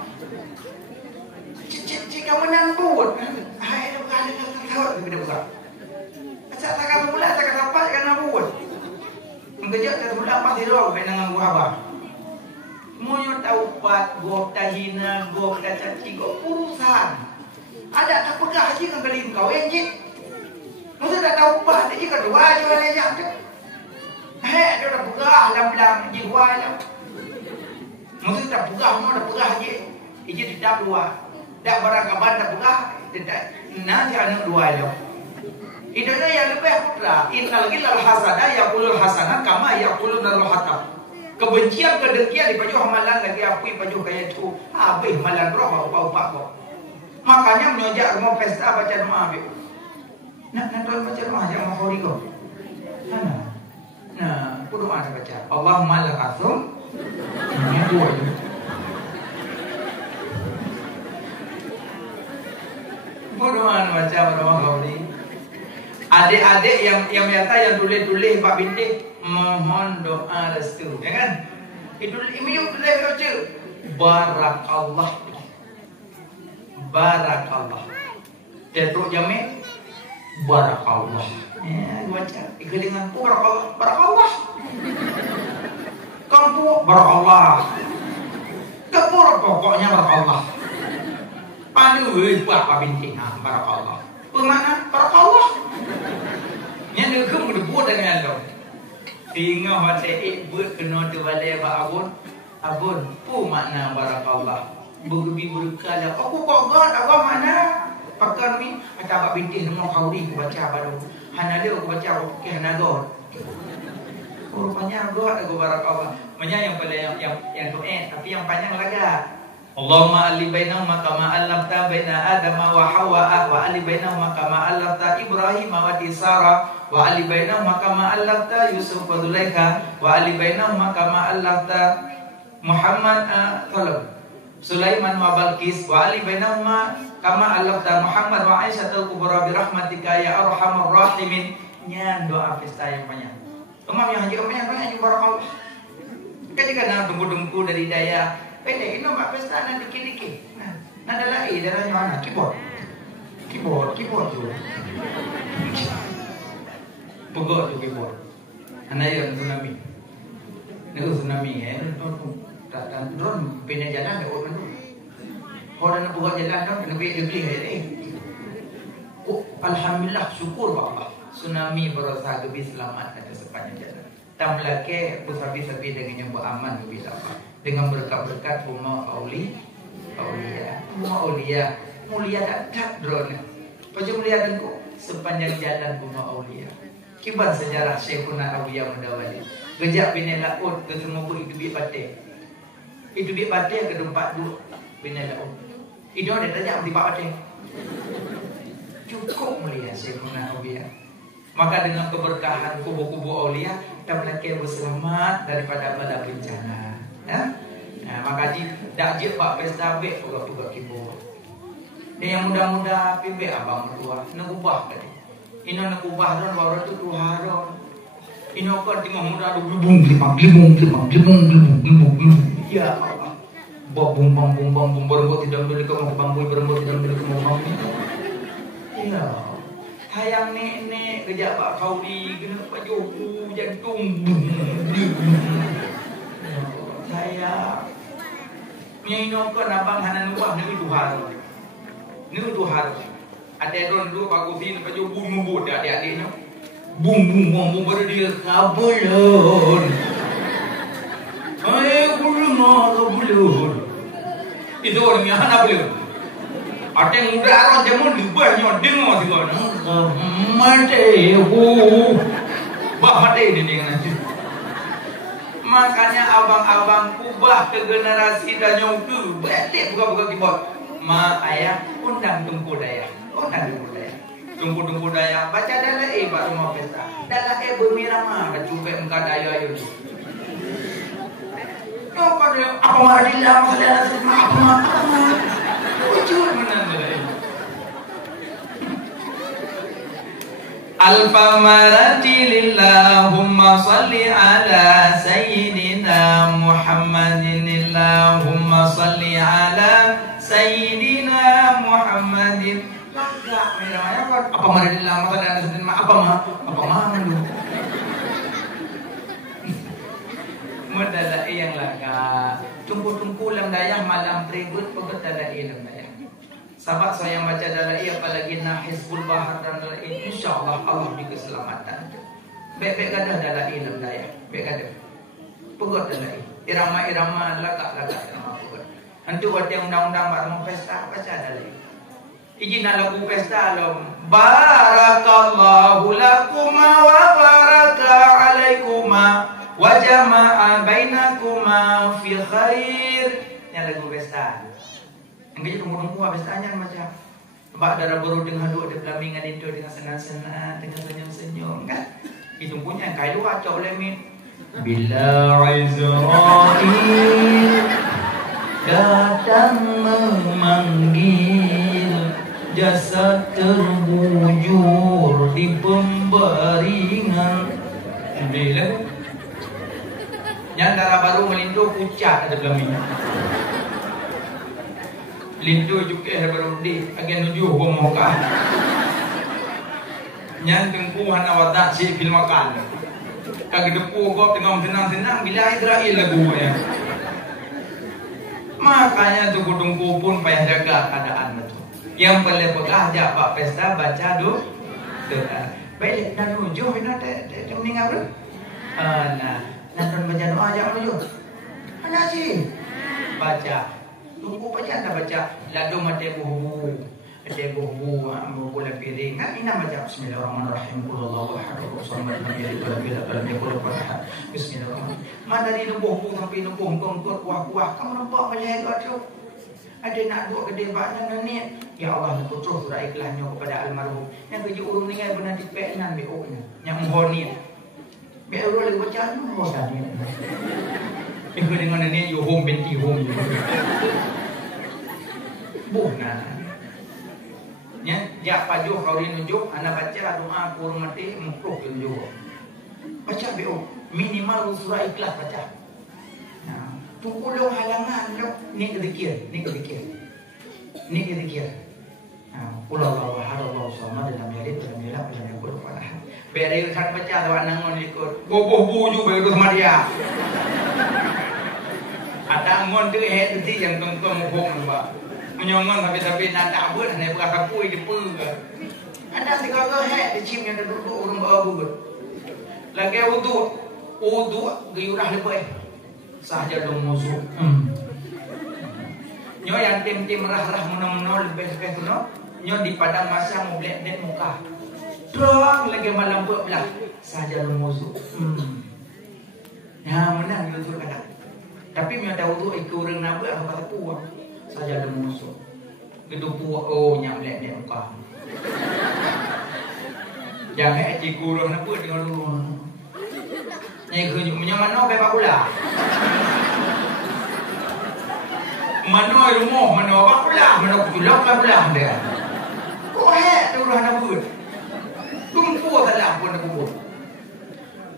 Cik kamu nak buat. Hai tu kan tahu tu buka. Asal tak kamu mula tak dapat kan nak buat. Mengejak tak mula apa tidur dengan gua apa. Moyo tahu pat gua tahina gua caci gua urusan. Ada tak pegah haji kan kali kau yang cik. Masa tak tahu pat dia kan dua jual aja tu. Dia dah pegah dalam jiwa dia. Mungkin tak pegah, dah pegah je. Ia tidak dua. Tak barang kabar tak pegah. Nanti anak dua dia. Itu yang lebih putra. Innal ghillal hasada yaqulul hasanah kama yaqulun al-hatab. Kebencian kedengkian di pajuh amalan lagi apui pajuh kaya tu. Habis malan roh upa-upa kau. Makanya menyojak rumah pesta baca doa habis. Nak tuan baca doa yang mahori kau. Mana? Nah, doa ada baca. Allahumma lakasum. Ini dua itu. Doa baca doa kau ni. Adik-adik yang biasa yang tulis-tulis Pak Bintik mohon doa restu, ya kan? Itu imiyuk tulis baca. Barakallah. barakallah. Tetruk jamek barakallah. Ya, baca dengan barakallah, barakallah. Kampung barakallah. Kapur pokoknya barakallah. Panu apa binting barakallah. Bermakna barakallah. Yang dekum berbuat dengan lo. Tinggal hati buat kena tu balai abun. Abun, pu makna barakallah. Bergebi berkala. Aku kok god apa makna? Pakar ni kata abak bintik semua kauri aku baca baru. Hana dia aku baca aku fikir hana god. Oh, rupanya god aku barakallah. Maknanya yang pada yang doa tapi yang panjang laga. Allahumma alli bainahuma kama allafta baina Adama wa Hawa wa alli bainahuma kama allafta Ibrahim wa Isara wa alli bainahuma kama allafta Yusuf wa Zulaikha wa alli bainahuma kama allafta Muhammad Sulaiman wa Balqis wa alli bainahuma kama allafta Muhammad wa Aisyah al-Kubra bi rahmatika ya arhamar rahimin. Nya doa pesta yang banyak. Umam yang haji banyak barakallah. Kan jika nak tunggu-tunggu dari daya pendek ini mak pesta nanti dikit-dikit. Nah, nada lain darahnya mana? Keyboard tu. Pegok tu keyboard. Anak yang tsunami. Nego tsunami tak drone pindah jalan dah orang tu. Orang nak buat jalan kan kena beli hari. Oh, alhamdulillah syukur Allah. Tsunami berusaha lebih selamat ada sepanjang jalan. Tak melake bersabi-sabi dengan yang beraman lebih dapat. Dengan berkat-berkat rumah aulia mulia tak drone. Paju mulia tentu sepanjang jalan rumah aulia. Kibar sejarah Syekhuna Aulia Mendawali. Gejak bina laut ke semua pun itu bik batik. Itu bik batik ke tempat dulu bina laut. Itu ada tajak di batik. Cukup mulia Syekhuna Aulia. Maka dengan keberkahan kubu-kubu aulia kita melaki berselamat daripada bala bencana. Ya? Nah, maka dak je pak pesta bek pegak-pegak kibur. Dia yang muda-muda pibe abang tua nak ubah tadi. Ino nak ubah don baru tu tuharon. Ino kau tengok muda tu glibung. Ya Allah. Bumbang berembut tidak boleh kau bambu berembut tidak boleh kau bambu. Ya. Hayang nek kerja pak kaudi kena pak joku jantung. Saya nyino ko nabang hanan ubah ni duhar. Ni duhar. Ada don dulu pak kaudi nak joku membut adik-adik ni. Bung baru dia kabulun. Kabulun. Itu orang yang hana belum. Ada yang muda orang jamun dibahnya dengar juga. Mati bah mati ini dengan makanya abang-abang ubah ke generasi dan nyongku betik buka-buka keyboard. Ma ayah undang tungku daya. Tungku daya. Baca dalam baru mau pesta. Dalam bermirama cuba engkau daya ayo. Apa maradillah masalah apa ujur Al-famarati lillahumma salli ala sayyidina Muhammadin Allahumma salli ala sayyidina Muhammadin. Apa maradillah masalah apa mandu Madalah yang laga tungku lam dayah malam tribut pegetada lam dayah. Sahabat saya yang baca dalam ia apalagi na Hizbul Bahar dan dalam ini insyaallah Allah beri keselamatan. Baik-baik gadah dalam lam dayah. Baik gadah. Pegot dalam irama lagak irama pegot. Hantu ada undang-undang baru pesta baca dalam. Izin lagu pesta alam. Barakallahu lakuma wa baraka alaikuma wa jama'a bainakuma fi khair. Yang lagu pesta. Yang kita tunggu-tunggu habis tanya macam Mbak darah baru dengan duk ada pelamingan itu dengan senang-senang, dengan senyum-senyum kan. Itu punya kayu acok lemit. Bila Israel datang memanggil, jasad terbujur di pembaringan. Bila yang darah baru melintu pucat ada pelamingan. Lindu juga baru di agen nuju bomokah. Nyan tengku hana watak si film makan. Kaki depu kau tengah tenang-tenang bila Israel lagu ya. Makanya tu kudung pun payah jaga keadaan itu. Yang paling pegah jawab pesta baca doa. Baik dan nuju bina te meninggal ber. Nah, nonton baca doa jangan nuju. Mana sih? Baca. Tunggu baca dah baca. Lalu mati buhu. Ada buhu, buku piring. Nah, ini baca Bismillahirrahmanirrahim. Qulullahu ahad, Allahu samad, lam yalid walam yulad walam yakul lahu kufuwan ahad. Bismillahirrahmanirrahim. Mana dari buku sampai buku kuah-kuah kamu nampak malaikat tu. Ada nak duk gede banyak ni. Ya Allah nak terus surah ikhlasnya kepada almarhum. Yang kerja urung ni benar di penan beoknya. Yang mohoni. Be urung lagi baca ni mohon tadi. Ikut dengan ni you home binti home. Bukan. Ya, jak paju kau nunjuk, anak baca doa kurung mati mukruh nunjuk. Baca beo minimal surah ikhlas baca. Nah, tunggu lo halangan lo ni kedikir. Ni kedikir. Nah, Qulullahu ahad, Allahu samad, lam yalid walam yulad walam yakul kufuwan ahad. Beri kat baca doa nangon ikut. Boboh buju baru sama dia. Ada angon tu tu yang tengkong mukhong ba. Menyongon tapi nak tak buat nak berasa pui depa ke. Ada segala hak dicim yang duduk urung abu. Lagi wudu gayurah lebih. Sahaja dong musuh. Nyo yang tim rah menom lebih tu no. Nyo di padang masa mau blek muka. Terang lagi malam buat belah. Sahaja dong musuh. Ya menang itu kadang. Tapi nyo tahu tu ikut urang nak buat apa puang. Saja ada musuh. Gedung puak nyak blek muka. Jangan cikgu orang nak buat dengan dulu. Nyai kerja punya mana bepak pula. Mana rumah, mana apa pula, mana pulak pula dia. Kok tu orang nak buat. Tumpu salah pun nak buat.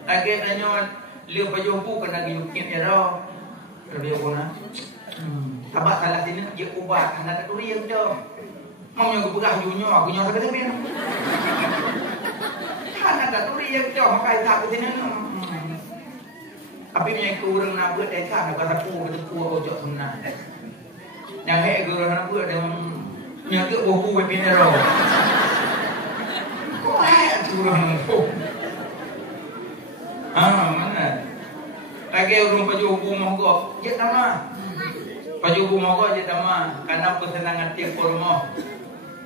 Lagi tanya liu pajumpu kena giyukin era. Lebih guna. Abah salah sini dia ubah anak tu yang dah. Maunya aku pegah junyo, aku nyoh sakit tepi. Anak tu yang dah makai tak sini. Tapi punya kurang nak buat desa nak kata ku ojok sunah. Yang hek kurang nak buat dia nyaga buku webinar. Kok hek kurang nak. Mana? Lagi urung baju buku mogok. Je tama. Baju buku mogok je tama. Karena kesenangan tiap formo.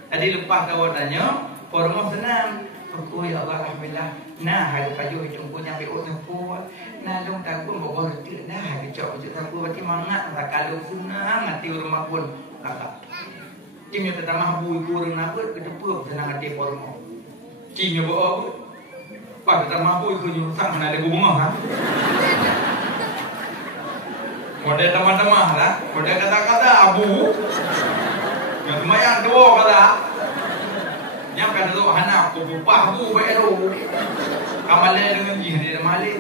Tadi lepas kawan tanya, formo senang. Aku ya Allah alhamdulillah. Nah, hari baju itu punya beok tempuh. Nah, long takut bawa reti. Nah, hari cok je aku berarti mangat tak kalau sunang mati rumah pun kakak. Cimnya pertama bui kurang apa kedepa senang hati formo. Cimnya bawa pada pertama bui ku sang mana ada bunga ha. Model teman-teman lah, model kata-kata abu. Yang lumayan dua kata. Yang kan tu anak aku bupah bu baik tu. Kamalai dengan jihri malik.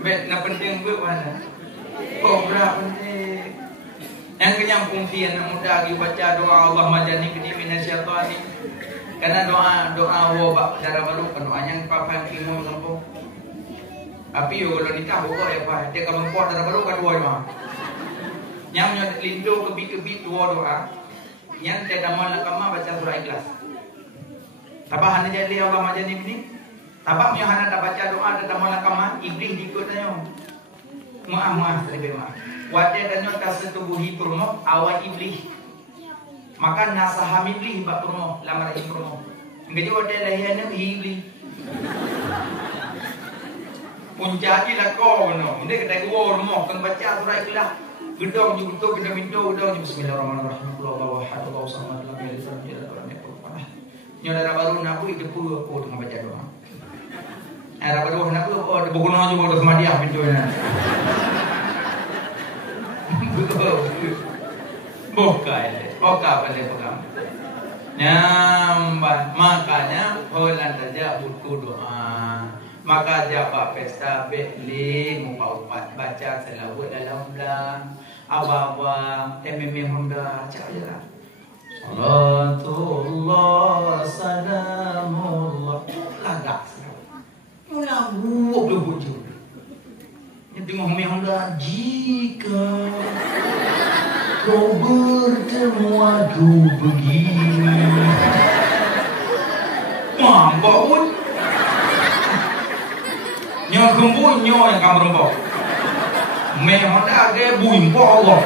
Bet nak penting buat mana? Kobra penting. Yang kenyang fungsi anak muda lagi baca doa Allah majani kini minasyaitan ni. Karena doa wabak darah baru kan doa yang papan kimau nampu. Tapi yo kalau nikah buka ya pak, dia kamu kuat darah baru kan dua doa. Yang lindo kebi dua doa. Yang tidak mau nakama baca surah Ikhlas. Tabah hanya jadi Allah majani ini. Tabah punya hanya tak baca doa tidak mau nakama iblis ikut tanya. Maaf lebih maaf. Wadah tanya tak setubuhi purmo awal iblis. Maka nasaham iblis bak purmo lamar purmo. Enggak wadah lahiannya iblis. Puncak lah kau no. Ini kita gua rumah kan baca surah Ikhlas. Gedong ju betul kita minta gedong bismillahirrahmanirrahim. Qulullahu ahad, Allahu samad, lam yalid walam yulad walam yakul lahu kufuwan ahad. Nyolara baru naku itu pu aku dengan baca doa. Era baru naku buku no ju bodo sama dia pintunya. Boka pada pegang. Nyambat makanya holan saja buku doa. Maka jawab pesta bekli muka upat baca selawat dalam bulan. abang-abang MMM Honda cak je lah. Salatullah salamullah lagak lagu belum hujung. Ini tengok MMM Honda jika kau bertemu aku begini. Mampak pun. Nyo kembun nyo yang kamu rempok. Memang dah ada buimpok Allah.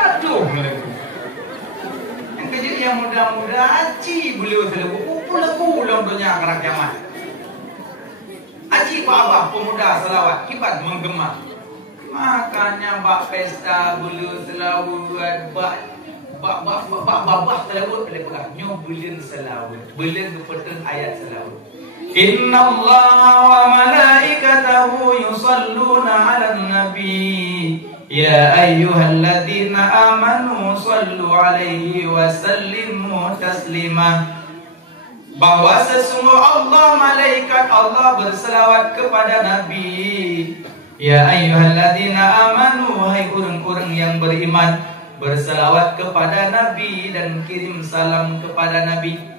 Aduh mereka. Yang kerja yang muda-muda aci beliau selalu. Pulang-pulang dunia akan kiamat. Aci pak abah pemuda selawat kibat menggema. Makanya bak pesta beliau selalu bak selalu boleh pegang. Nyo beliau selalu. Beliau kepetan ayat selalu. Inna Allah wa malaikatahu yusalluna ala nabi ya ayyuhalladzina amanu sallu alaihi wa sallimu taslima. Bahwa sesungguh Allah malaikat Allah berselawat kepada Nabi. Ya ayyuhalladzina amanu, hai orang-orang yang beriman, berselawat kepada Nabi dan kirim salam kepada Nabi.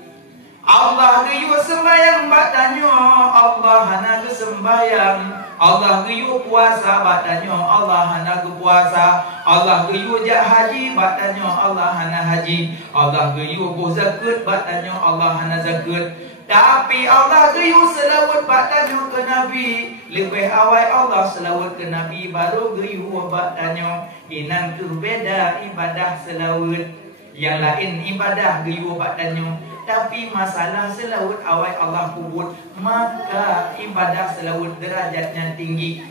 Allah geyu sembayang badanyo, Allah hana ke sembayang. Allah geyu puasa badanyo, Allah hana ke puasa. Allah geyu jak haji badanyo, Allah hana haji. Allah geyu bu zakat badanyo, Allah hana zakat. Tapi Allah geyu selawat badanyo ke Nabi. Lebih awal Allah selawat ke Nabi baru geyu badanyo. Inang tu beda ibadah selawat. Yang lain ibadah geyu badanyo. Tapi masalah selawat awal Allah kubur, maka ibadah selawat derajatnya tinggi.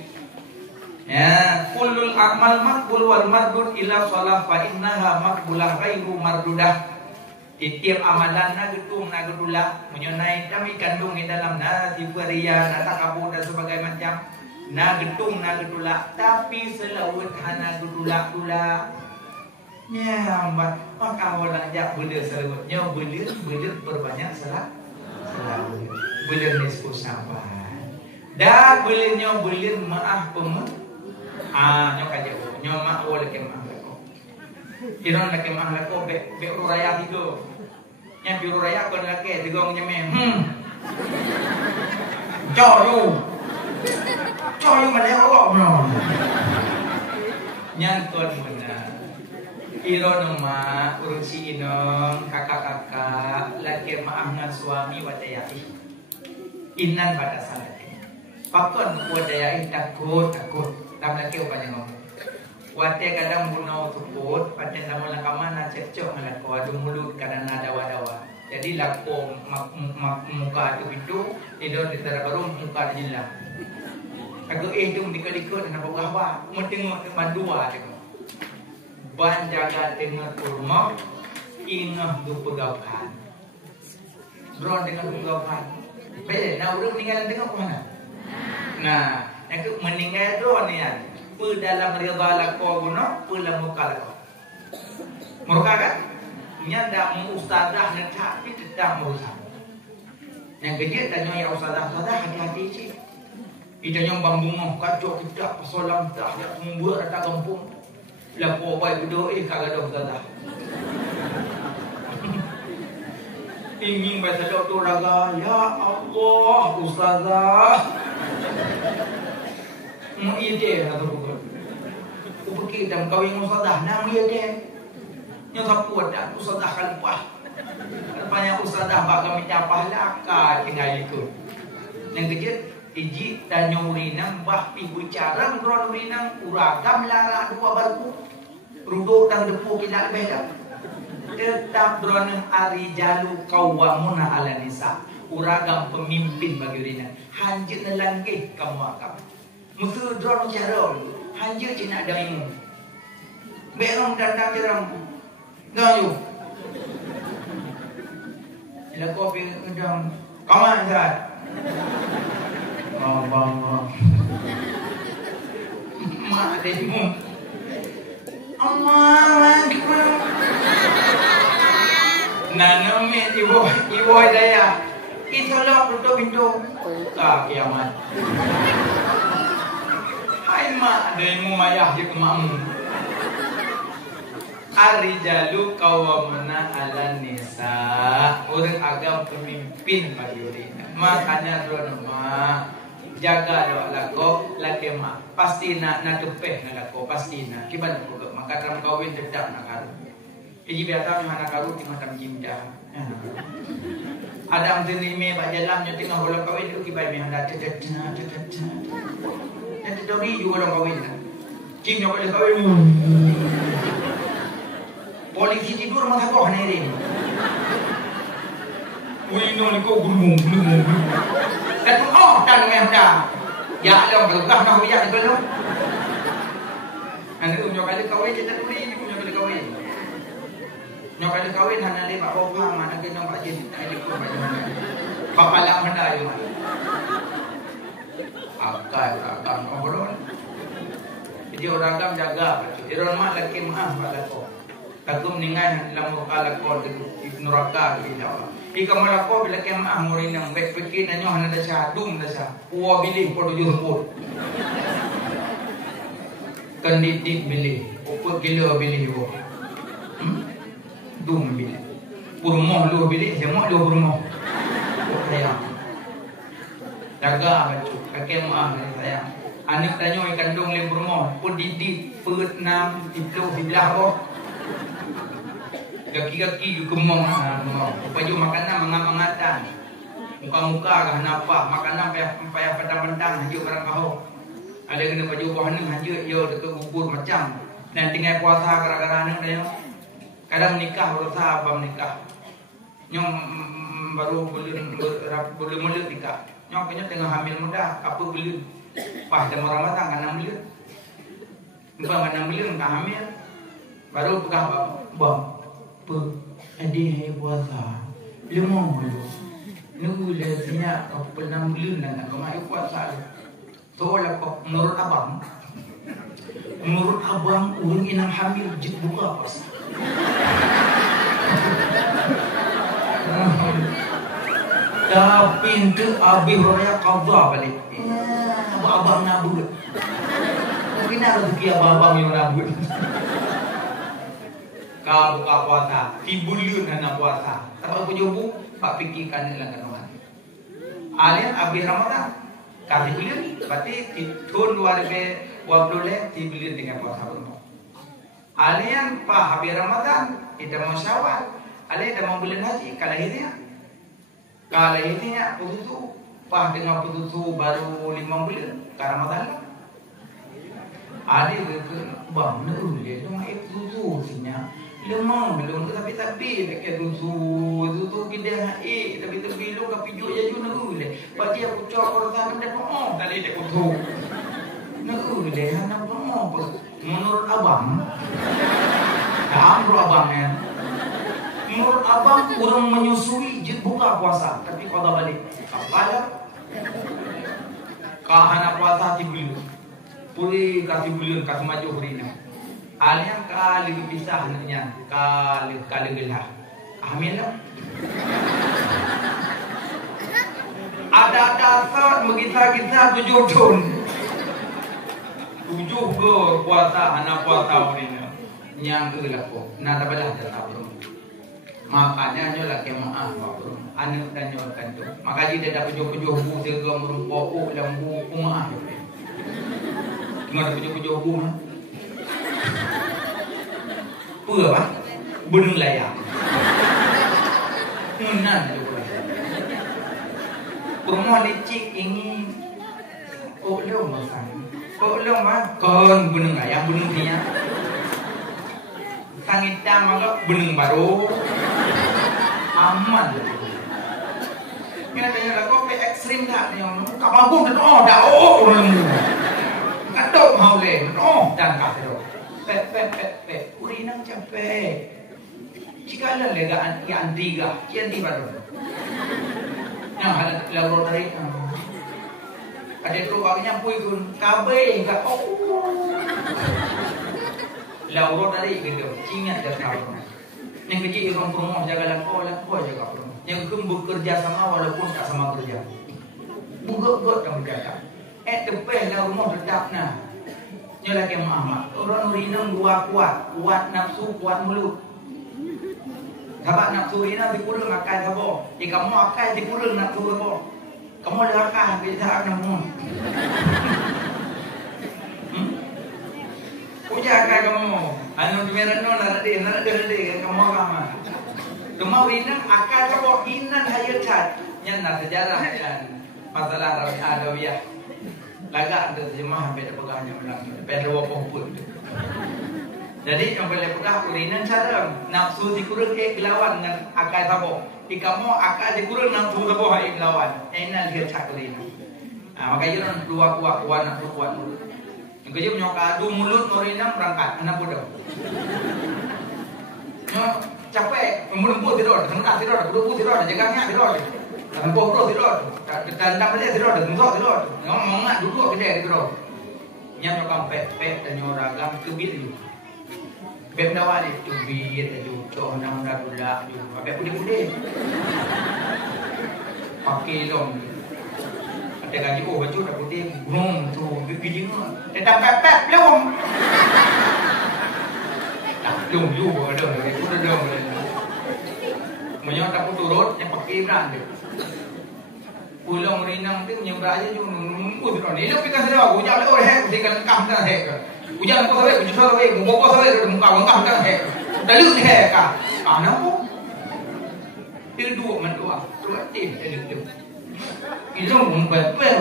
Ya, kullul amal makbul wal mardud ila shalah fa innaha makbulah ghairu mardudah. Tiap amalan nagetung nagedulah menyonai kami kandung di dalam nasi peria, nata kabur dan sebagainya macam. Nagetung nagedulah, tapi selawat hana gedulah-dulah. Ya, maka orang jak bela selawatnya bela berbanyak selawat. Bela nisfu sabar. Dah belanya bela maaf pemu. Nyo kaje nyo mak wala ke maaf lako. Iron lake maaf lako be uraya itu. Nya biru raya kon lake digong nyeme. Coyu maleo kok bro. Nyantun benar. Iron mak urusi inong kakak-kakak laki maaf dengan suami wadayai. Inan pada salat. Pakon wadayai takut. Tam laki upanya ngomong. Wate kadang bunau tukut, pada namun lakamana cecok ngalako adu mulut kadang nada wadawa. Jadi lako muka itu tidur di tera baru muka jelah. Aku itu dikali-kali nak bawa, tengok bandua dia. Ban jaga tengah kurma, ingah du pegawai. Bro dengan pegawai. Beda, nak urut meninggal tengok mana? Nah, yang tu meninggal tu ni kan. Pu dalam rida lako guna, pu dalam muka lako. Muka kan? Nya dak ustazah nak tapi tidak usah. Yang kerja tanya ya ustazah hati-hati cik. Idanya bambung kacau kita solam dah dak membuat rata kampung. Lapo baik berdoa kagak ustazah. Ingin baca doa raga, ya Allah ustazah. Mau ide atau bukan? Pergi dan kawin ustazah, nama ide. Yang sapuat dan ustazah kalpah. Rupanya ustazah bak kami capah laka tinggal ikut. Yang kejut iji dan nyurinang bah pi bicara ngron urinang uragam lara dua barku. Ruduk dan depu kita lebih dah. Tetap dronang ari jalu qawwamuna ala nisa. Uragam pemimpin bagi urinang. Hanjut nelangkih kamu akam. Musuh dron cara hanjut cina daimu. Berong dandang jerang. Gayu. Bila kopi udang. Kaman Zat. Abang. Mak demu. Allah Akbar. Nanami ibu daya. Itolak tutup pintu. Kiamat. Hai mak, ada yang mau mayah je ke makmu. Ar-rijalu qawwamuna 'alan nisa. Orang agam pemimpin bagi dirinya. Makanya mak jaga doa lako laki mak pasti nak kepeh nak lako pasti nak kiban ko maka dalam kawin tetap nak karu. Iji biasa mi anak karu ti macam cinta. Adam tinime ba jalan nya tengah bola kawin tu kibai mi hendak cedet. Nanti dori juga orang kawin. Cing boleh kawin. Polisi tidur masa kau hanere. Wih no liko gulung. Dan dan memang ya long berkah nak biar itu long. Anda punya kali kawin kita tuli ini punya kali kawin. Punya kali kawin hanya lima orang mana kena pak jin tak ada pun macam mana. Pak malam hendak ayo. Akal orang. Jadi orang agam jaga. Iron mak laki maaf pada kau. Kagum ningai lamu kala kau di neraka di Allah. Ika malako bila kaya maamurin ng bekpekin na nyo hana na siya, dum na siya. Uwa bilih po do yurpod. Kandidit bilih. Upo gilo bilih po. Dum bilih. Purmoh lo bilih. Siya mo lo purmoh. O kaya. Daga bacu. Kakaya maamurin saya. Anak na nyo ikandong li purmoh. Pudidit. Put nam. Tiplo. Hiblah po. Kaki-kaki gemong, baju makanan mengangatan, muka-muka kah napa, makanan payah petang-petang haji barang kau. Ada kena baju bahan ni haji yo dekat kubur macam. Dan tinggal puasa gara-gara anak dia. Kadang nikah baru abang nikah. Nyong baru belum mulut nikah. Nyong punya tengah hamil muda, apa belum? Pas jam Ramadan kan hamil. Bukan kan hamil, kan hamil. Baru pegang bang. Adik puasa lemah dulu nunggu lesnya pernah bulan dan kemarin puasa soalnya kok menurut abang orang inang hamil jik buka puasa tapi itu abis raya qadha balik abang nabut mungkin ada rezeki abang yang nabut. Kau buka puasa, tibuliun hana puasa. Tapi pujubu, pak fikirkan dalam kandungan. Alian abis Ramadan, kasih buliun, berarti tahun 2020 tibuliun dengan puasa penuh. Alian pak habis Ramadan, kita mau syawal. Alian kita mau bulan haji, kalau ini pututu, pak dengan pututu baru 5 bulan, ke Ramadan. Adik bang, nurul dia cuma pututu sinya. Lemah belum tapi dekat rusuh kita tapi lu kapi jo ya ju nagule pati aku cokor tangan dan kali dia kutu nagule hana menurut abang abangnya menurut abang orang menyusui buka puasa tapi qada balik kapala kahana puasa tibul puri kasih bulan kasih maju hurina alian kali pisah nantinya kali gelah hamil ada dasar kita 7 tahun 7 ke puasa anak puasa ini yang gelah kok nah tabalah tetap makanya nyo laki maaf bro anak dan nyo kan tu makanya dia dapat pujuh bu segala merumpok lembu maaf cuma dapat pujuh bu Pura apa? Benung layak. Munan juga. Rumah licik ini. Oh lo makan. Oh lo mah. Kon benung layak benung dia. Tangita maka benung baru. Aman. Kita tanya lah kau pe ekstrim tak ni orang. Kamu pun dah orang. Kadok mau le. Dan kata Pe, urinang capek. Jika ada legaan yang tiga, yang tiba dulu. Nah, ada laboratori. Ada keluarganya pui kun, kabe enggak. Laboratori gitu, ingat dah tahu. Yang kecil orang rumah jaga lakon jaga rumah. Yang kembung kerja sama walaupun tak sama kerja. Buka kamu jaga. Tepe lah rumah tetap nah. Nyolah ke Muhammad. Orang urinam dua kuat nafsu, kuat mulut. Sebab nafsu urinam dikurang akai sabo. Jika kamu akai dikurang nafsu sabo. Kamu dah akai bisa kamu. Puja akai kamu. Anu dimerano narade kamu kamu. Cuma urinam akai sabo inan hayat cat. Nyan sejarah kan masalah Rabi Adawiyah. Lagak ada terjemah sampai pegahnya menang. Sampai dua pun. Jadi yang boleh pegang urinan cara nafsu dikurang gelawan dengan akal sabo. Jika kamu akal dikurang nafsu sabo hai gelawan. Enak dia cak urinan. Makanya orang dua kuat nafsu kuat mulut. Yang kerja punya kadu mulut urinan berangkat anak bodoh. Capek melemput tidur, tengah tidur, berumpu tidur, jagangnya tidur. Tempoh bro tidur, dan tak boleh tidur, tengok tidur. Ngomong duduk kita tidur. Nyam nyokam pep dan nyoragam kebit itu. Pep nawar itu bit itu, coh nang dula itu. Pep pudih. Pakai dong. Ada gaji baju dah putih, gunung tu gigi ni. Tetap pep lewong. Tak lu ada, udah dong. Menyo tak turut yang pakai brand dia. Pulang rinang tu nyembra aja ju nunggu tu ni. Lu pikir saya aku jangan orang hek tinggal kam dah hek. Ujian apa sahaja, ujian sahaja, muka sahaja, muka dah hek. Dah lu hek ah. Nama? Dia dua mendua, dua tim dia tu. Itu mumpet bukan.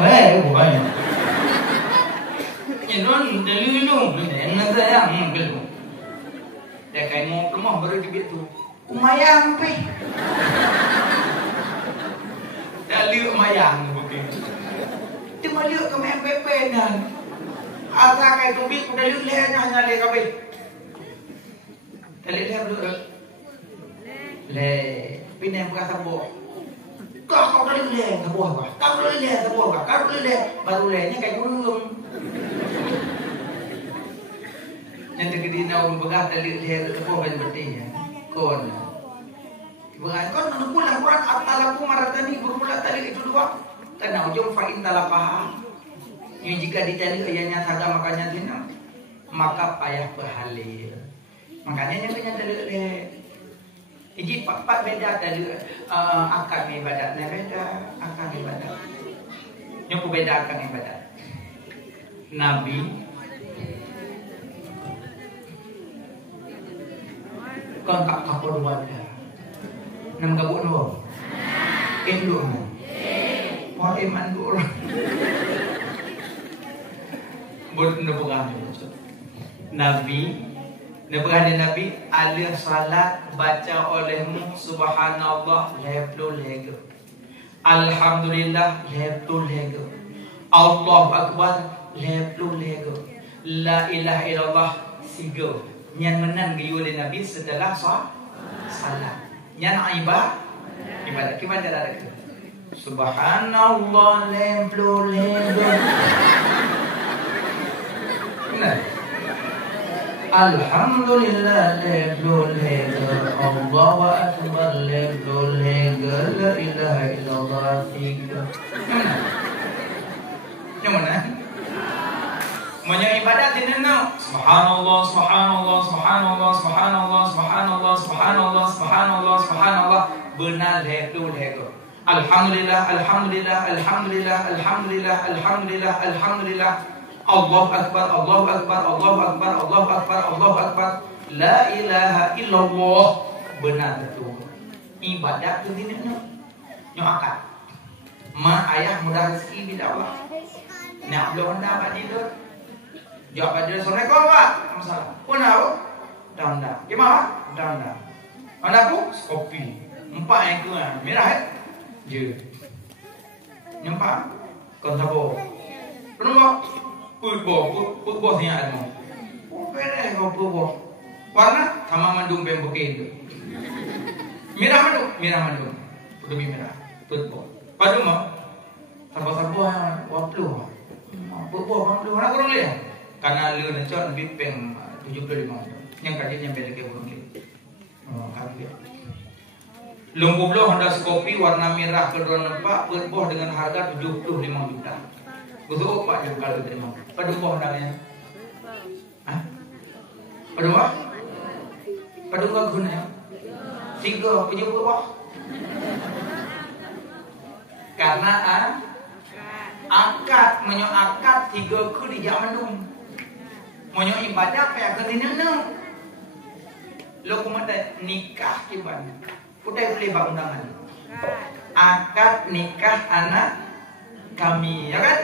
Ini dah lu, nak saya belum. Dia kayak mau rumah baru dibit tu. Umayang pi. Dah liuk mayang begitu. Cuma liuk ke main pepe nan. Asa kai tubik udah liuk lehnya hanya leh kabe. Leh belum. Leh, pindah bukan sabo. Kau dah liuk leh sabo apa? Kau dah liuk leh sabo apa? Kau dah leh baru lehnya kayak burung. Yang terkedi naum begah dah liuk leh sabo kan bertinya. Kon. Bukan kon nak pulang Quran atalaku maratani bermula tali itu dua. Karena ujung fa'in talaqaha. Yang jika ditali ayahnya saga makanya dina maka payah berhalil. Makanya yang punya tali le. Jadi pak beda tali akad ibadatnya beda, akad ibadat. Yang beda akad ibadat. Nabi kon tak kapur wadah. Nam gabuk no. Elu. Mau iman dulu. Buat nebukan. Nabi alih salat baca olehmu subhanallah leblu lego. Alhamdulillah leblu lego. Allahu akbar leblu lego. La ilaha illallah sigo. Yang menang giyu oleh Nabi setelah salat. Yang ibadat kita ada ke subhanallah leblu lego. Benar. Alhamdulillah leblu lego. Allahu akbar leblu lego. La ilaha illallah tiga. Yang mana? Banyak ibadat ini no. Subhanallah, subhanallah, subhanallah, subhanallah, subhanallah, subhanallah, subhanallah, subhanallah. Benar leblu lego. Alhamdulillah, alhamdulillah, alhamdulillah, alhamdulillah, alhamdulillah, alhamdulillah. Allahu akbar, Allahu akbar, Allahu akbar, Allahu akbar, Allahu akbar. La ilaha illallah. Benar betul. Ibadat itu ini no. Nyoakat. Ma ayah mudah rezeki bila Allah. Nak belum dapat itu. Jawab dia Assalamualaikum Pak. Masalah. Pun tahu? Dah. Gimana? Dah. Mana pun? Kopi. 4 ekor merah je. Nampak? Kon sabo. Penuh. Putbo siang ada. Pere putbo. Warna sama mandung bembokin tu. Merah mandung. Lebih merah. Putbo. Padu mah. Sabo waplu. Putbo waplu. Mana kurang dia? Karena lu necok lebih peng 75 yang kajian beda ke burung kita. Kaget. Lumpur Honda Scoopy warna merah kedua nampak berbuah dengan harga 75 juta. Betul Pak juga kalau terima. Pada buah Hondanya Hah? Berdua? Berdua guna? Tiga punya bawah. Karena akad menyo akad tiga ku di zaman menyo ibadah kayak ketina lo kumada nikah kiban udah boleh bang undangan akad nikah anak kami ya kan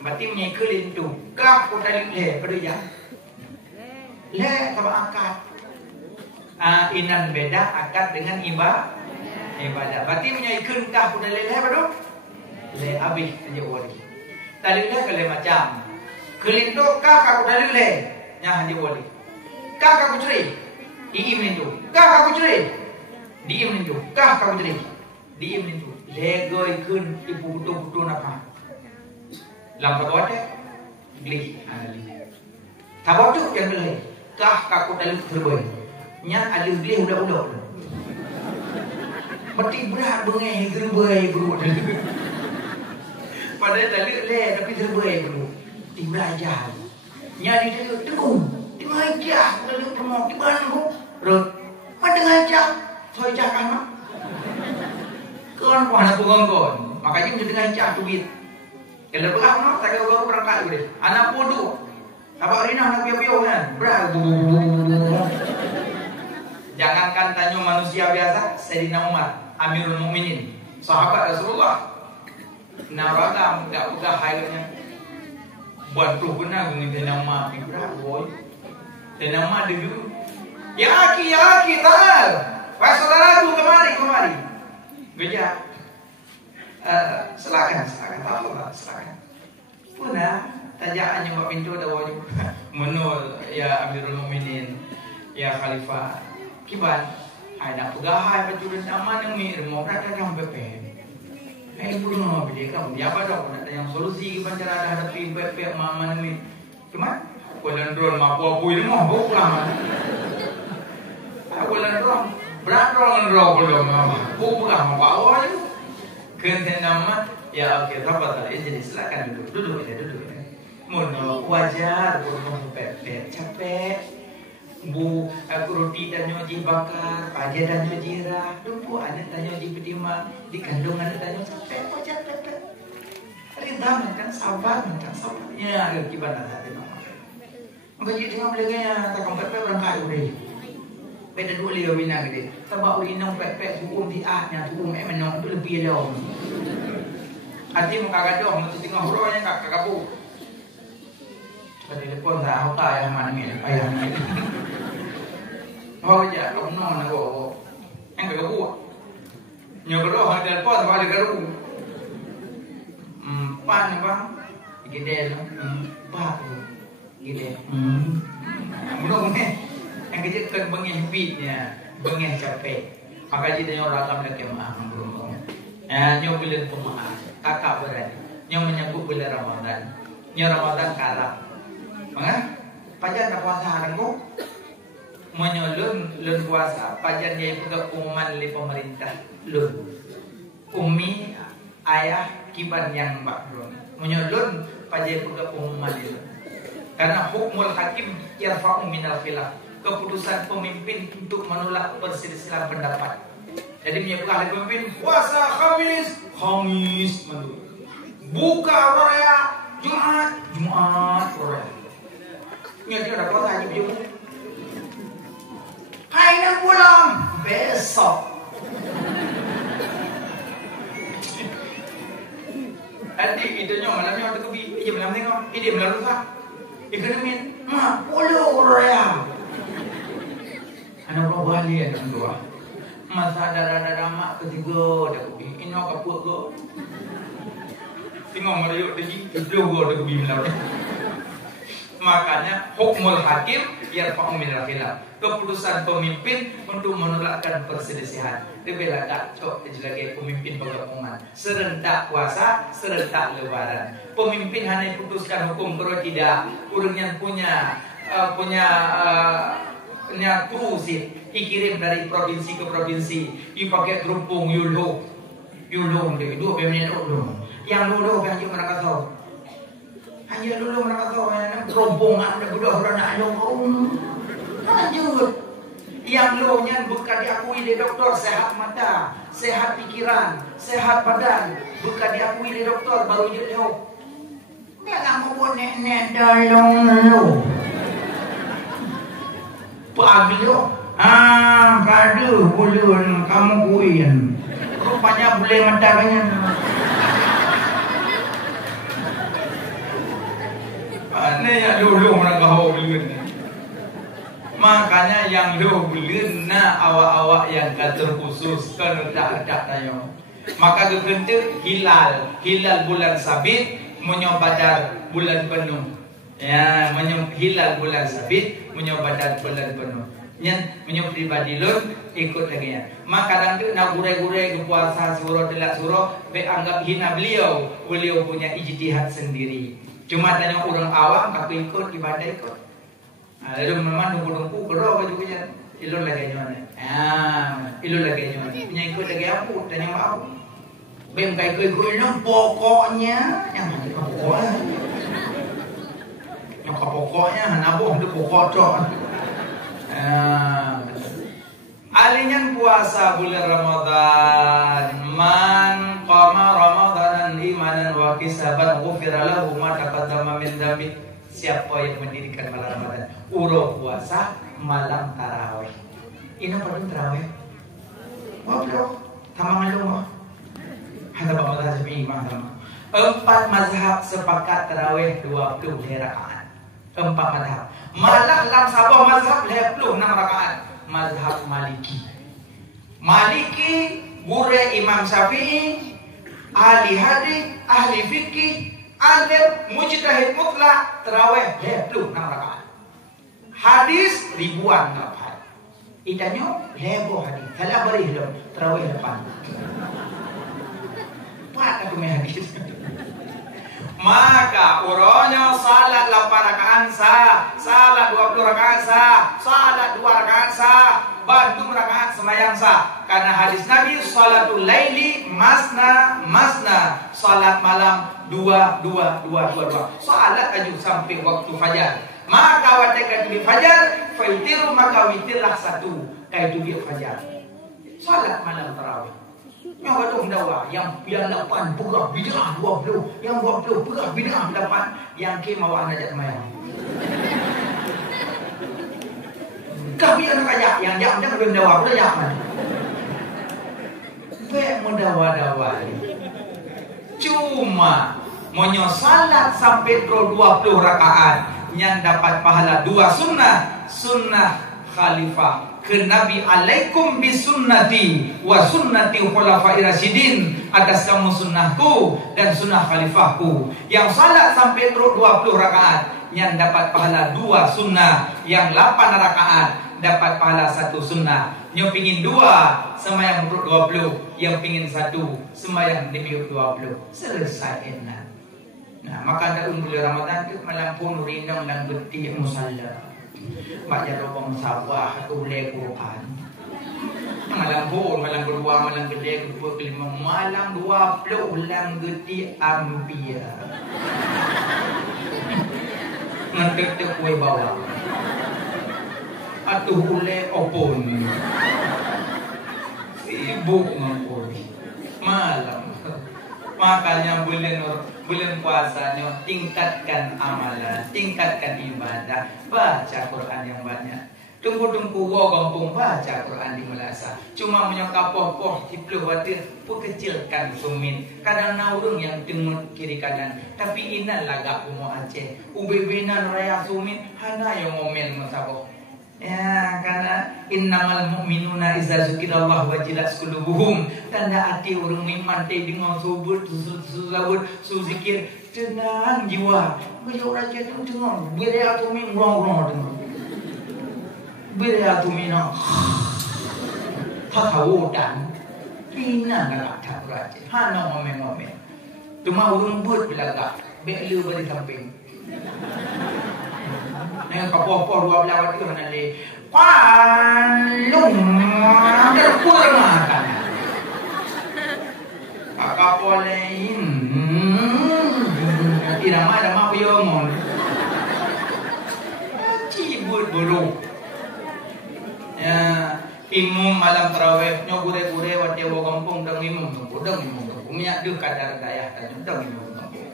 berarti menyekelin tu kah udah le pada ya le sama akad inan beda akad dengan ibadah berarti menyekelin kah udah le pada le habis aja wali tadi le kale macam kelin tu kah aku dah le nya aja wali kah aku curi diim ninju kah aku curi diim ninju kah aku curi diim ninju legoi kun ibu butuh napa lambat wate beli anali tabotu yang beli kah aku dah terboy nya ali beli udah berarti berat bengai gerbai bro padahal tadi le tapi terboy bro belajar nyari dia tengok aja lalu promo di mana bu rot mana aja saya cakap mah kon mana kon makanya mesti dengan aja duit kalau berapa no tak kalau berangkat deh anak bodoh apa ini anak piau kan berapa jangankan tanya manusia biasa Sayyidina Umar Amirul Mukminin sahabat Rasulullah narada enggak buka hayatnya bantu benar dengan nama Ibrahim boy. Dan nama dulu. Ya aki tal. Wahai saudaraku kemari. Gejak. Silakan. Silakan. Punah tajaannya buat pintu dah menul ya Amirul Mukminin ya Khalifah. Kiban. Hai nak pegahai baju nama nang mi mau rata dalam BP. Ibu rumah dia kamu dia apa dok nak yang solusi gimana cara hadapi pep mama ni cuma bulan drone mapu ini mah bukan bulan drone berat drone belum mama bukan bawa je kena nama ya okey apa tadi jadi silakan duduk mun wajar mun pep capek bu aku roti dan nyoji bakar pagi dan nyoji rah dumpu ada tanya nyoji pedima di kandung ada tanya capek rindah kan sabar ya gimana tadi nama mengaji dengan belakangnya tak kompet berangkat udah beda dua liu bina gede sebab ulinang pek hukum di ahnya hukum menong itu lebih jauh hati muka gaduh mesti tengah hurufnya kakak kabu telepon saya apa yang mana ni ayah ni oh ya kalau non aku yang kakak buat nyokro orang telepon sama ada garu pan bang gede pak gede belum ni yang kerja kan bengih beatnya bengih capek maka jadi orang akan nak maaf belum nyok bilang pemaaf kakak berani nyok menyambut bulan Ramadan nyok Ramadan kalah maka pajan tak puasa harangku menyolun lun puasa pajan dia juga pengumuman oleh pemerintah lun umi ayah kiban yang bakron menyolun pajan juga pengumuman itu karena hukmul hakim yarfa'u minal khilaf keputusan pemimpin untuk menolak perselisihan pendapat jadi menyebutkan oleh pemimpin puasa Khamis menurut buka raya Jumat raya dia ada puasa haji biu. Hai nak pulang besok. Adik itunya malamnya ada kebi. Ia malam tengok. Ini malam lusa. Ikan min. Puluh raya. Anak buah balik anak dua. Masa darah mak ketiga ada kebi. Ini apa buat go? Tengok merayuk lagi. Dua go ada kebi malam. Makanya hukmul hakim yarfa'u minal khilaf keputusan pemimpin untuk menolakkan perselisihan dibela tak cok lagi pemimpin penggabungan serentak puasa serentak lebaran pemimpin hanya putuskan hukum kalau tidak urangnya punya krusit dikirim dari provinsi ke provinsi dipakai terumpung yulung deh dua bemen yang dulu hanya mereka tahu hanya dulu mereka tahu serombongan dah budak nak nyong. Lanjut. Yang lo nya bukan diakui oleh doktor sehat mata, sehat pikiran, sehat badan, bukan diakui oleh doktor baru je lo. Jangan mau nek dalong lo. Pagi lo. Kadu bulun kamu kuin. Rupanya boleh matanya. Ini yang dulu orang kau bulun. Makanya yang lu belum awak-awak yang terkhusus kena tak tayo. Maka kekentu hilal bulan sabit menyobadar bulan penuh. Ya, hilal bulan sabit menyobadar bulan penuh. Yang pribadi lun ikut lagi ya. Maka kadang tu nak gure-gure ke puasa surau telak surau, be anggap hina beliau punya ijtihad sendiri. Cuma tanya orang awam aku ikut ibadah ikut. Lalu memang nunggu kerja baju kerja, ilun lagi nyonya. Ilun lagi nyonya. Punya ikut lagi apa? Tanya apa? Bem kai ikut yang pokoknya, yang pokoknya, yang pokoknya, nabuh itu pokok tu. Alinyan puasa bulan Ramadan, man qama Ramadanan imanan wa ihtisaban ghufira lahu ma taqaddama min dhanbi. Siapa yang mendirikan malam Ramadan, urut puasa malam tarawih. Ini apa tarawih? Waduh, tamang lu. Hadap mazhab Syafi'i mahram. 4 mazhab sepakat tarawih 20 rakaat. 4 mazhab. Malah dalam sabah mazhab 26 rakaat. Mazhab Maliki. Maliki gure Imam Syafi'i, ahli hadis, ahli fikih, alim mujtahid mutlak tarawih 26 rakaat. Hadis ribuan nafas. Itanya lebo hadis. Salah beri lo tarawih depan. Pak aku main hadis. Maka uranya salat 8 rakaat sah, salat 20 rakaat sah, salat 2 rakaat sah, bantu rakaat sembahyang sah. Karena hadis Nabi salatul laili masna masna, salat malam 2. Salat aja sampai waktu fajar. Maka waktu di fajar, faitiru maka witirlah 1 kaitu di fajar. Salat malam tarawih. Yang betul dakwah, yang 8 pegah bid'ah 20, yang 20 pegah bid'ah 8, yang ke mau anak semayang. Kami anak kaya, yang jam belum dakwah, boleh jangan. Baik mendakwah-dakwah. Cuma menyosalat sampai 20 rakaat yang dapat pahala 2 sunnah khalifah. Ke Nabi alaikum bisunnati wa sunnati khulafai rasyidin, atas kamu sunnahku dan sunnah khalifahku. Yang salat sampai 20 rakaat yang dapat pahala 2 sunnah, yang 8 rakaat dapat pahala 1 sunnah. Yang pingin 2 sembahyang 20, yang pingin 1 sembahyang demi 20. Selesai enak. Nah, maka ada bulan Ramadan tu malam pun rindang dan beti musalla. Baca doa sawah aku boleh Quran. Malam pun, malam kedua, malam ketiga, kedua, kelima, malam 20 ulang geti ambia. Ngetek kue bawah. Atuh boleh opon. Sibuk ngapun. Malam. Makanya bulan puasanya tingkatkan amalan, tingkatkan ibadah, baca Quran yang banyak. Tunggu-tunggu kampung baca Quran di Melasa. Cuma menyokap poh ciplu watir kecilkan sumin. Kadang naurung yang tengok kiri kanan. Tapi inan lagak umo Aceh. Ubibinan raya sumin hana yang ngomel masaboh. Ya, karena innamal mu'minuna iza zukirallah wajilat qulubuhum. Tanda hati orang iman teh dengan subur zikir tenang jiwa. Beliau raja tu dengar bila tu min rong dengar. Bila tu min tahu dan pina nak tak raja. Hana ngomel. Cuma orang buat belagak. Belu beri samping. Dengan kapal-kapal 12 waktu mana le palung terkurangkan kapal lain irama puyomon sebut burung. Ya, imum malam tarawih nyo gure-gure wate wo kampung dang imum minyak de kadar daya kan dang imum kampung.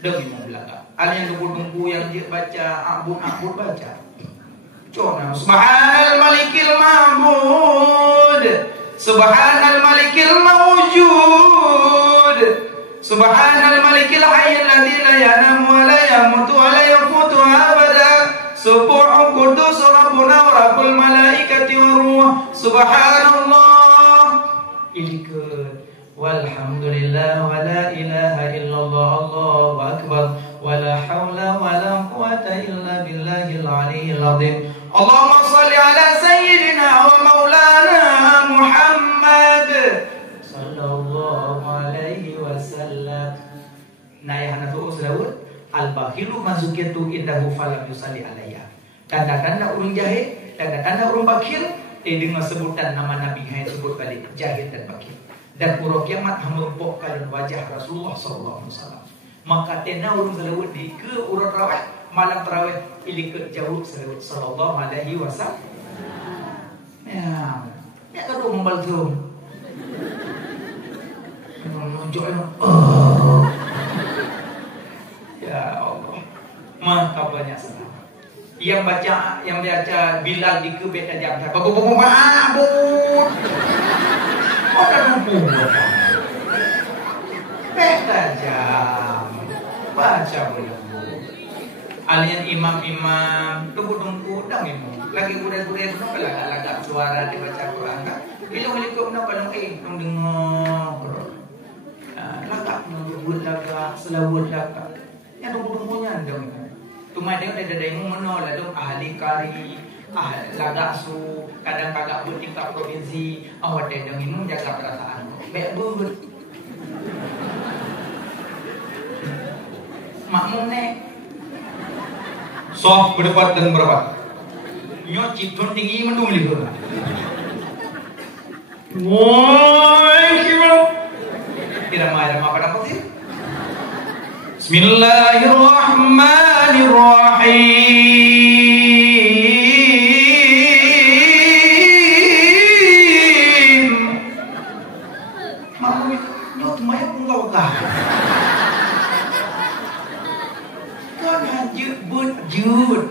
Dang imum belaka. Ada yang dengku yang dia baca abud baca. Cona subhanal malikil ma'bud. Subhanal malikil mawjud. Subhanal malikil hayyil ladzi la yanamu wa la yamutu wa la yafutu abada. Subuhun qudus rabbuna wa rabbul malaikati wa ruh. Subhanallah. Ilikut. Walhamdulillah wa la ilaha illallah Allahu akbar wa la hawla wa la quwwata illa billahil aliyyil azim. Allahumma salli ala sayyidina wa maulana Muhammad sallallahu alaihi wasallam. Nah ya hana tu selawat al-bakhilu mazukiyatu indahu falam yusalli alayya. Tanda-tanda urang jahil, tanda-tanda urang bakhil dengan sebutan nama Nabi yang sebut tadi jahil dan bakhil. Dan pura kiamat merumpuk kalian wajah Rasulullah sallallahu alaihi wasallam. Maka tena urang selawat di ke urang tarawih malam tarawih ili ke jauh selawat sallallahu alaihi wasallam. Ya kado membal tu. Menunjukkan ya Allah. Maka banyak salah. Yang baca Bilal di ke beta jam. Babu mabut. Orang lumpur beta jam baca belum. Alian imam-imam tunggu dang imam lagi kuda-kuda no laga suara dibaca Quran kan bilang-bilang no kalau nung dengar laga nunggu laga selawat laga yang tunggu-tunggunya dong cuma dia ada yang menolak dong ahli kari laga su kadang kagak buat tingkat provinsi awak dedang ini jaga perasaan baik buat makmum nek soft berdebat dan berapa nyocit don tinggi mendung lihat woi kira tidak main apa apa sih Bismillahirrahmanirrahim makmum nyot maya pun kau jud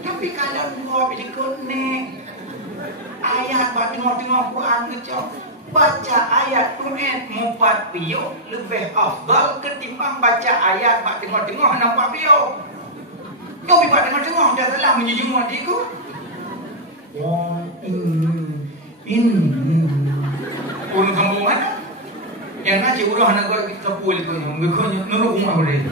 tapi kalau gua pilih konek ayat buat tengok-tengok Quran kecok baca ayat tu'et mumpat piyo lebih afdal ketimbang baca ayat buat tengok-tengok nampak piyo tapi buat tengok-tengok dah salah menyejung hatiku pun kampung mana yang ngaji udah anak gua kepul itu nuruk rumah boleh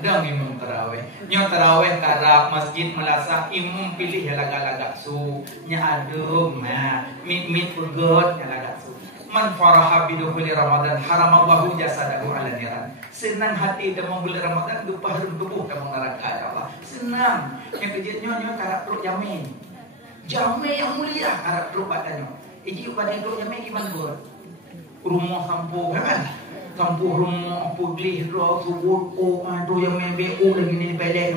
dang imam tarawih nyo tarawih karap masjid melasa imam pilih ya laga-laga su nya adum mit pegot ya laga su man faraha bidukhuli ramadan haramallahu jasadahu ala niran senang hati dan membeli ramadan dupa harum tubuh dan neraka ya Allah senang yang kejut nyo karap perut jame yang mulia karap perut badannya iji badan perut jame gimana buat rumah kampung kan kampung rumah pulih roh subur tu yang main BU lagi ni pedek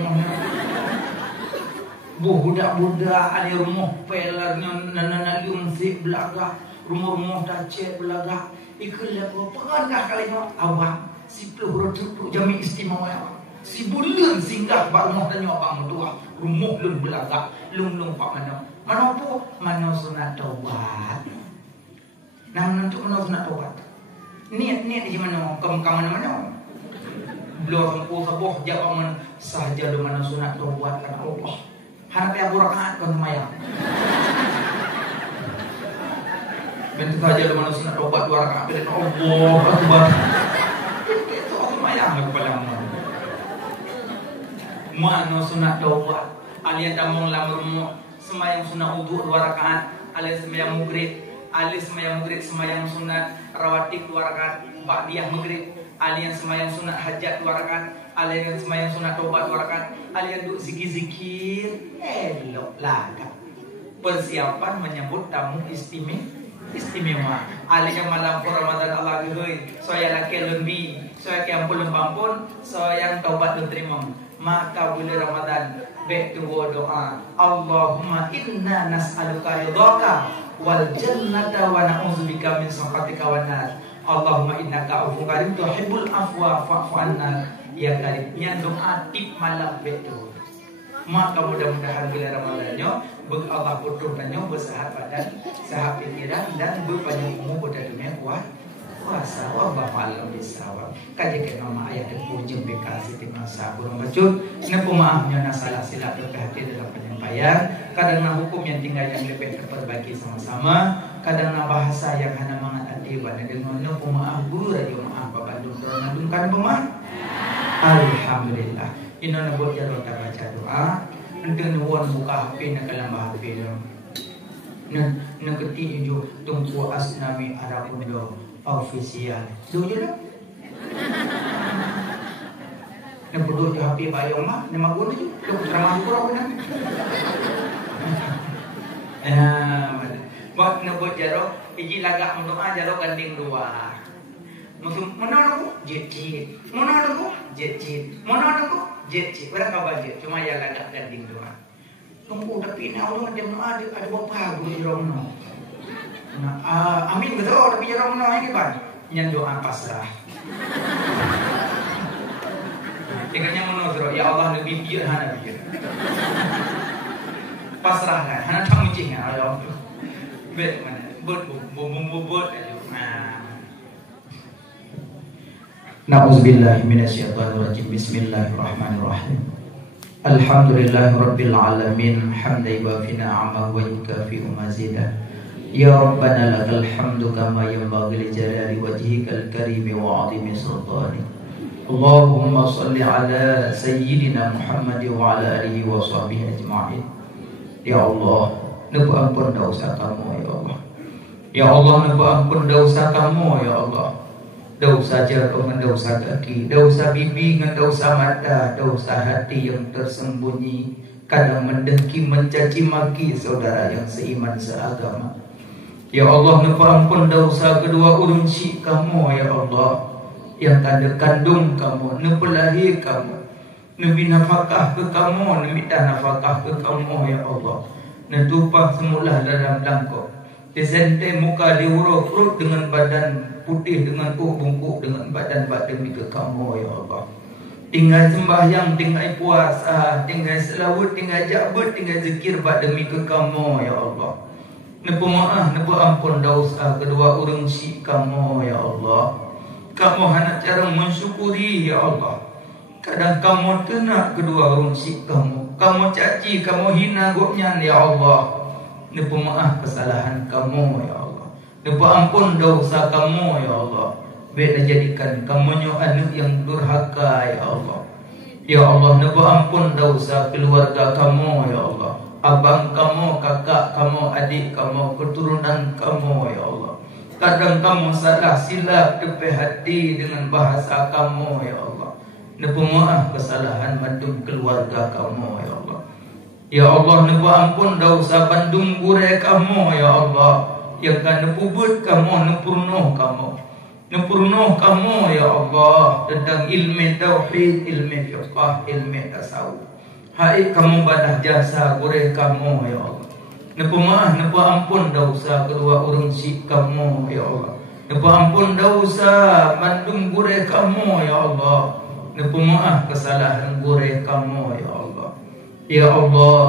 budak-budak ada rumah pelarnya nana liumsi belaga rumah-rumah dacet belaga ikutlah peran kah kalinya awak si peluru jami istimewa si bulan singgah bak rumah tanya abang dua rumah lun belaga lung pak mana pu mana sunat taubat nah untuk mana sunat taubat niat di mana ke mana belum sempuh sebuah jawaban sahaja di mana sunat taubat karena Allah harap ya rakaat kan semayang bentuk saja di mana sunat taubat 2 rakaat dan Allah akbar itu semayang kepada mana sunat taubat alian tamong lamur semayang sunat wudu 2 rakaat alian semayang maghrib semayang sunat rawatib 2 rakaat ba'diyah maghrib alian semayang sunat hajat 2 rakaat alian semayang sunat taubat 2 rakaat alian duk zikir-zikir elok laga persiapan menyambut tamu istimewa istimewa. Alika malam Ramadan Allah gehoi, soya laki lembi, soya yang pulung pampun, soya yang taubat diterima. Maka bulan Ramadan berdoa doa, Allahumma inna nas'aluka ridhaka wal jannata wa na'udzubika min sakhatika wan nar. Allahumma innaka afuwwun karim tuhibbul afwa fa'fu anna ya karim. Yang doa tip malam berdoa. Maka mudah-mudahan bulan Ramadannya Allah putuhkannya bersehat badan, sehat pikiran dan berpanjang umur pada dunia kuasa. Allah malam bisawab. Kajikan nama ayat terpuji bekasi timah sabur macut. Nepu maafnya salah silap berhati dalam penyampaian. Kadang na hukum yang tinggal yang lebih terperbaiki sama-sama. Kadang na bahasa yang hanya mengatakan pada dengan nepu maaf burajo maaf bapak dundurna kan pemaaf. Alhamdulillah. Ino nabot jaro ta baca doa. Ente nuwun buka HP na kalambah HP lo. Na keti jo tungku asnami arabundo official. Suju lo. Na bodoh di HP bayong mah, na magulo jo. Lo trabaho ko ra na. Buat nabot jaro, iji lagak mendoa jaro ganding dua. Monono jejit, monono jejit, monono jejit. Berapa budget? Cuma ya lagak ganding doa. Tunggu tapi nak orang ada bapa guru rono. Nah, amin betul tapi rono ini kan. Nyan doa pasrah. Tinggalnya menurut ya Allah lebih biar hana biar. Pasrah kan, hana tak muncing ya Allah. Bet mana? But aja. Na'udzubillahi minasyaitonirrajim. Bismillahirrahmanirrahim. Alhamdulillahirabbil alamin hamdan yuwafi ni'amahu wa yukafi mazidah. Ya Rabbana lakal hamdu kama yanbaghi li jalali wajhikal karim wa 'azimi sultanik. Allahumma shalli ala sayyidina Muhammad wa ala alihi wa sahbihi ajma'in. Ya Allah, nebu ampun dosa kamu ya Allah. Ya Allah, nebu ampun dosa kamu ya Allah. Dosa jatuh dengan dosa kaki, dosa bibi dengan dosa mata, dosa hati yang tersembunyi. Kadang mendengki, mencaci maki saudara yang seiman seagama. Ya Allah, nepa ampun dosa kedua urunci kamu ya Allah. Yang tanda kandung kamu, nepa lahir kamu. Nebi nafkah ke kamu, nebi nafkah ke kamu ya Allah. Netupah semula dalam langkau. Disente muka diurut-urut dengan badan putih, dengan bungkuk, dengan badan demi ke kamu ya Allah. Tinggal sembahyang, tinggal puasa, tinggal selawat, tinggal jabut, tinggal zikir demi ke kamu ya Allah. Nepa maaf, nepa ampun dosa kedua orang si kamu ya Allah. Kamu hanya cara mensyukuri ya Allah. Kadang kamu tenak kedua orang si kamu. Kamu caci, kamu hina gopnya ya Allah. Nepa maaf kesalahan kamu ya Allah. Nepa ampun dosa kamu ya Allah. Biar jadikan kamu anak yang durhaka ya Allah. Ya Allah, nepa ampun dosa keluarga kamu ya Allah. Abang kamu, kakak kamu, adik kamu, keturunan kamu ya Allah. Kadang kamu salah silap tepi hati dengan bahasa kamu ya Allah. Nepa maaf kesalahan bandung keluarga kamu ya Allah. Ya Allah, nepa ampun dosa bandung gure kamu ya Allah. Yang kan nepubut kamu, nepurnuh kamu. Nepurnuh kamu ya Allah tentang ilmu tauhid, ilmu fiqh, ilmu tasawuf. Hai kamu badah jasa gure kamu ya Allah. Nepa maaf, nepa ampun dosa kedua orang si kamu ya Allah. Nepa ampun dosa bandung gure kamu ya Allah. Nepa maaf kesalahan gure kamu ya Allah. Ya Allah,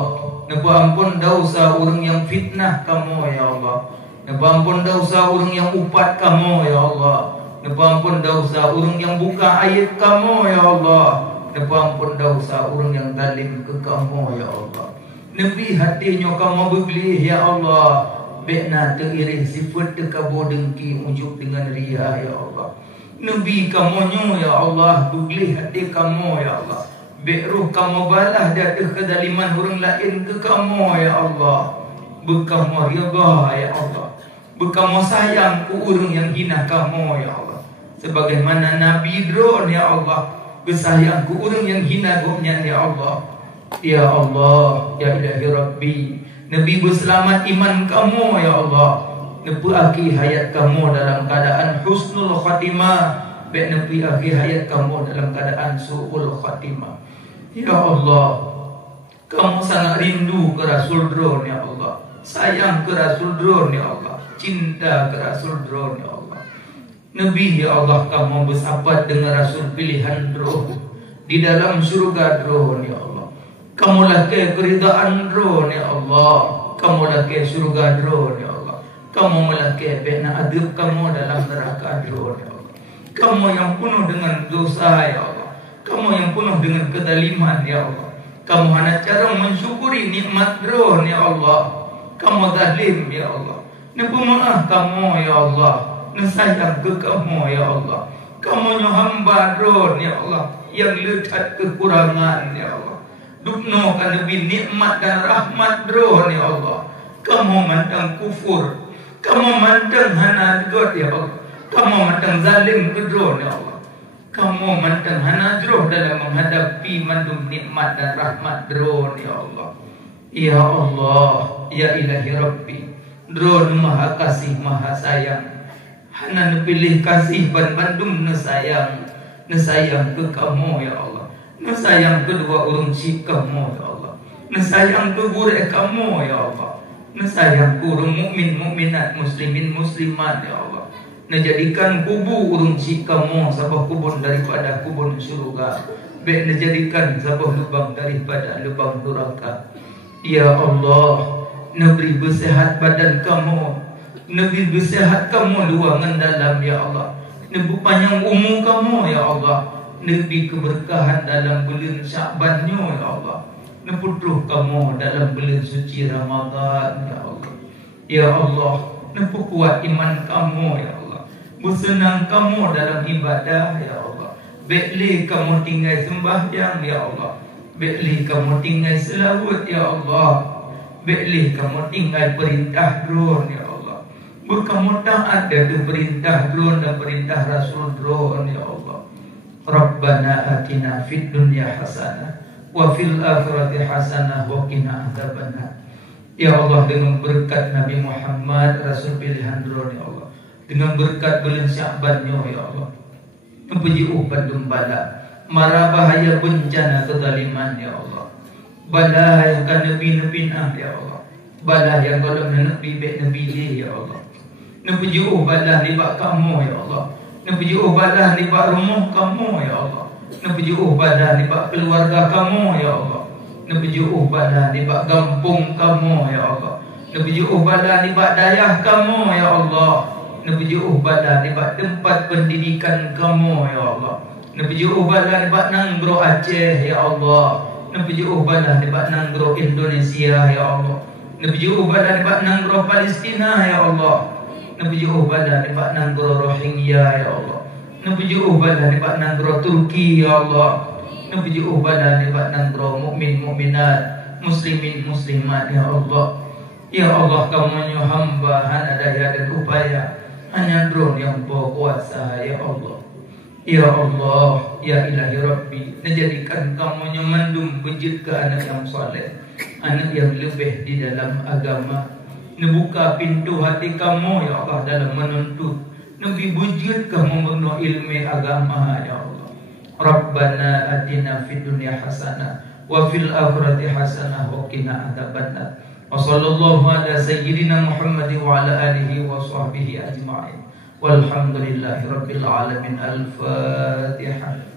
nepa ampun dosa orang yang fitnah kamu ya Allah. Nepa ampun dosa orang yang upat kamu ya Allah. Nepa ampun dosa orang yang buka ayat kamu ya Allah. Nepa ampun dosa orang yang zalim ke kamu ya Allah. Nebi hatinya kamu berbelih ya Allah. Bekna teriri sifat terkabur dengki ujuk dengan ria ya Allah. Nebi kamu ya Allah berbelih hati kamu ya Allah. Beruh kamu balah dari kedaliman orang lain ke kamu ya Allah. Bekamu rida ya Allah. Bekamu sayang ku orang yang hina kamu ya Allah. Sebagaimana Nabi Idron ya Allah bersayang ku orang yang hina gopnya ya Allah. Ya Allah, ya Ilahi Rabbi, Nabi berselamat iman kamu ya Allah. Nepi akhir hayat kamu dalam keadaan husnul khatimah. Baik nepi akhir hayat kamu dalam keadaan su'ul khatimah. Ya Allah, kamu sangat rindu ke Rasul Drone ya Allah. Sayang ke Rasul Drone ya Allah. Cinta ke Rasul Drone ya Allah. Nabi ya Allah, kamu bersahabat dengan Rasul pilihan Drone di dalam surga Drone ya Allah. Kamu laki keridaan Drone ya Allah. Kamu laki surga Drone ya Allah. Kamu melaki bina adab kamu dalam neraka Drone ya Allah. Kamu yang penuh dengan dosa ya Allah. Kamu yang penuh dengan kedaliman ya Allah. Kamu hanya cara mensyukuri nikmat Drone ya Allah. Kamu zalim ya Allah. Nepemaaf kamu ya Allah. Nesayang ke kamu ya Allah. Kamu yang hamba Drone ya Allah, yang letak kekurangan ya Allah. Dukno kan lebih nikmat dan rahmat Drone ya Allah. Kamu mandang kufur. Kamu mandang hana God ya Allah. Kamu mandang zalim ke Drone ya Allah. Kamu mandang hana jroh dalam menghadapi mandum nikmat dan rahmat Drone ya Allah. Ya Allah, ya ilahi Rabbi. Drone maha kasih, maha sayang. Hana pilih kasih bandum nesayang. Nesayang ke kamu ya Allah. Nesayang kedua urung cip kamu ya Allah. Nesayang ke gure kamu ya Allah. Nesayang kurung mukmin mukminat muslimin muslimat ya Allah. Nejadikan kubu urung cip kamu sabah kubun daripada kubun surga. Baik nejadikan sabah lubang daripada lubang neraka. Ya Allah, negeri bersehat badan kamu, negeri bersehat kamu luangan dalam ya Allah. Negeri panjang umur kamu ya Allah. Negeri keberkahan dalam bulan Sya'bannya ya Allah. Neputuh kamu dalam bulan suci Ramadan ya Allah. Ya Allah, nepu kuat iman kamu ya Allah. Bersenang kamu dalam ibadah ya Allah. Baiklah kamu tinggal sembahyang ya Allah. Baiklah kamu tinggal selawat ya Allah. Baiklah kamu tinggal perintah Drone ya Allah. Kamu taat dari perintah Drone dan perintah Rasul Drone ya Allah. Rabbana atina fid dunya hasanah wa fil akhirati hasanah wa qina adzabannar. Ya Allah, dengan berkat Nabi Muhammad Rasul pilihan Drone ya Allah. Dengan berkat bulan Sya'bannya ya Allah. Puji bandung bala. Mara bahaya bencana kezaliman ya Allah. Bala yang kan nabi-nabi ya Allah. Bala yang kalau nabi baik nabi dia ya Allah. Nabi bala libat kamu ya Allah. Nabi bala libat rumah kamu ya Allah. Nabi bala libat keluarga kamu ya Allah. Nabi bala libat kampung kamu ya Allah. Nabi bala libat dayah kamu ya Allah. Nabi bala libat tempat pendidikan kamu ya Allah. Nabi bala libat nanggro Aceh ya Allah. Nabi bala libat nanggro Indonesia ya Allah. Nabi bala libat nanggro Palestina ya Allah. Nabi bala libat nanggro Rohingya ya Allah. Nabi bala libat nanggro Turki ya Allah. Nabi bala libat nanggro mukmin mukminat, muslimin muslimat ya Allah. Ya Allah, kamu hamba hana daya dan upaya, hanya Drone yang berkuasa ya Allah. Ya Allah, ya ilahi Rabbi, menjadikan kamu mandum bejit ke anak yang soleh, anak yang lebih di dalam agama. Nebuka pintu hati kamu ya Allah dalam menuntut. Nabi bujud kamu menuh ilmu agama ya Allah. Rabbana atina fid dunya hasanah wa fil akhirati hasanah wa qina adzabannar. Wa sallallahu ala sayyidina Muhammadin wa ala alihi wa sahbihi ajma'in. Walhamdulillahi rabbil alamin. Al-Fatihah.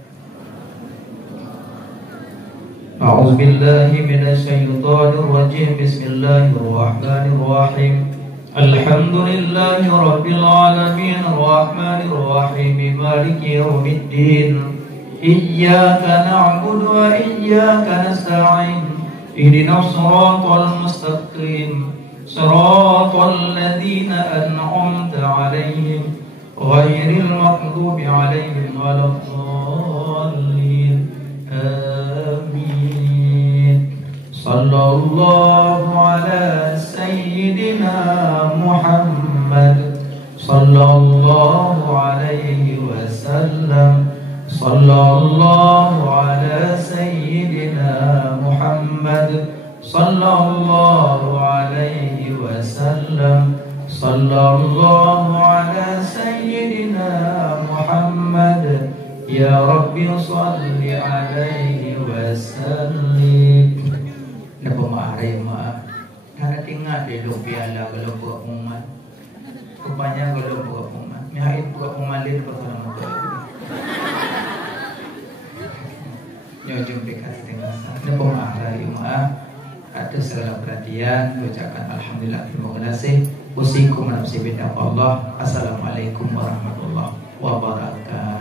A'udzu billahi minasy syaithanir rajim. Bismillahir rahmanir rahim. Alhamdulillahi rabbil alamin arrahmanir rahim maliki yaumiddin. Iyyaka na'budu wa iyyaka nasta'in. Ihdinas siratal mustaqim. Siratal ladzina an'amta 'alaihim ghairil maghdubi 'alaihim waladdallin. Amin. Sallallahu ala sayyidina Muhammad sallallahu alaihi wasallam. Sallallahu ala sayyidina Muhammad sallallahu alaihi wasallam. sallallahu ala sayyidina Muhammad ya Rabbi salli alaihi wasallim. Napa maaf maaf. Karena tinggal di piala kalau buat umat. Rupanya kalau buat umat. Nyait buat umat lain bersama kita. Nyojong bekas dengan sana. Napa maaf. Atas segala perhatian, ucapkan alhamdulillah, terima kasih. Usikum nafsi bintang Allah. Assalamualaikum warahmatullahi wabarakatuh.